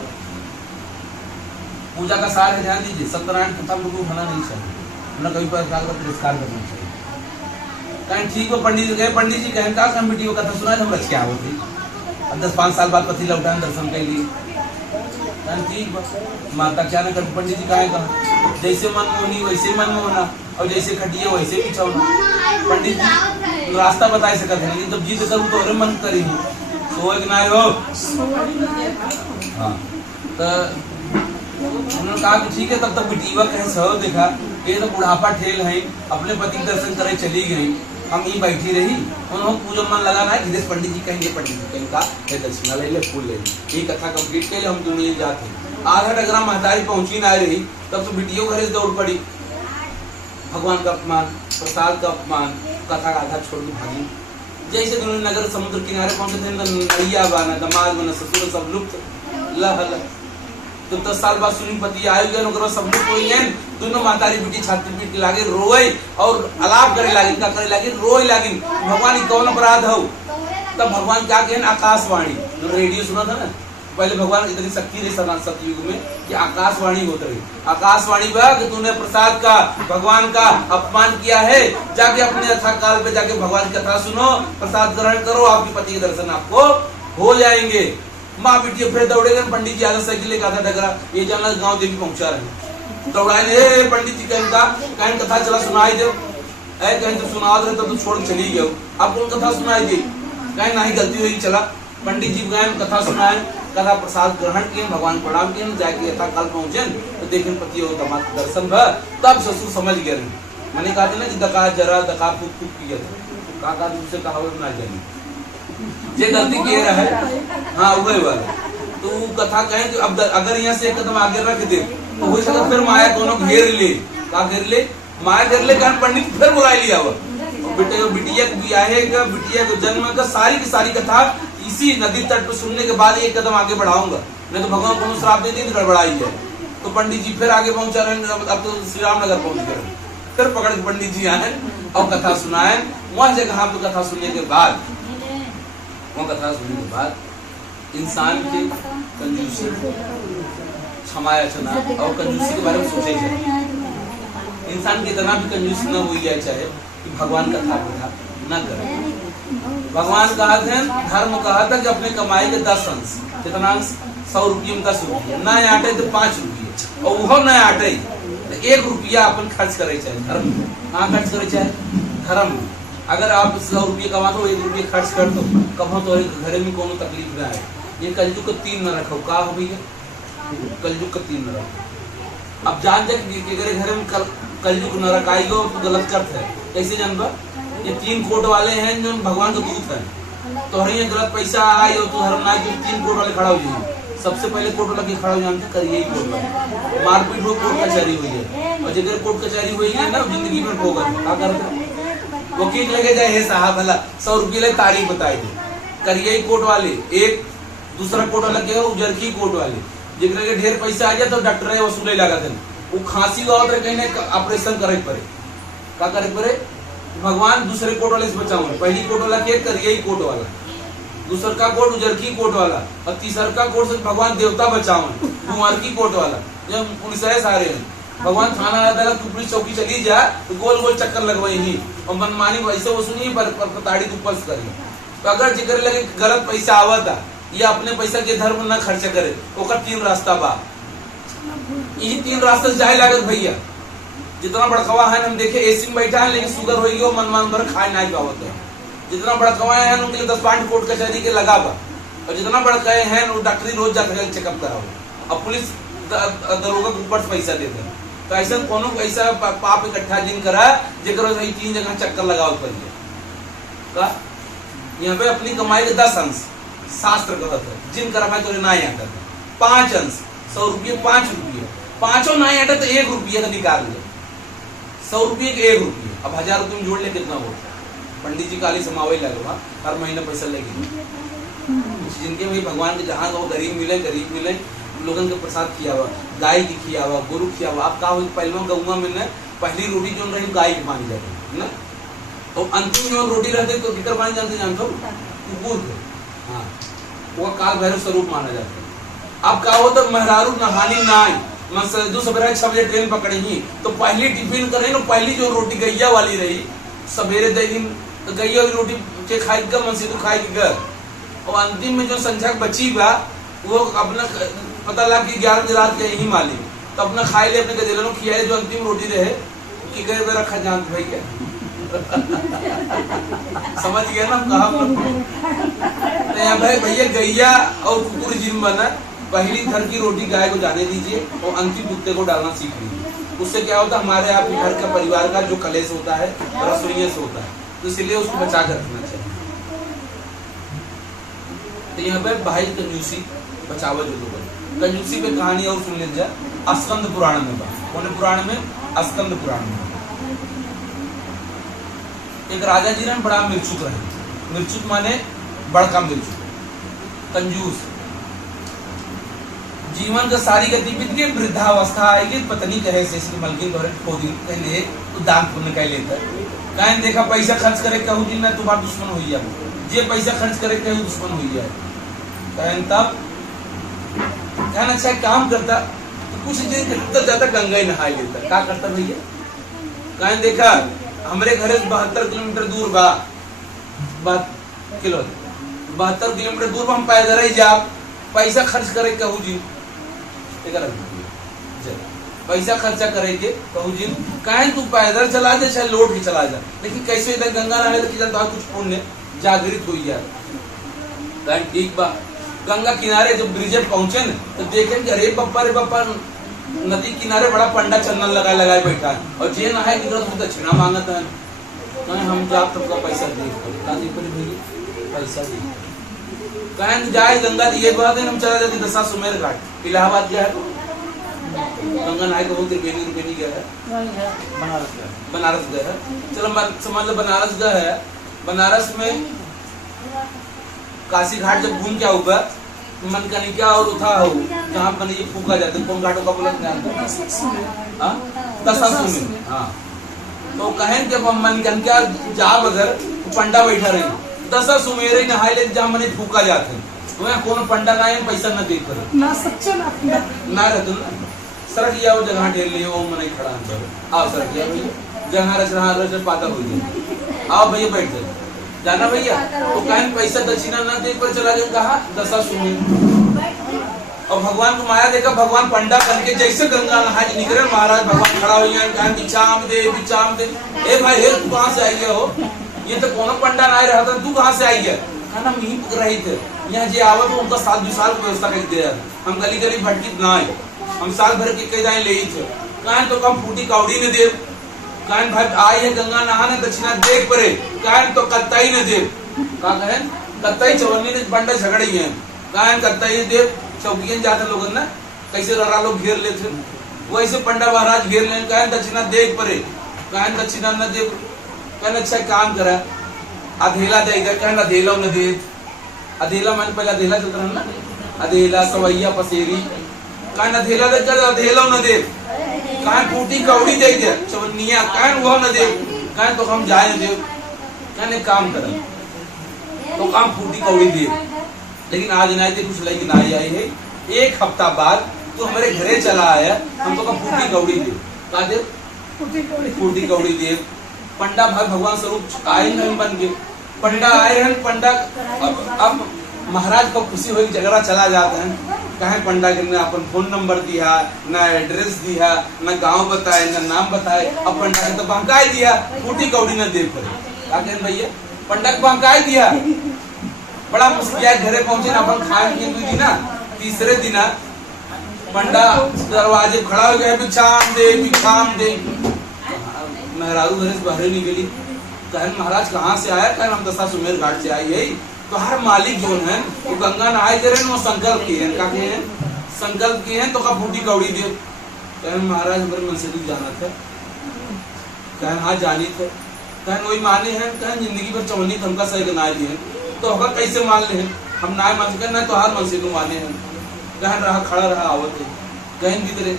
पूजा का सार है, ध्यान दीजिए, सत्यनारायण कथा को खाना नहीं चाहिए, न कभी प्रकार का तिरस्कार करना चाहिए। कहीं ठीक हो पंडित जी गए, पंडित जी कहें का कमेटी कथा सुना हम रच क्या होती, अब 10-5 साल बाद पति लौटान दर्शन के लिए ठीक माता क्या न कर, पंडित जी कहे कहा जैसे मन मोहनी वैसे मन मोहना और जैसे खटिए वैसे बिछौना। पंडित जी रास्ता बता सकते हैं, लेकिन जब जिद करूँ तो मन करी तो एक ना हो। हाँ तो उन्होंने कहा कि ठीक है, तब तक बिटिया कहे सहो देखा ये तो बुढ़ापा ठेल है, अपने पति दर्शन करे चली गई, हम ही बैठी रही। उन्होंने पूजा मन लगाना है, धीरे पंडित जी कहेंगे, पंडित जी कहें का दक्षिणा ले ले, फूल ले ले, ये कथा कंप्लीट के लिए हम दुनिया जाते। आधा डगरा महतारी पहुंची ना रही, तब तो बिटियों घरे से दौड़ पड़ी, भगवान का अपमान, प्रसाद का अपमान, कथा का आधा छोड़ के भागी। जैसे दोनों नगर समुद्र किनारे पहुंचे थे, नैया बाना दमाद बना ससुर सब लुप्त लहल। तो 10 साल बाद सुनी पति आयु गए, सब लोग कोई हैं, दोनों मातारी बेटी छाती पीट के लागे रोए और अलाप करे लागे, क्या करे लागे, रोए लागे, भगवान कौन अपराध हो। तब भगवान क्या कहें, आकाशवाणी, जो रेडियो सुना था ना पहले, भगवान इतनी शक्ति रही सतयुग में कि आकाशवाणी होती रही, आकाशवाणी कि तूने प्रसाद का भगवान का अपमान किया है, जाके अपने यथा काल पे जाके भगवान की कथा सुनो, प्रसाद ग्रहण करो, आपके पति के दर्शन आपको हो जाएंगे। माँ बेटी फिर दौड़े गए, पंडित जी आधा साइकिल लेकर आधा डगरा ये जाना गांव देवी पहुंचा रहे, दौड़ाए पंडित जी कहन कथा चला सुनाई दो, कहें तो सुना रहे तो छोड़ चली गए, अब कौन कथा सुनाई दी, कहें ना ही गलती हुई चला। पंडित जी गए कथा सुनाए, कथा प्रसाद ग्रहण किए, भगवान प्रणाम किए, जाके यथा काल पहुंचे तो देखें पति हो दमाद दर्शन भर। तब ससुर समझ गए, मैंने कहा था ना कि दका जरा दका फूक फूक किया था, का दूसरे कहावत ना जानी ये गलती किए रहे। हाँ वही वाला तो कथा कहें कि अब अगर यहाँ से एक कदम आगे रख दे तो हो सकता फिर माया दोनों घेर ले, का घेर ले, माया घेर ले, कारण पंडित फिर बुला लिया हुआ, बिटिया ब्याहेगा, बिटिया को जन्म का सारी की सारी कथा इसी नदी तट पर सुनने के बाद एक कदम आगे बढ़ाऊंगा, नहीं तो भगवान को श्राप दे दी गड़बड़ाई है। तो पंडित जी फिर आगे पहुंचा रहे, अब तो श्री रामनगर पहुंच गए, फिर पकड़ के पंडित जी आए और कथा सुनाए। वह जगह पे कथा सुनने के बाद, कथा सुनने के बाद इंसान के कंजूसी, क्षमा याचना और कंजूसी के बारे में सोचे जाए। इंसान की इतना भी कंजूस न हुई जाए चाहे कि भगवान का था न करे। भगवान कहा था, धर्म कहा था कि अपने कमाई के 10 अंश, कितना अंश, 100 रुपये में 10 रुपये, न आटे तो 5 रुपये, और वह न आटे तो 1 रुपया अपन खर्च करे चाहे धर्म, कहाँ खर्च करे चाहे धर्म। अगर आप 100 रुपये कमा दो, 1 रुपये खर्च कर दो, कहो तो घरे में कोनो तकलीफ ना है। ये कलयुग का 3 न रखो, का हो भैया, कलयुग का 3 न रखो। अब जान जाए घर में कलयुग न रखाई गो तो गलत करते है, कैसे जानबा, ये 3 कोट वाले हैं जो भगवान का दूत है, तो हर गलत पैसा आए हो तो धर्म ना, 3 कोट वाले खड़ा हो जाए। सबसे पहले कोर्ट वाला खड़ा हो जानते करिए, कोर्ट वाला मारपीट हो, कोर्ट कचहरी हुई है, और जगह कोर्ट कचहरी हुई है ना जिंदगी में ठोकर क्या करते, वकील लगे जाए साहब भला 100 रुपये ले तारीख बताई दे, करिए कोर्ट वाले। एक दूसरा कोर्ट वाला क्या उजरकी कोर्ट वाले, जिनके के ढेर पैसा आ जाए तो डॉक्टर वसूले लगा थे, वो खांसी हुआ कहीं ऑपरेशन करे पड़े, क्या करे पड़े, भगवान दूसरे कोर्ट वाले से बचाओ। पहली कोर्ट वाला के करिए कोर्ट वाला, दूसर का कोर्ट उजरकी कोर्ट वाला, और तीसर का कोर्ट से भगवान देवता बचाओ, कुंवारकी कोर्ट वाला। जब पुलिस सारे हैं, भगवान थाना अदालत की पुलिस चौकी चली जाए तो गोल गोल चक्कर लगवाई ही और मनमानी वैसे वसूली पर ताड़ी ऊपर करिए। तो अगर जिक्र लगे गलत पैसा आवता या अपने पैसा के धर्म न खर्च करे, ओकर 3 रास्ता बा, यही 3 रास्ते से जाए लागत भैया। जितना बड़कवा है हम देखे एसी में बैठा है, लेकिन शुगर होगी वो मनमान भर खाए ना पावत है। जितना बड़कवा है उनके लिए 10 पॉइंट कोर्ट कचहरी के लगा बा, और जितना बड़काए हैं वो डॉक्टरी रोज जाकर चेकअप कराओ, और पुलिस दरोगा के ऊपर से पैसा देते हैं। तो ऐसा कोनो ऐसा पाप इकट्ठा जिन करा जेकर 3 जगह चक्कर लगाओ पड़िए का, यहाँ पे अपनी कमाई के 10 अंश शास्त्र कहत है, जिन करा मैं तो ना आता था 5 अंश, 100 रुपये 5 रुपये, पांचों ना आता तो 1 रुपये का निकाल ले, 100 रुपये के 1 रुपये, अब 1000 रुपये में जोड़ ले कितना होता। पंडित जी काली समावे लगे, हर महीने पैसा लेगी, जिनके में भगवान के जहाँ वो गरीब मिले लोगन के प्रसाद किया हुआ, गाय की किया हुआ, गुरु किया हुआ। आप कहा पहले गौवा में पहली रोटी जो रही गाय की मानी जाती है ना, तो अंतिम जो रोटी रहती तो किकर मानी जाती जानते हो, गुड़। हाँ वो काल भैरव स्वरूप माना जाता है। अब कहा हो तो मेहरारू नहानी ना मैं सवेरे 6 बजे ट्रेन पकड़ी ही तो पहली टिफिन करे ना, पहली जो रोटी गैया वाली रही सवेरे दे दिन तो गैया वाली रोटी के खाई का मन से तो खाई के और अंतिम में जो संख्या बची बा वो अपना पता लगा कि 11 बजे रात के यही मालिक तो अपना खाई ले अपने गजेलों खिया जो अंतिम रोटी रहे कि गए में रखा जान भाई क्या समझ गया ना कहा तो यहाँ भाई भैया गैया और कुकुर जिम बना पहली घर की रोटी गाय को जाने दीजिए और अंतिम कुत्ते को डालना सीख लीजिए। उससे क्या होता है हमारे आपके घर का परिवार का जो कलेश होता है रसोइये से होता है तो इसलिए उसको बचा कर रखना चाहिए। तो यहाँ पे भाई कंजूसी बचावा जो लोग कंजूसी पे कहानी और सुन लीजिए स्कंद पुराण में कौन पुराण में स्कंद पुराण में एक राजा जी ने बड़ा मिर्चुक रहे। मिर्चुक माने बड़का मिर्चुक कंजूस जीवन का सारी गतिविधि के वृद्धावस्था आएगी पत्नी कहे से इसकी मलकिन तोरे खोदी कहले तो दान पुण्य कह लेता कहें देखा पैसा खर्च करे कहू जी ना तुम्हारा दुश्मन हो जाए जे पैसा खर्च करे कहू दुश्मन हो जाए कहें तब कहना अच्छा काम करता तो कुछ दिन तो ज्यादा गंगा ही नहा लेता क्या करता भैया कहें देखा हमारे घर 72 किलोमीटर दूर बा 72 किलोमीटर दूर हम पैदल ही जा पैसा खर्च करे कहू जी पैसा खर्चा करेंगे कहू जी कहें तू पैदल चला जा चाहे लौट के चला जा लेकिन कैसे इधर गंगा नहाए तो कुछ पुण्य जागृत हो जाए कहें ठीक बा गंगा किनारे जब ब्रिज पहुंचे न तो देखें कि अरे बप्पा नदी किनारे बड़ा पंडा चंदन लगाए बैठा है और जे नहाए की तरफ दक्षिणा मांगता है कहें हम जाप सबका पैसा दे भैया पैसा दे कहें जाए गंगा ये बात है हम चला जाते दशा सुमेर घाट इलाहाबाद गया है गंगा नहाए को त्रिवेणी गया है बनारस गया है चलो समझ लो बनारस गया है बनारस में काशी घाट जब घूम क्या होगा मनकनिका और उठा हो जहाँ पर ये फूका जाते कौन घाटों का बोला दशाश्वमेध हाँ तो कहें जब हम मनकनिका जाब अगर पंडा बैठा रही दशाश्वमेध ही नहाए ले जहाँ मने फूका जाते तो यहाँ कौन पंडा ना है पैसा न दे कर ना सच्चा ना रहते ना सड़क या वो जगह ढेर लिए वो मने खड़ा अंदर आओ सड़क या भैया जहाँ रच पाता हो जाए आओ भैया बैठ जाए जाना भैया तो कहें पैसा दक्षिणा ना दे पर चला गया कहा दशाश्वमेध और भगवान को माया देखा भगवान पंडा करके जैसे गंगा नहाए निकले महाराज भगवान खड़ा हो गया कहें बिचाम दे ए भाई हे तू कहाँ से आई गया हो ये तो कौन पंडा नहाए रहा था तू कहाँ से आई गया कहना हम यहीं रहे थे यहाँ जे आवत हो उनका 7 साल की व्यवस्था कर दिया हम गली गली भटकी ना आए हम साल भर के कई जाए ले थे कहें तो कम फूटी कौड़ी न दे कहें भाई आई है गंगा नहाने दक्षिणा देख परे कहें तो कत्ताई न दे का कहें कत्ताई चवन्नी ने पंडा झगड़ी है कहें कत्ताई दे चौकियन जाते लोग ना कैसे रहा लोग घेर लेते वैसे पंडा महाराज घेर ले कहें दक्षिणा देख परे कहें दक्षिणा न दे कहना अच्छा काम करा अधेला दे कहना अधेला न दे अधेला मैंने पहले अधेला चलता रहा ना अधेला सवैया पसेरी कहना अधेला दे कर अधेला न दे कहें फूटी कौड़ी दे दे चवनिया कहें वो न दे कहें तो हम जाए न दे कहने काम करा तो काम फूटी कौड़ी दे लेकिन आज नहीं थे कुछ लेकिन आई है 1 हफ्ता बाद तो हमारे घरे चला आया हम तो फूटी कौड़ी दे का दे फूटी कौड़ी दे पंडा भाई भगवान स्वरूप आए नहीं बन गए पंडा आए हैं पंडा अब महाराज को खुशी हुई झगड़ा चला जाते हैं कहे पंडा के ने अपन फोन नंबर दिया ना एड्रेस दिया ना गांव बताए ना नाम बताए अब पंडा के तो बहकाई दिया फूटी कौड़ी न दे पड़े भैया पंडा को बहकाई दिया बड़ा मुश्किल घरे पहुंचे ना अपन खाए पिए हुई ना तीसरे दिन पंडा दरवाजे खड़ा हो गया बिछाम दे मेहरारू घर से बाहर निकली कहन महाराज कहाँ से आया कहन हम दशाश्वमेध घाट से आई है तो हर मालिक जो है वो गंगा नहाए करे वो संकल्प किए हैं क्या किए हैं संकल्प किए हैं तो का फूटी कौड़ी दे कहन महाराज हमारे मन से दूर जाना था कहन हाँ जानी थे कहन वही माने हैं कहन जिंदगी भर चवन्नी थमका सही गनाए दिए तो होगा कैसे मान ले हम ना मान सके ना तो हर मन से को माने हैं कहन रहा खड़ा रहा आवत है कहन भीतरे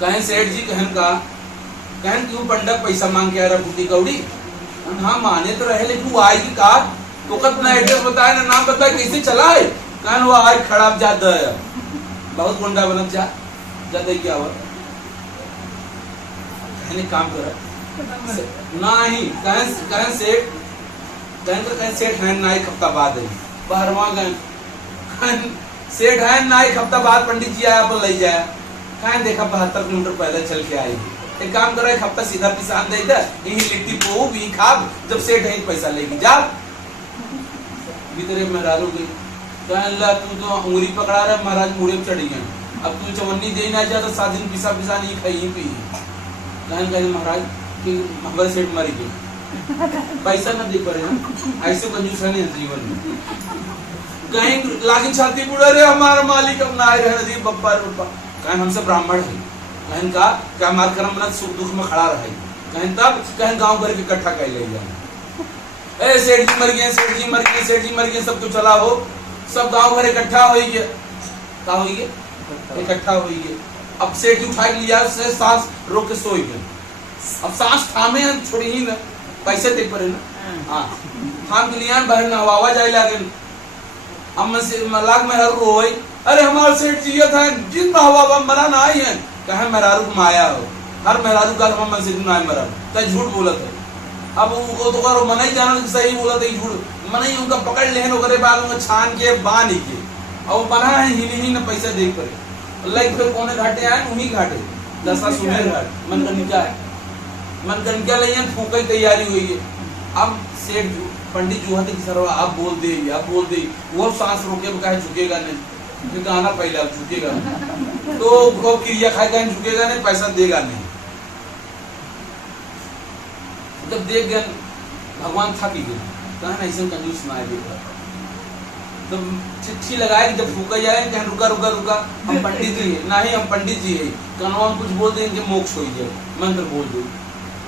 कहन सेठ जी कहन का कहन क्यों पंडा पैसा मांग के आ रहा फूटी कौड़ी हाँ माने तो रहे लेकिन वो आएगी कहा तो ना एड्रेस बताए ना नाम बताए कैसे चला है कहन वो आज खराब जाता है बहुत गुंडा बनत जा ज्यादा क्या हुआ कहने काम कर नहीं कहें सेठ कहें सेठ है ना एक हफ्ता बाद है बाहरवा गए सेठ है ना एक हफ्ता बाद पंडित जी आया पर ले जाया कहें देखा 72 किलोमीटर पैदल चल के आई एक काम करो एक हफ्ता सीधा पिसान दे इधर यही लिट्टी पोहू भी खाब जब सेठ है पैसा लेगी जा भीतरे मेहरारू गई कहने ला तू तो उंगली पकड़ा रहा महाराज मुड़े चढ़ी गए अब तू चवन्नी देना चाहता 7 दिन पिसा नहीं खाई पी कहने महाराज कि हमारे सेठ मर गए पैसा न दे पड़े ऐसे कंजूस है नहीं जीवन में कहीं लागी छाती बुढ़ा रे हमारा मालिक अब ना रहे दी बप्पा रुपा कहीं हमसे ब्राह्मण है कहीं का क्या हमारे कर्म न सुख दुख में खड़ा रहे कहीं तब कहीं गांव भर के इकट्ठा कर ले जाए ए सेठ जी मर गए सेठ जी मर गए सेठ जी मर गए सब तो चला हो सब गांव भर इकट्ठा हो गए क्या हो गए इकट्ठा हो गए अब सेठ जी उठा लिया से सांस रोक के सो गए अब सांस थामे छोड़ी ही ना पैसे दे पड़े ना हाँ थाम के लिया बाहर ना हवा जाए लागे हम से लाग में हर रोई अरे हमारे सेठ जी ये था जिन हवा मरा ना आई है कहे मेहरारू माया हो हर मेहरारू का हम से ना मरा तो झूठ बोलत है अब वो तो करो मना ही जाना सही बोलत है झूठ मना ही उनका पकड़ लेन ओकरे बाद उनका छान के बांध के और बना है हिली ही ना पैसा दे पड़े लाइक फिर कोने घाटे आए उन्हीं घाटे दसा सुमेर घाट मनगणिका ले फूक की तैयारी हुई है अब सेठ पंडित जो है सरवा आप बोल दे वो सांस रोके कहे झुकेगा नहीं फिर गाना पहले अब झुकेगा नहीं तो वो क्रिया खाएगा नहीं झुकेगा नहीं पैसा देगा नहीं जब देख गए भगवान थक गए कहा ऐसे कंजूस ना है तो चिट्ठी लगाए जब फूका जाए कहें रुका रुका रुका हम पंडित जी है ना ही हम पंडित जी है कनो हम कुछ बोल देंगे मोक्ष हो जाए मंत्र बोल दो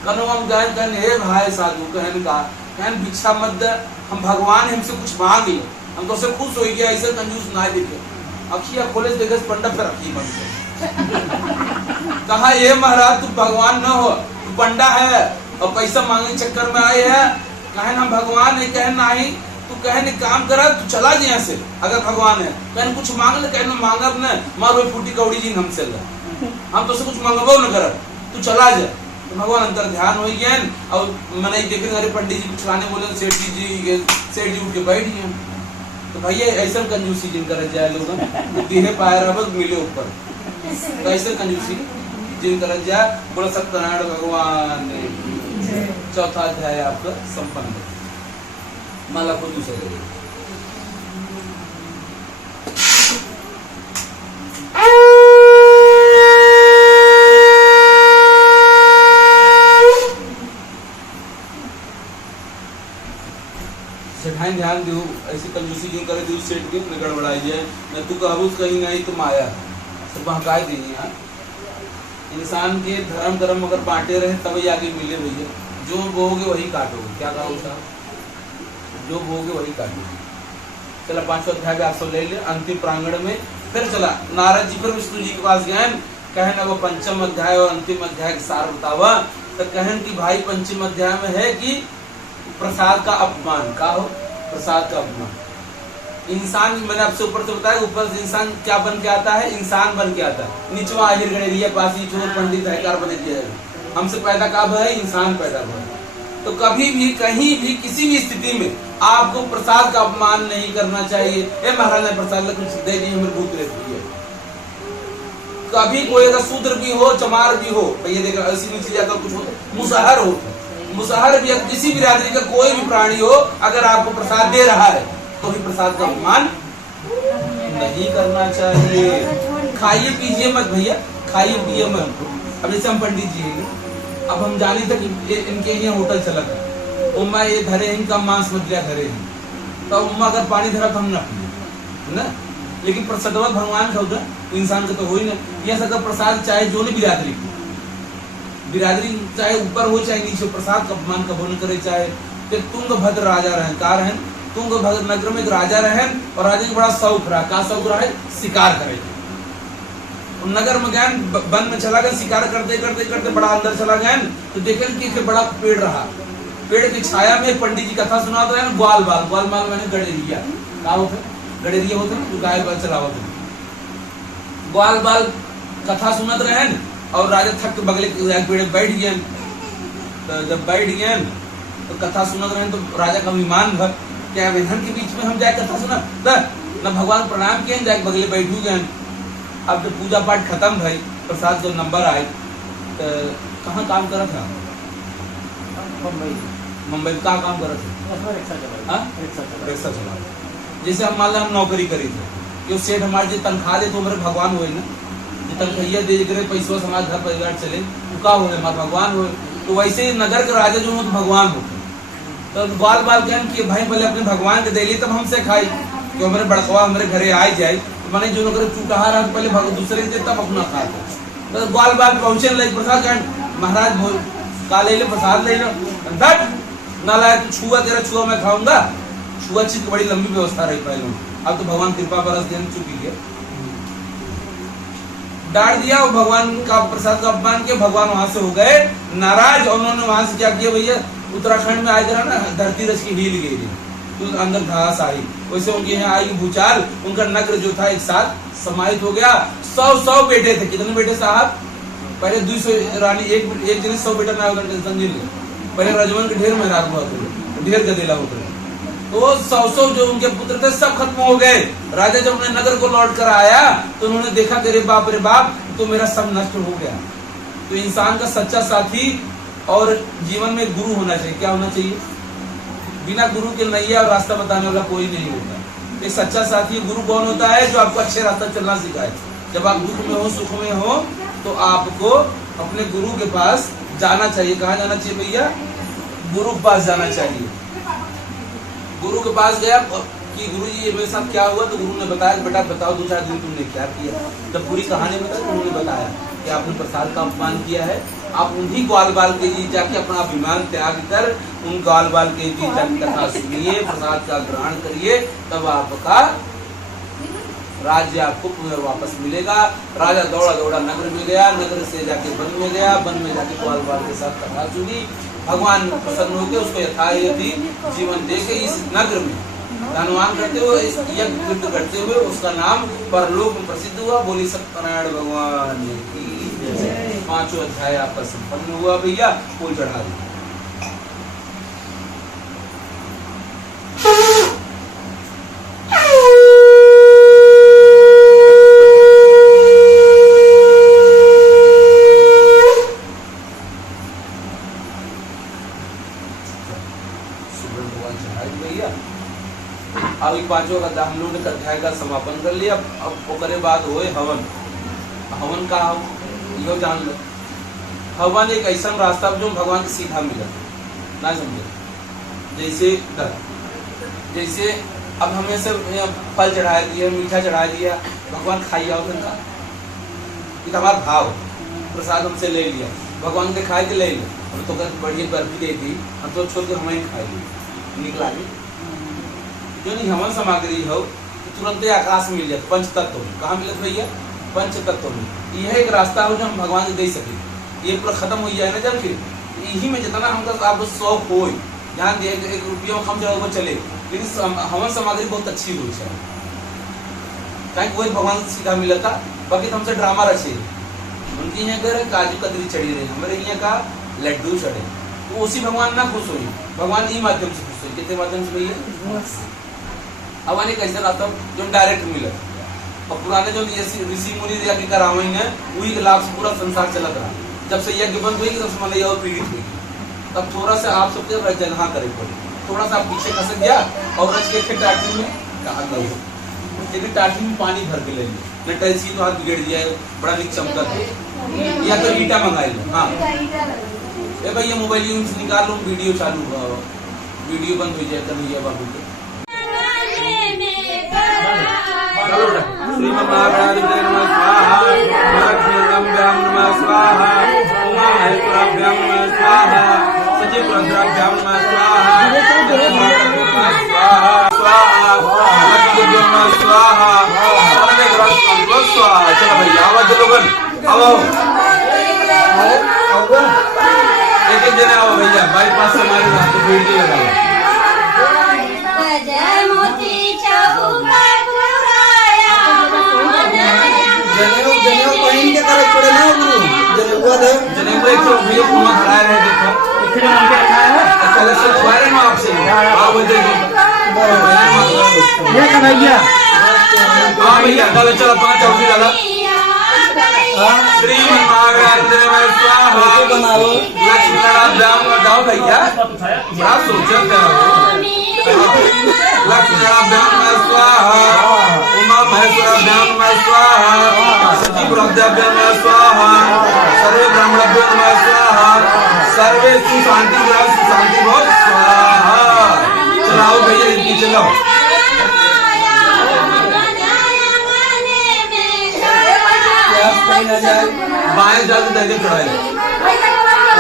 कनो हम गए कहने हे भाई साधु कहने का कहन भिक्षा मत दे हम भगवान हमसे कुछ मांग ले हम तो से खुश हो गया ऐसे कंजूस ना देखे अखिया खोले देखे पंडा पे रखी मन कहा ये महाराज तू भगवान न हो तू पंडा है और पैसा मांगने चक्कर में आए है कहे हम भगवान है कहे नहीं तू कहने काम करा तू चला जा यहाँ से अगर भगवान है कहने कुछ मांग ले कहने मांगा न मारो फूटी कौड़ी जी हमसे हम तो से कुछ मांगबो न कर तू चला जा तो भगवान अंतर ध्यान हो गया और मैंने देखे अरे पंडित जी कुछ लाने बोले सेठ जी उठ के बैठ गए तो भैया ऐसा कंजूसी जिन कर जाए लोग दिहे पाया रहा बस मिले ऊपर तो ऐसे कंजूसी जिन कर जाए बोला सत्यनारायण भगवान चौथा अध्याय आपका संपन्न माला को दूसरे सेठाई ध्यान दो ऐसी कंजूसी क्यों करे दूसरे सेठ के न गड़बड़ाई जाए न तू कहबूस कहीं नहीं तो माया सब बहकाए दी यार इंसान के धर्म अगर बांटे रहे तब ही आगे मिले भैया जो बोगे वही काटोगे क्या कहा उसका जो बोगे वही काटोगे चला 5वां अध्याय आप सब ले ले अंतिम प्रांगण में फिर चला नारद जी फिर विष्णु जी के पास गए कहे ना वो 5वां अध्याय और अंतिम अध्याय के सार बतावा तो कहन कि भाई 5वां अध्याय में है कि प्रसाद का अपमान का हो प्रसाद का अपमान इंसान मैंने आपसे ऊपर से बताया ऊपर से इंसान क्या बन के आता है इंसान बन के आता है नीचवा आहिर गणेरिया पासी चोर पंडित है कार बन दिया जाएगा हमसे पैदा कब है इंसान पैदा हुआ तो कभी भी कहीं भी किसी भी स्थिति में आपको प्रसाद का अपमान नहीं करना चाहिए ए महाराज ने प्रसाद कुछ दे दी हमें भूत रहती है कभी कोई अगर शूद्र भी हो चमार भी हो ये देखा ऐसी नीचे जाकर कुछ हो मुसहर हो मुसहर भी किसी भी बिरादरी का कोई भी प्राणी हो अगर आपको प्रसाद दे रहा है तो भी प्रसाद का अपमान नहीं करना चाहिए खाइए पीजिए मत भैया खाइए पिए मत अब जैसे हम पंडित जी हैं अब हम जाने तक इनके यहाँ होटल चला था उम्मा ये धरे इनका मांस मछलियाँ धरे हैं तो उम्मा अगर पानी धरा तो हम ना पिए ना लेकिन प्रसादवा भगवान का होता इंसान का तो हो ही ना यह सका प्रसाद चाहे जो नहीं बिरादरी चाहे ऊपर हो चाहे नीचे प्रसाद का अपमान कबो न करे चाहे तुंगभद्र राजा रहे का रहे तुंगभद्र नगर में एक राजा रहे और राजा को बड़ा शौक रहा का शौक रहा है शिकार करे नगर में गए वन में चला गया शिकार करते करते करते बड़ा अंदर चला गया तो देखे कि बड़ा पेड़ रहा पेड़ की छाया में पंडित जी कथा सुना रहे हैं ग्वाल बाल मैंने गड़ेरिया का होता गड़ेरिया होता है जो गाय बाल चला होता ग्वाल बाल कथा सुनत रहे और राजा थक के बगले के पेड़ बैठ गए। तो जब बैठ गए तो कथा सुनत रहे तो राजा का विमान भर क्या विधान के बीच में हम जाए कथा सुना न भगवान प्रणाम किए जाके बगले बैठू गए। अब जब पूजा पाठ खत्म भई प्रसाद जो नंबर आए तो कहाँ काम करा था? मुंबई में कहाँ काम करा था? रिक्शा चला। जैसे हम मान लो हम नौकरी करी थे कि सेठ हमारे जो तनख्वाह दे तो हमारे भगवान हुए ना, जो तनख्वाह दे करे पैसों से हमारे घर परिवार चले तो का हो हमारे भगवान हुए। तो वैसे ही नगर के राजा जो हो तो भगवान हो। तो बाल बाल कहन कि भाई पहले अपने भगवान के दे लिए तब हमसे खाई कि हमारे बड़कवा हमारे घरे आ जाए तो मैंने जो नगर चूटहा रहा पहले दूसरे के तब अपना खाते। तो बाल बाल पहुंचे लगे प्रसाद कहन महाराज का ले प्रसाद ले लो ना लाया तो छुआ तेरा छुआ मैं खाऊंगा। छुआ की बड़ी लंबी व्यवस्था रही पहले। अब तो भगवान कृपा बरस देने चुकी है। डांट दिया और भगवान का प्रसाद का अपमान किया। भगवान वहां से हो गए नाराज और उन्होंने वहां से क्या किया भैया उत्तराखंड में आए ना धरती रच की हिल गई तो अंदर घास आई वैसे उनके यहाँ आई भूचाल। उनका नगर जो था एक साथ समाहित हो गया। 100 बेटे थे। कितने बेटे साहब? पहले 200 रानी एक जने 100 बेटा ना होगा समझिए। पहले रजवन के ढेर मेहरार हुआ ढेर गदेला होते तो 100 जो उनके पुत्र थे सब खत्म हो गए। राजा जब अपने नगर को लौट कर आया तो उन्होंने देखा कि रे बाप तो मेरा सब नष्ट हो गया। तो इंसान का सच्चा साथी और जीवन में गुरु होना चाहिए। क्या होना चाहिए? बिना गुरु के नैया और रास्ता बताने वाला कोई नहीं होता। एक सच्चा साथी गुरु कौन होता है? जो आपको अच्छे रास्ता चलना सिखाए। जब आप दुख में हो सुख में हो तो आपको अपने गुरु के पास जाना चाहिए। कहाँ जाना चाहिए भैया? गुरु के पास जाना चाहिए। गुरु के पास गया कि गुरु जी ये मेरे साथ क्या हुआ? तो गुरु ने बताया बेटा बताओ 2-4 दिन तुमने क्या किया। जब पूरी कहानी बताई तो उन्होंने बताया कि आपने प्रसाद का अपमान किया है। आप उन्हीं ग्वाल बाल के बीच जाके अपना अभिमान त्याग कर उन ग्वाल बाल के बीच जाके कथा सुनिए, प्रसाद का ग्रहण करिए, तब आपका राज्य आपको वापस मिलेगा। राजा दौड़ा दौड़ा नगर में गया, नगर से जाके वन में गया, वन में जाके ग्वाल बाल के साथ कथा सुनी। भगवान प्रसन्न होकर उसको यथायथी जीवन देके इस नगर में धनवान करते हुए इस यज्ञ करते हुए उसका नाम परलोक में प्रसिद्ध हुआ। बोली सत्यनारायण भगवान की 5वां अध्याय आपका संपन्न हुआ भैया। फूल चढ़ा दिया। अभी 5वां का हम लोग ने अध्याय का समापन कर लिया। अब ओकरे बाद होए हवन। हवन का यो जान लो। हवन एक ऐसा रास्ता जो भगवान के सीधा मिला ना समझे। जैसे अब हमें से फल चढ़ा दिया, मीठा चढ़ा दिया, भगवान खाई आओ का हमारा भाव प्रसाद हमसे ले लिया, भगवान के खाए के ले लिया तो बढ़िया बर्फी दे दी हम तो छोड़ के हमें खाई निकला जो नहीं हवन सामग्री हो तो तुरंत आकाश मिल जाए। पंच तत्व कहाँ मिलत भैया? पंच तत्व में। यह एक रास्ता हो जो हम भगवान को दे सके। ये पूरा खत्म हो जाए ना जब फिर यही में जितना हमका आपको शौक हो ध्यान दिए 1 रुपया कम जगह वो चले, लेकिन हवन सामग्री बहुत अच्छी हो चाहे कोई भगवान सीधा मिला था। बाकी हमसे ड्रामा रचे उनकी यहाँ कर काजू कतरी चढ़ी रही, हमारे यहाँ का लड्डू चढ़े तो उसी भगवान ना खुश हुई। भगवान ई माध्यम से खुश हुई। कितने माध्यम से भैया? अब अनेक ऐसा रास्ता जो डायरेक्ट मिला और पुराने जो ऋषि मुनि यज्ञ करावे हैं वही के लाभ से पूरा संसार चलत रहा। जब से यज्ञ बंद हुई तब से मतलब और पीड़ित हुई। तब थोड़ा सा आप सबके जगह करे पड़े, थोड़ा सा आप पीछे खसक गया और रच के टाटी में कहा गया, लेकिन टाटी में पानी भर के ले लिया न टैक्सी तो हाथ बिगड़ दिया है, बड़ा निक चमका था। या तो ईटा मंगाई लो। हाँ भैया मोबाइल यूज निकाल लो, वीडियो चालू वीडियो बंद हो जाए भैया बाबू के। श्रीमद् महागणाधिपते नमः स्वाहा, महालक्ष्मीभ्यां नमः स्वाहा, उमामहेश्वराभ्यां नमः स्वाहा, सचिवरुद्राभ्यां नमः स्वाहा, स्वाहा लक्ष्मीभ्यां नमः स्वाहा, सर्वे ग्रहाभ्यां नमः स्वाहा। चलो भैया आवाज लोगन आओ एक जने आओ भैया बाईपास से हमारे रास्ते वीडियो लगाओ। जनेऊ पहन के करो देखो भैया कुआं खड़ा रहे देखो फिर मान के रखा है कलेक्शन हुआ है ना आपसे हाँ वो देखो ये कन्हैया हाँ भैया चलो चलो 5 अवधि डाला श्रीमन महागणाधिपति नमः स्वाहा बनाओ लक्ष्मी नारायण बताओ भैया क्या सोचा क्या लक्ष्मी नारायण स्वाहा उमा महेश्वराभ्यां नमः स्वाहा सचिवराभ्यां नमः स्वाहा सर्वे ब्राह्मणाभ्यां नमः स्वाहा सर्वे सुशांति सुशांति भव स्वाहा चलाओ भैया इनकी चलाओ बाएं जादू दे चढ़ाए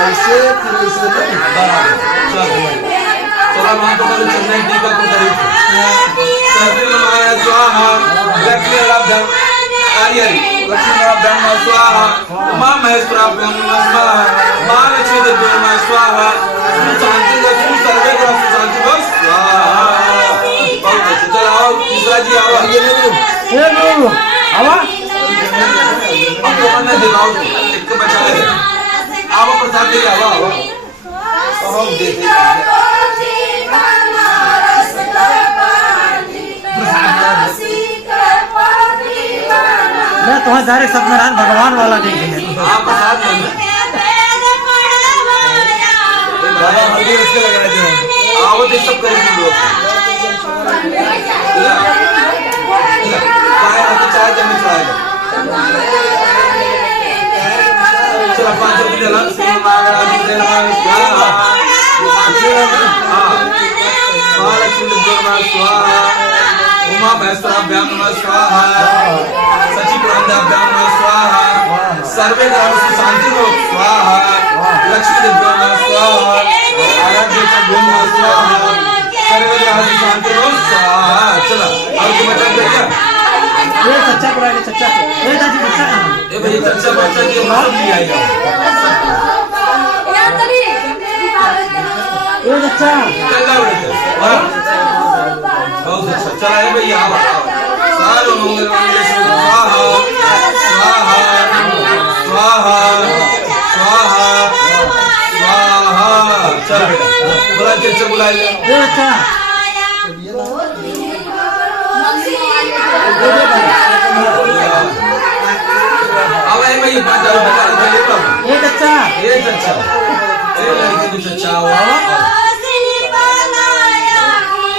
ऐसे फिर ऐसे बराबर चलो चलो मां तो चेन्नई टीका को करी सर्वे नमः स्वाहा लक्ष्मी नारायण आर्यन लक्ष्मी नारायण स्वाहा उमा महेश्वराभ्यां नमः स्वाहा महालक्ष्मी देवी नमः स्वाहा शांति लक्ष्मी सर्वे ग्रह शांति भव स्वाहा बहुत अच्छे चलो आओ तीसरा जी आओ ए लो आवा अब तो मैं दिखाऊं एक को बचा ले आओ प्रसाद ले आओ आओ तो हम देते मैं तुम्हें डायरेक्ट सत्यनारायण भगवान वाला देख लें हां प्रसाद लेना बाबा हल्दी इसके लगा दे आओ देख सब करेंगे लोग चाय आके चाय जब चढ़ाएगा चलो 5 रुपए डाला श्रीमन महागणाधिपति नमः स्वाहा महालक्ष्मी देवी नमः स्वाहा उमा महेश्वराभ्यां नमः स्वाहा सचिवराभ्यां नमः स्वाहा सर्वे ग्रह शांति भव स्वाहा लक्ष्मी देवी नमः स्वाहा आराध्याभ्यां नमः स्वाहा सर्वे ग्रह शांति भव स्वाहा चलो और को बचा भैया ये सच्चा बुला के सच्चा ए दादी बच्चा ए भैया चच्चा बच्चा के मार लिया आएगा ए बच्चा चला बेटा बहुत अच्छा चला है भैया आओ सारे मंगल मंगल स्वाहा स्वाहा स्वाहा स्वाहा स्वाहा चल बेटा बुला चच्चा बुला ले ए बच्चा अब है भैया 5 रुपए ले लो ए बच्चा ए चच्चा ए लड़की तो चच्चा आओ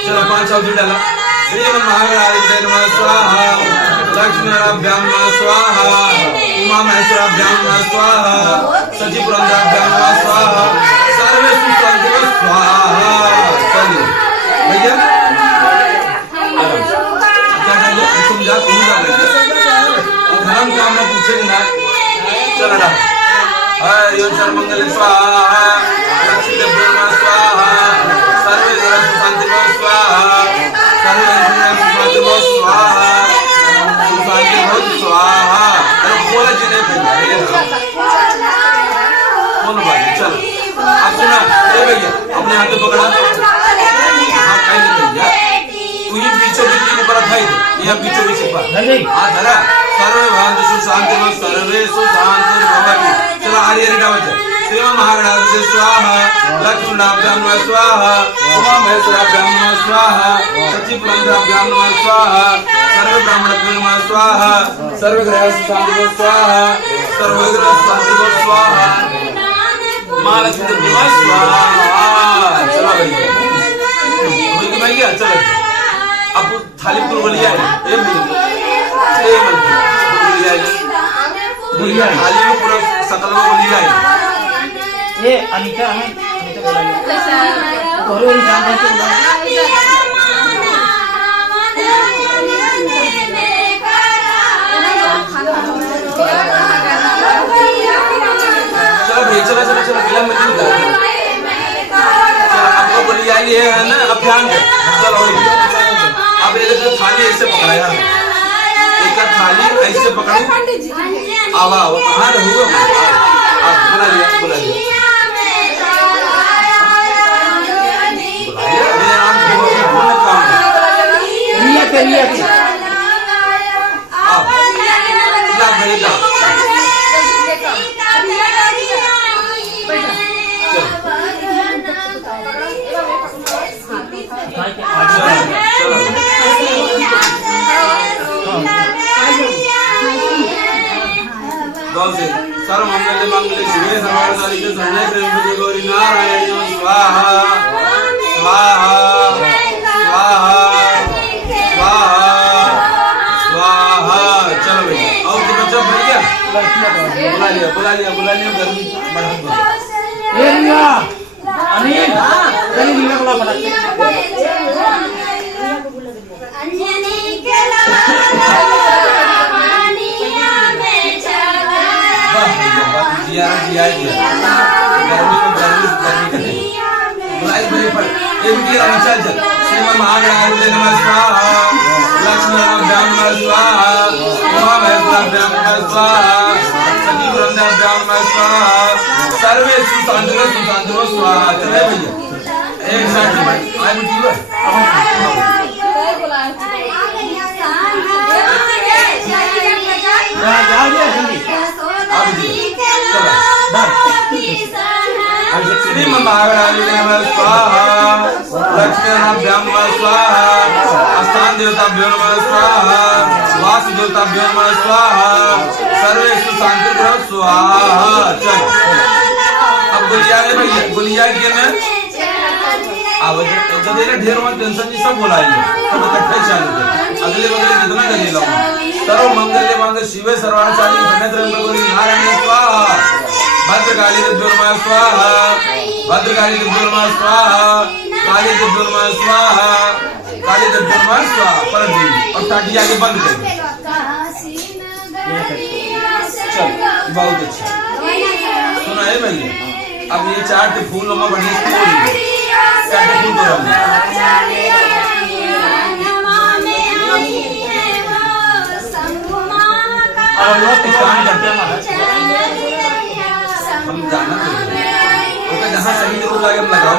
चलो 5 अवधि डाला श्रीमन महागणाधिपति नमः स्वाहा लक्ष्मी नारायण नमः स्वाहा उमा महेश्वराभ्यां नमः स्वाहा सचिवराभ्यां नमः स्वाहा सर्वे सुशांति भव स्वाहा चलिए भैया तुम जा धर्म कामना पूछेंगे ना चल रहा हरि ओम सर्वमंगल स्वाहा लक्ष्मी देवी नमः स्वाहा सर्वे ग्रह शांति भव स्वाहा सर्वे ग्रह शांति भव स्वाहा शांति भव स्वाहा अरे बोला जी ने कौन बात चल अब सुना ए भैया अपने हाथ में पकड़ा हां खाई ले भैया तू ये पीछे पीछे ऊपर खाई दे ये पीछे पीछे पर हां धरा सर्वे भवन्तु सुशान्तिः सर्वे सुशान्तिर्भवन्तु चलो आर्य रेडावच श्रीमन महागणाधिपति स्वाहा लक्ष्मी नारायण नमः स्वाहा उमा महेश्वराभ्यां नमः स्वाहा सचिवराभ्यां नमः स्वाहा सर्वे ब्राह्मणाभ्यां नमः स्वाहा सर्वे ग्रह शांति स्वाहा सर्वे ग्रह शांति स्वाहा महालक्ष्मी देवी नमः स्वाहा चलो भैया चलो अब थाली पूरी लिया है ए भैया थाली में पूरा सकल में लिया है ये अनिता है अनिता बुलाइए और वो जान रहे थे चलो भैया चलो चलो चलो बिना मत चलो आपको बोली आई है ना अब ध्यान दे चलो अब एक थाली ऐसे पकड़ा यार एक थाली ऐसे पकड़ो आवा आवा कहाँ रहो बुला लिया भाव से सर्व मंगल मंगल शिवे सर्वार्थ शरण्ये त्र्यंबके गौरी नारायणी स्वाहा स्वाहा स्वाहा स्वाहा स्वाहा। चलो भैया और तो बच्चा भैया बुला लिया गर्मी बढ़त बा। ए रिया अनिल चल रिया बोला फटाक अंजनी के लाला मानिया में चला जिया गर्मी करे बुलाई भाई पर इनकी रमचा जल श्रीमन महागणाधिपति नमः स्वाहा लक्ष्मी नमः स्वाहा उमा महेश्वराभ्याम नमः स्वाहा सजीव रंध्याभ्याम नमः स्वाहा सर्वे सुसांद्रो स्वाहा। चले भैया एक साथ आई बुझी बस श्रीमन महागणाधिपति नमः स्वाहा लक्ष्मी नमः स्वाहा स्थान देवताभ्यो नमः स्वाहा वासु देवताभ्यो नमः स्वाहा सर्वे सुशांति ग्रह स्वाहा। चलो अब गुलिया है भैया गुलिया के में अब जब ये ढेर में टेंशन जी सब बोलाइए सब इकट्ठे चालू कर अगले कितना कर लाऊं सर्व मंगल मंगल शिवे सर्वार्थ साधिके शरण्ये त्र्यंबके गौरी नारायणी स्वाहा भद्रकाली दुर्गा स्वाहा भद्रकाली दुर्गा स्वाहा काली दुर्गा स्वाहा काली दुर्गा स्वाहा पर और टाटिया के बंद कर चल बहुत अच्छा सुना है भैया। अब ये 4 फूल में बढ़िया फूल 4 फूल तो और लोग काम करते हैं हम जाना ओके जहां सही जरूर लगे हम लगाओ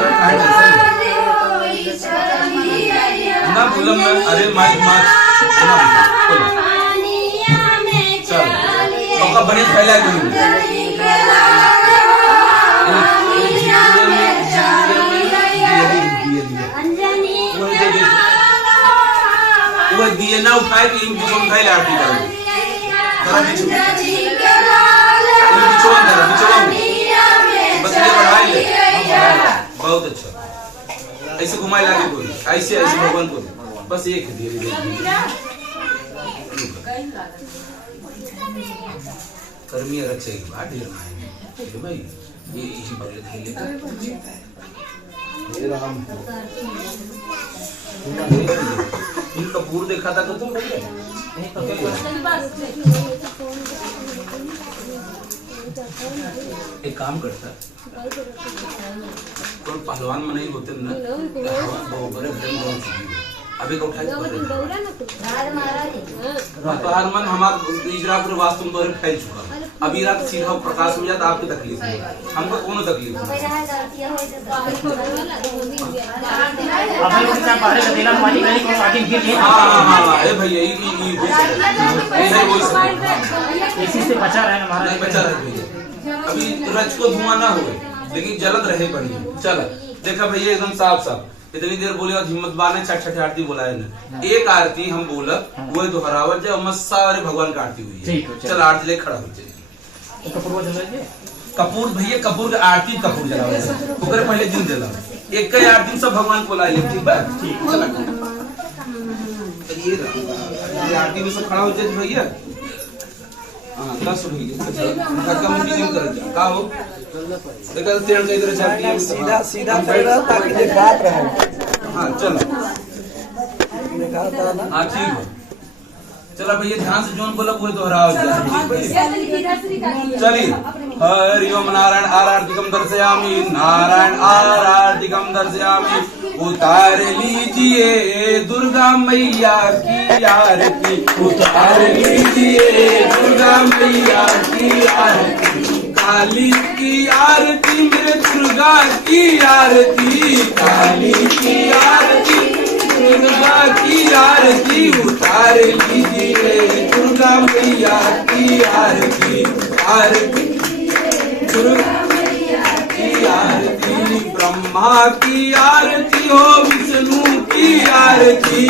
ना बोलम ना अरे माइक चल ओका बड़ी फैला दूं वो दिए ना उठाए कि इन बिचों खाई लाठी करो जरा बिचों बस ये बढ़ाई ले बहुत अच्छा ऐसे घुमाई लागे कोई ऐसे ऐसे भगवान को बस एक धीरे धीरे कर्मी रचे बात ढेर मायने भाई ये इसी बगल थैले ये राम इन कपूर देखा था तो तुम भैया एक काम करता तो पहलवान में नहीं होते ना बड़े अभी को उठा पहलवान मन हमारा इजरापुर वास्तव में दौरे फैल चुका अभी रात सीधा प्रकाश में जाता आपको तकलीफ है हमको कोनो तकलीफ नहीं हां ए भैया ये इसी से बचा रहे हमारा बचा रहे अभी रच को धुआं ना हो लेकिन जलत रहे बढ़िया चल देखा भैया एकदम साफ साफ इतनी देर बोले और हिम्मत बाने छठ आरती बुलाए ना एक आरती हम बोला वो दोहरावत जाए और सारे भगवान का आरती हुई है चल आरती ले खड़ा हो जाए कपूर भैया कपूर का आरती कपूर जलाओ ओकरे पहले दिन दिला एक ही आरती सब भगवान को लाई ठीक बा ये आरती में सब खड़ा हो जाए भैया हां दस भैया का मुंडी दिन कर का हो देखा तेल का इधर चलती है सीधा चल ताकि दिखात रहे हां चलो दिखाता ना हां ठीक है चलो भैया ध्यान से जोन बोला वो दोहराओ चलिए हरि ओम नारायण आरतिकम दर्शयामि नारायण आरतिकम दर्शयामि उतार लीजिए दुर्गा मैया की आरती उतार लीजिए दुर्गा मैया की आरती काली की आरती मेरे दुर्गा की आरती काली की आरती दुर्गा की आरती उतार लीजिए दुर्गा मैया की आरती आरती दुर्गा मैया की आरती ब्रह्मा की आरती हो विष्णु की आरती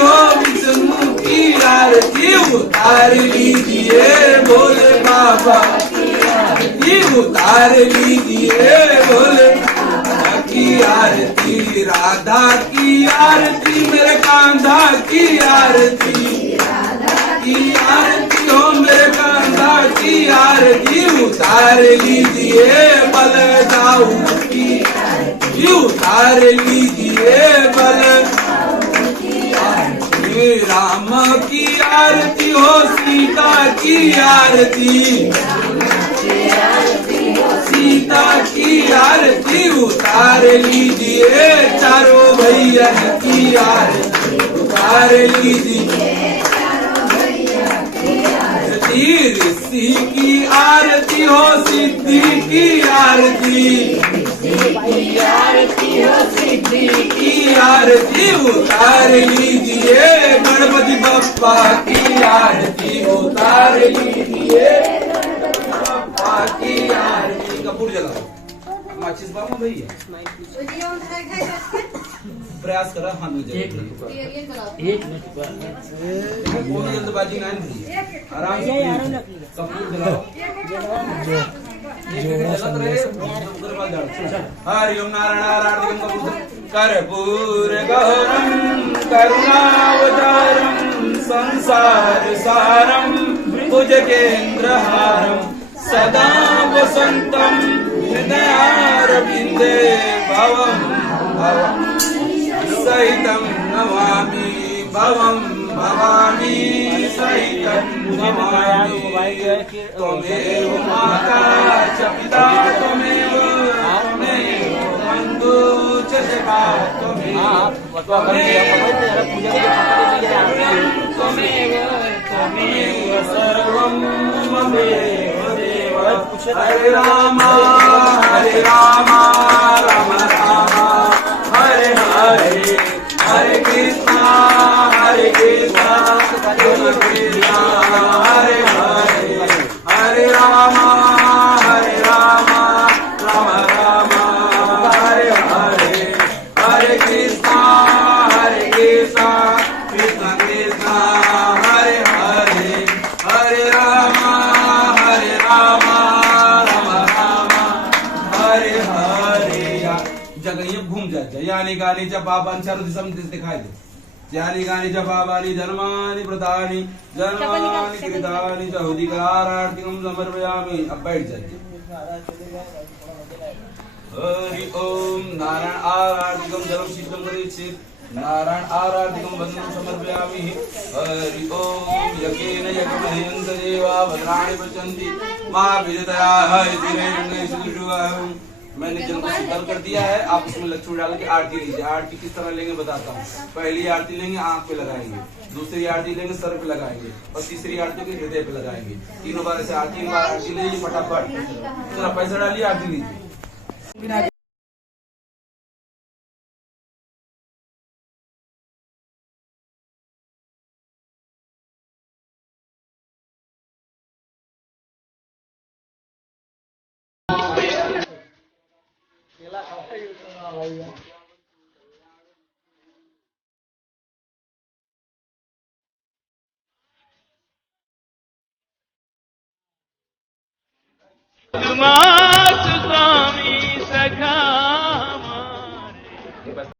हो विष्णु की आरती उतार लीजिए भोले बाबा ये उतार लीजिए भोले बाबा की आरती राधा की आरती मेरे कांधा की आरती हो मेरे कांधा की आरती उतार लीजिए बल दाऊद की उतार लीजिए बल राम की आरती हो सीता की आरती सीता की आरती उतार लीजिए चारों भैया की आरती उतार लीजिए ऋषि की आरती हो सिद्धि की आरती की आरती उतार लीजिए गणपति बप्पा की आरती उतार लीजिए बप्पा की आरती कपूर जलाओ माचिस बाबू भैया प्रयास करा हाथ में एक मिनट कोई जल्दबाजी नहीं भैया आराम से कपूर जलाओ जलत रहे हरि ओम नारायण नारायण कपूर कर्पूर गौरम करुणावतारम संसार सारम भुजगेन्द्रहारम सदा वसंतम हृदयारविंदे भवम भवम सहितं नमामि भवं भवानी सहितं नमामि त्वमेव माता च पिता त्वमेव बन्धु च सखा त्वमेव सर्वं ममेव देव हरे राम राम राम हरे हरे हरे कृष्णा हरे कृष्णा हरे हरे हरे राम राम राम हरे हरे हरे कृष्णा कृष्ण कृष्ण हरे हरे हरे राम राम राम हरे हरे जगह घूम जाए यानी गानी जब बाबांच्या दिखाई दे यानी गानी जब बाबानी धर्मानि व्रतानि जन्मानि कृतानि चहुदिकारार्तिकं समर्पयामि अब बैठ जाइए हरि ओम नारायण आराधिकं जलं शीतलं करिष्येत् नारायण आराधिकं वन्दनं समर्पयामि हरि ओम यज्ञेन यज्ञमहयन्त देवा भद्राणि पश्यन्ति मा विजतया हरि मैंने जल को शीतल कर दिया है आप इसमें लच्छू डाल के आरती लीजिए आरती किस तरह लेंगे बताता हूँ पहली आरती लेंगे आंख पे लगाएंगे दूसरी आरती लेंगे सर पे लगाएंगे और तीसरी आरती के हृदय पे लगाएंगे तीनों बार ऐसे तीन बार आरती लीजिए फटाफट जरा पैसा डालिए आरती लीजिए माँ